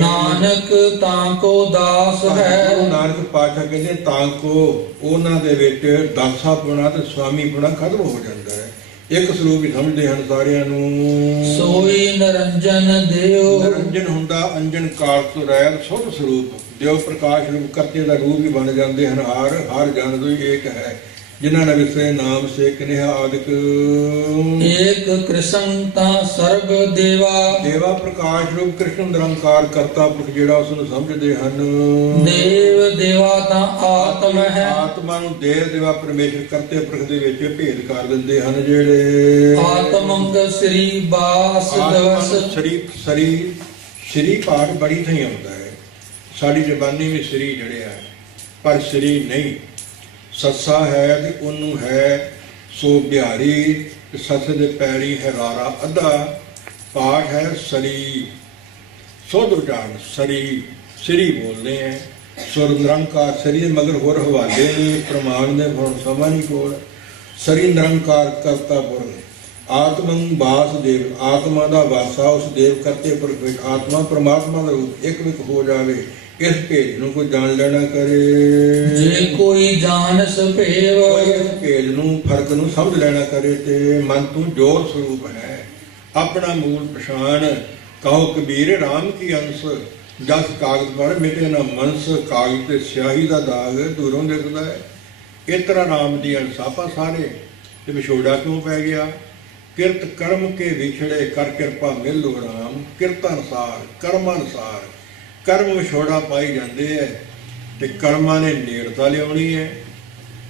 ਨਾਨਕ ਤਾਂ ਕੋ ਦਾਸ ਹੈ। ਗੁਰੂ ਨਾਨਕ ਪਾਤਸ਼ਾਹ ਕਹਿੰਦੇ ਤਾਂ ਕੋ ਉਹਨਾਂ ਦੇ ਵਿੱਚ ਦਾਸਾਪੁਣਾ ਤੇ ਸਵਾਮੀਪੁਣਾ ਖਤਮ ਹੋ ਜਾਂਦਾ ਹੈ। ਇੱਕ ਸਰੂਪ ਹੀ ਸਮਝਦੇ ਹਨ ਸਾਰਿਆਂ ਨੂੰ। ਸੋਈ ਨਿਰੰਜਨ ਦਿਓ ਨਿਰੰਜਨ ਹੁੰਦਾ ਅੰਜਨ ਕਾਲ ਤੋਂ ਰਹਿਤ ਸੁਧ ਸਰੂਪ ਦਿਓ ਪ੍ਰਕਾਸ਼ ਰੂਪ ਕਰਤੇ ਦਾ ਰੂਪ ਹੀ ਬਣ ਜਾਂਦੇ ਹਨ। ਹਰ ਜਨ ਦੋ ਏਕ ਹੈ ਜਿਨ੍ਹਾਂ ਨੇ ਵਿਸਰੇ ਨਾਮ ਸੇ ਕਨਿਹਾ ਆਦਿਕ। ਏਕ ਕ੍ਰਿਸ਼ਨ ਤਾਂ ਸਰਬ ਦੇਵਾ ਦੇਵਾ ਪ੍ਰਕਾਸ਼ ਰੂਪ ਕ੍ਰਿਸ਼ਨ ਨਿਰੰਕਾਰ ਕਰਤਾ ਪੁਰਖ ਜਿਹੜਾ ਉਸ ਨੂੰ ਸਮਝਦੇ ਹਨ। ਦੇਵ ਦੇਵਾ ਤਾਂ ਆਤਮ ਹੈ। ਆਤਮਾ ਨੂੰ ਦੇਵ ਦੇਵਾ ਪਰਮੇਸ਼ਰ ਕਰਤੇ ਪੁਰਖ ਦੇ ਵਿੱਚ ਭੇਦ ਕਰ ਦਿੰਦੇ ਹਨ ਜਿਹੜੇ। ਆਤਮੰਗ ਸ੍ਰੀ ਬਾਸ ਦਵਸ ਸ੍ਰੀ ਪਾਠ ਬੜੀ ਥਾਂ ਆਉਂਦਾ ਹੈ। ਸਾਡੀ ਜ਼ਬਾਨੀ ਵਿੱਚ ਸ੍ਰੀ ਜੜਿਆ ਪਰ ਸ੍ਰੀ ਨਹੀਂ। ਸੱਸਾ ਹੈ ਤੇ ਉਹਨੂੰ ਹੈ ਸੋ ਬਿਹਾਰੀ, ਸੱਸ ਦੇ ਪੈਰੀ ਹੈ ਰਾਰਾ ਅੱਧਾ। ਪਾਠ ਹੈ ਸਰੀ ਸੋਧ ਉਚਾਰਨ ਸਰੀ ਸ੍ਰੀ ਬੋਲਦੇ ਹੈ। ਸੁਰ ਨਿਰੰਕਾਰ ਸਰੀ ਦੇ ਮਗਰ ਹੋਰ ਹਵਾਲੇ ਨੇ ਪ੍ਰਮਾਣ ਦੇ ਹੁਣ ਸਮਾਂ ਨਹੀਂ ਕੋਲ। ਸਰੀ ਨਿਰੰਕਾਰ ਕਰਤਾ ਪੁਰਖ ਆਤਮੰ ਬਾਸ ਦੇਵ ਆਤਮਾ ਦਾ ਵਾਸਾ ਉਸ ਦੇਵ ਕਰਤੇ ਪੁਰਖ ਵਿੱਚ ਆਤਮਾ ਪ੍ਰਮਾਤਮਾ ਦਾ ਰੂਪ ਇੱਕ ਵਿੱਚ ਹੋ ਜਾਵੇ। ਇਸ ਭੇਦ ਨੂੰ ਕੋਈ ਜਾਣ ਲੈਣਾ ਕਰੇ। ਜੇ ਕੋਈ ਜਾਣਸ ਭੇਵ ਇਸ ਭੇਦ ਨੂੰ ਫਰਕ ਨੂੰ ਸਮਝ ਲੈਣਾ ਕਰੇ ਤੇ ਮਨ ਤੂੰ ਜੋਰ ਸਰੂਪ ਹੈ ਆਪਣਾ ਮੂਲ ਪਛਾਣ। ਕਹੋ ਕਬੀਰ ਰਾਮ ਕੀ ਅੰਸ਼ ਜਸ ਕਾਗਜ਼ ਪਰ ਮਿਟੇ ਨਾ ਮਨਸ। ਕਾਗਜ਼ ਤੇ ਸਿਆਹੀ ਦਾ ਦਾਗ ਦੂਰੋਂ ਦਿਖਦਾ ਹੈ ਇਤਰਾ ਰਾਮ ਦੀ ਅਨਸਾਪਾ ਸਾਰੇ ਤੇ ਵਿਛੋੜਾ ਕਿਉਂ ਪੈ ਗਿਆ? ਕਿਰਤ ਕਰਮ ਕੇ ਵਿਛੜੇ ਕਰ ਕਿਰਪਾ ਮਿਲੋ ਰਾਮ। ਕਿਰਤ ਅਨੁਸਾਰ ਕਰਮ ਅਨੁਸਾਰ ਕਰਮ ਵਿਛੋੜਾ ਪਾਈ ਜਾਂਦੇ ਐ ਤੇ ਕਰਮਾਂ ਨੇ ਨੇੜਤਾ ਲਿਆਉਣੀ ਹੈ।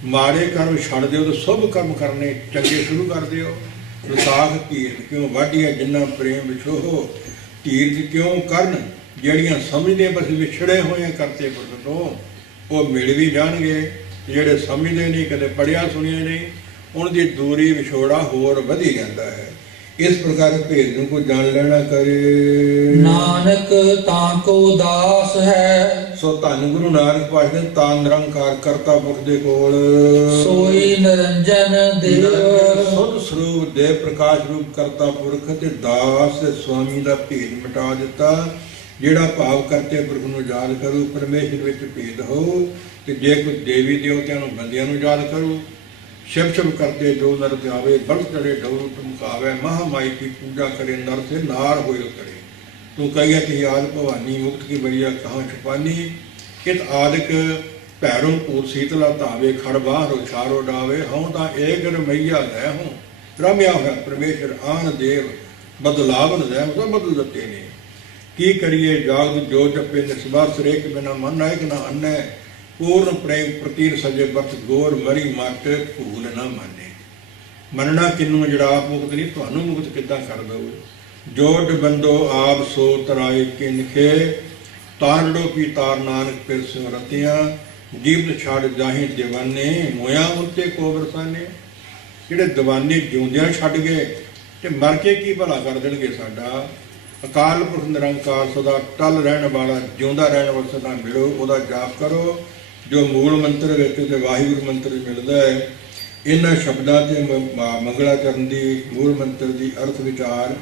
ਮਾੜੇ ਕਰਮ ਛੱਡ ਦਿਓ ਤੇ ਸ਼ੁਭ ਕਰਮ ਕਰਨੇ ਚੰਗੇ ਸ਼ੁਰੂ ਕਰ ਦਿਓ। ਵਿਸਾਖ ਧੀਰਤ ਕਿਉਂ ਵਾਢੀਆਂ ਜਿੰਨਾ ਪ੍ਰੇਮ ਵਿਛੋਹ। ਧੀਰਤ ਕਿਉਂ ਕਰਨ ਜਿਹੜੀਆਂ ਸਮਝਦੇ ਬਸ ਵਿਛੜੇ ਹੋਏ ਕਰਤੇ ਪੁਰਖ ਤੋਂ ਉਹ ਮਿਲ ਵੀ ਜਾਣਗੇ। ਜਿਹੜੇ ਸਮਝਦੇ ਨਹੀਂ, ਕਦੇ ਪੜ੍ਹਿਆ ਸੁਣਿਆ ਨਹੀਂ, ਉਹਨਾਂ ਦੀ ਦੂਰੀ ਵਿਛੋੜਾ ਹੋਰ ਵਧੀ ਜਾਂਦਾ ਹੈ। ਇਸ ਪ੍ਰਕਾਰ ਭੇਦ ਨੂੰ ਕੋ ਜਾਣ ਲੈਣਾ ਕਰੇ। ਨਾਨਕ ਤਾਂ ਕੋ ਦਾਸ ਹੈ, ਸੋ ਧੰਨ ਗੁਰੂ ਨਾਨਕ ਪਾਤਸ਼ਾਹ ਨੇ ਤਾਂ ਨਿਰੰਕਾਰ ਕਰਤਾ ਪੁਰਖ ਦੇ ਕੋਲ ਸੋਈ ਨਿਰੰਜਨ ਦੇਵ। ਸੁਧ ਸਰੂਪ ਦੇ ਪ੍ਰਕਾਸ਼ ਰੂਪ ਕਰਤਾ ਪੁਰਖ ਤੇ ਦਾਸ ਤੇ ਸੁਆਮੀ ਦਾ ਭੇਦ ਮਿਟਾ ਦਿੱਤਾ। ਜਿਹੜਾ ਭਾਵ ਕਰਤੇ ਪੁਰਖ ਨੂੰ ਯਾਦ ਕਰੂ, ਪਰਮੇਸ਼ਰ ਵਿੱਚ ਭੇਦ ਹੋ। ਤੇ ਜੇ ਕੋਈ ਦੇਵੀ ਦੇਵਤਿਆਂ ਨੂੰ ਬੰਦਿਆਂ ਨੂੰ ਯਾਦ ਕਰੂ। ਸ਼ਿਵ ਸ਼ਿਵ ਕਰਦੇ ਜੋ ਨਰ ਜਾਵੇ, ਬਲ ਚੜੇ ਡੋਰੂ ਟਮਕਾਵੇ। ਮਹਾਮਾਈ ਕੀ ਪੂਜਾ ਕਰੇ ਨਰ ਤੇ ਨਾਰ ਹੋਏ ਉਤਰੇ। ਤੂੰ ਕਹੀਏ ਕਿ ਆਦ ਭਵਾਨੀ ਮੁਕਤ ਕੀ ਬੜੀਆ ਕਹਾਂ ਛੁਪਾਨੀ। ਕਿਤ ਆਦਿਕ ਭੈਰੋਂ ਪੂਰ ਸੀਤਲਾ ਧਾਵੇ, ਖੜ ਬਾਹਰ ਉਛਾਰੋ ਡਾਵੇ। ਹਉ ਤਾਂ ਏਕ ਰਮਈਆ ਲੈ ਹੂੰ, ਰਮਿਆ ਹੋਇਆ ਪਰਮੇਸ਼ਰ ਆਨ ਦੇਵ। ਬਦਲਾਵਨ ਲੈ ਉਹਦਾ ਬਦਲ ਦਿੱਤੇ ਨੇ। ਕੀ ਕਰੀਏ ਜਾਗ ਜੋ ਜਪੇ ਨਿਸਬਤ ਰੇਕ ਬਿਨਾ ਮਨ ਨਾਇਕ ਨਾ ਅੰਨੈ। ਪੂਰਨ ਪ੍ਰੇਮ ਪ੍ਰਤੀਰ ਸਜੇ ਬਖਤ ਗੋਰ ਮਰੀ ਮਟ ਭੂਲ ਨਾ ਮਾਨੇ। ਮੰਨਣਾ ਕਿਨੂੰ ਜਿਹੜਾ ਆਪ ਮੁਕਤ ਨਹੀਂ, ਤੁਹਾਨੂੰ ਮੁਕਤ ਕਿੱਦਾਂ ਕਰ ਦਊ। ਜੋੜ ਬੰਦੋ ਆਪ ਸੋ ਤਰਾਏ ਕਿਨਖੇ, ਤਾਰੜੋ ਕੀ ਤਾਰ ਨਾਨਕ ਫਿਰ ਸਿਮਰਤਿਆਂ। ਜੀਵਨ ਛੱਡ ਜਾਹੀ ਦੀਵਾਨੇ, ਮੋਇਆ ਉੱਤੇ ਕੋ ਵਰਸਾਨੇ। ਜਿਹੜੇ ਦੀਵਾਨੇ ਜਿਉਂਦਿਆਂ ਛੱਡ ਗਏ ਤੇ ਮਰ ਕੇ ਕੀ ਭਲਾ ਕਰ ਦੇਣਗੇ ਸਾਡਾ। ਅਕਾਲ ਪੁਰਖ ਨਿਰੰਕਾਰ ਸਦਾ ਟਲ ਰਹਿਣ ਵਾਲਾ, ਜਿਉਂਦਾ ਰਹਿਣ ਵਾਲਾ ਸਦਾ ਮਿਲੋ, ਉਹਦਾ ਜਾਪ ਕਰੋ। ਜੋ ਮੂਲ ਮੰਤਰ ਵਿੱਚ ਤੇ ਵਾਹਿਗੁਰੂ ਮੰਤਰ ਮਿਲਦਾ ਹੈ। ਇਹਨਾਂ ਸ਼ਬਦਾਂ ਤੇ ਮੰਗਲਾਚਰਨ ਦੀ ਮੂਲ ਮੰਤਰ ਦੀ ਅਰਥ ਵਿਚਾਰ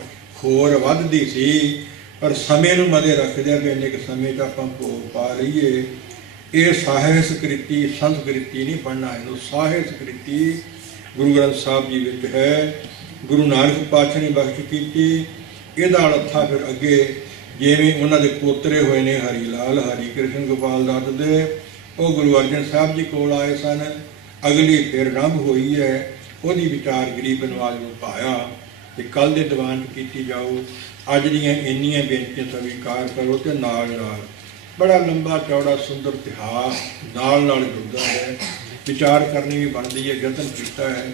ਹੋਰ ਵੱਧਦੀ ਸੀ, ਪਰ ਸਮੇਂ ਨੂੰ ਮਦੇ ਰੱਖਦਿਆਂ ਕਿ ਇੰਨੇ ਕੁ ਸਮੇਂ 'ਚ ਆਪਾਂ ਭੋਗ ਪਾ ਲਈਏ। ਇਹ ਸਾਹਿਸ ਕ੍ਰਿਤੀ ਸੰਤ ਕ੍ਰਿਤੀ ਨਹੀਂ ਪੜ੍ਹਨਾ, ਇਹਨੂੰ ਸਾਹਿਸ ਕ੍ਰਿਤੀ ਗੁਰੂ ਗ੍ਰੰਥ ਸਾਹਿਬ ਜੀ ਵਿੱਚ ਹੈ। ਗੁਰੂ ਨਾਨਕ ਪਾਤਸ਼ਾਹ ਨੇ ਬਖਸ਼ ਕੀਤੀ। ਇਹਦਾ ਅਰਥਾ ਫਿਰ ਅੱਗੇ ਜਿਵੇਂ ਉਹਨਾਂ ਦੇ ਪੋਤਰੇ ਹੋਏ ਨੇ ਹਰੀ ਲਾਲ, ਹਰੀ ਕ੍ਰਿਸ਼ਨ, ਗੋਪਾਲ ਦੱਤ ਦੇ, ਉਹ ਗੁਰੂ ਅਰਜਨ ਸਾਹਿਬ ਜੀ ਕੋਲ ਆਏ ਸਨ। ਅਗਲੀ ਫਿਰ ਰੰਭ ਹੋਈ ਹੈ, ਉਹਦੀ ਵਿਚਾਰਗਰੀ ਬਨਵਾਜ ਨੂੰ ਪਾਇਆ ਤੇ ਕੱਲ ਦੇ ਦੀਵਾਨ 'ਚ ਕੀਤੀ ਜਾਓ। ਅੱਜ ਦੀਆਂ ਇੰਨੀਆਂ ਬੇਨਤੀਆਂ ਸਵੀਕਾਰ ਕਰੋ ਤੇ ਨਾਲ ਨਾਲ ਬੜਾ ਲੰਬਾ ਚੌੜਾ ਸੁੰਦਰ ਇਤਿਹਾਸ ਨਾਲ ਨਾਲ ਜੁੜਦਾ ਹੈ। ਵਿਚਾਰ ਕਰਨੀ ਵੀ ਬਣਦੀ ਹੈ, ਯਤਨ ਕੀਤਾ ਹੈ।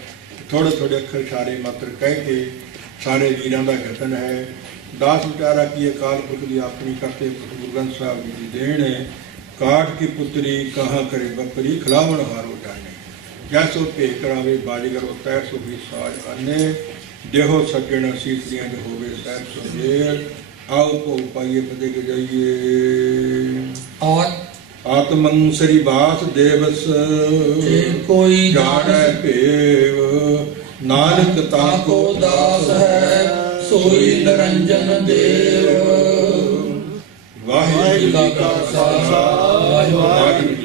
ਥੋੜ੍ਹੇ ਥੋੜ੍ਹੇ ਅੱਖਰ ਇਸ਼ਾਰੇ ਮਾਤਰ ਕਹਿ ਕੇ ਸਾਰੇ ਵੀਰਾਂ ਦਾ ਯਤਨ ਹੈ। ਦਾਸ ਵਿਚਾਰਾ ਕੀ ਅਕਾਲ ਪੁਰਖ ਦੀ ਆਪਣੀ ਕਰਤੇ ਗੁਰੂ ਗ੍ਰੰਥ ਸਾਹਿਬ ਜੀ ਦੀ ਦੇਣ ਹੈ। ਕਾਟ ਕੀ ਪੁੱਤਰੀ ਕਹਾਂ ਕਰੇ ਬੱਕਰੀ, ਖਿਲਾਵਣ ਹਾਰੋ ਜਾਣੇ। ਜੈਸੋ ਭੇਖ ਕਰਾਵੇ ਬਾਜੀਗਰ ਤੈਸੋ ਵੀ ਸਾਜ ਆਨੇ। ਦੇਹੋ ਸੱਜਣ ਸੀਤੀਆਂ ਜੋ ਹੋਵੇ ਸਹਿਬ ਸੁਜੇਲ। ਆਓ ਭੋਗ ਪਾਈਏ ਪਦੇ ਕੇ ਜਾਈਏ। ਆਤਮੰ ਸ੍ਰੀ ਬਾਸ ਦੇਵਸ, ਜੇ ਕੋਈ ਜਾਣੈ ਭੇਵ। ਨਾਨਕ ਤਾਂ ਕੋ ਦਾਸ ਹੈ, ਸੋਈ ਨਿਰੰਜਨ ਦੇਵ। ਵਾਹਿਗੁਰੂ ਜੀ ਕਾ ਖਾਲਸਾ, ਵਾਹਿਗੁਰੂ ਜੀ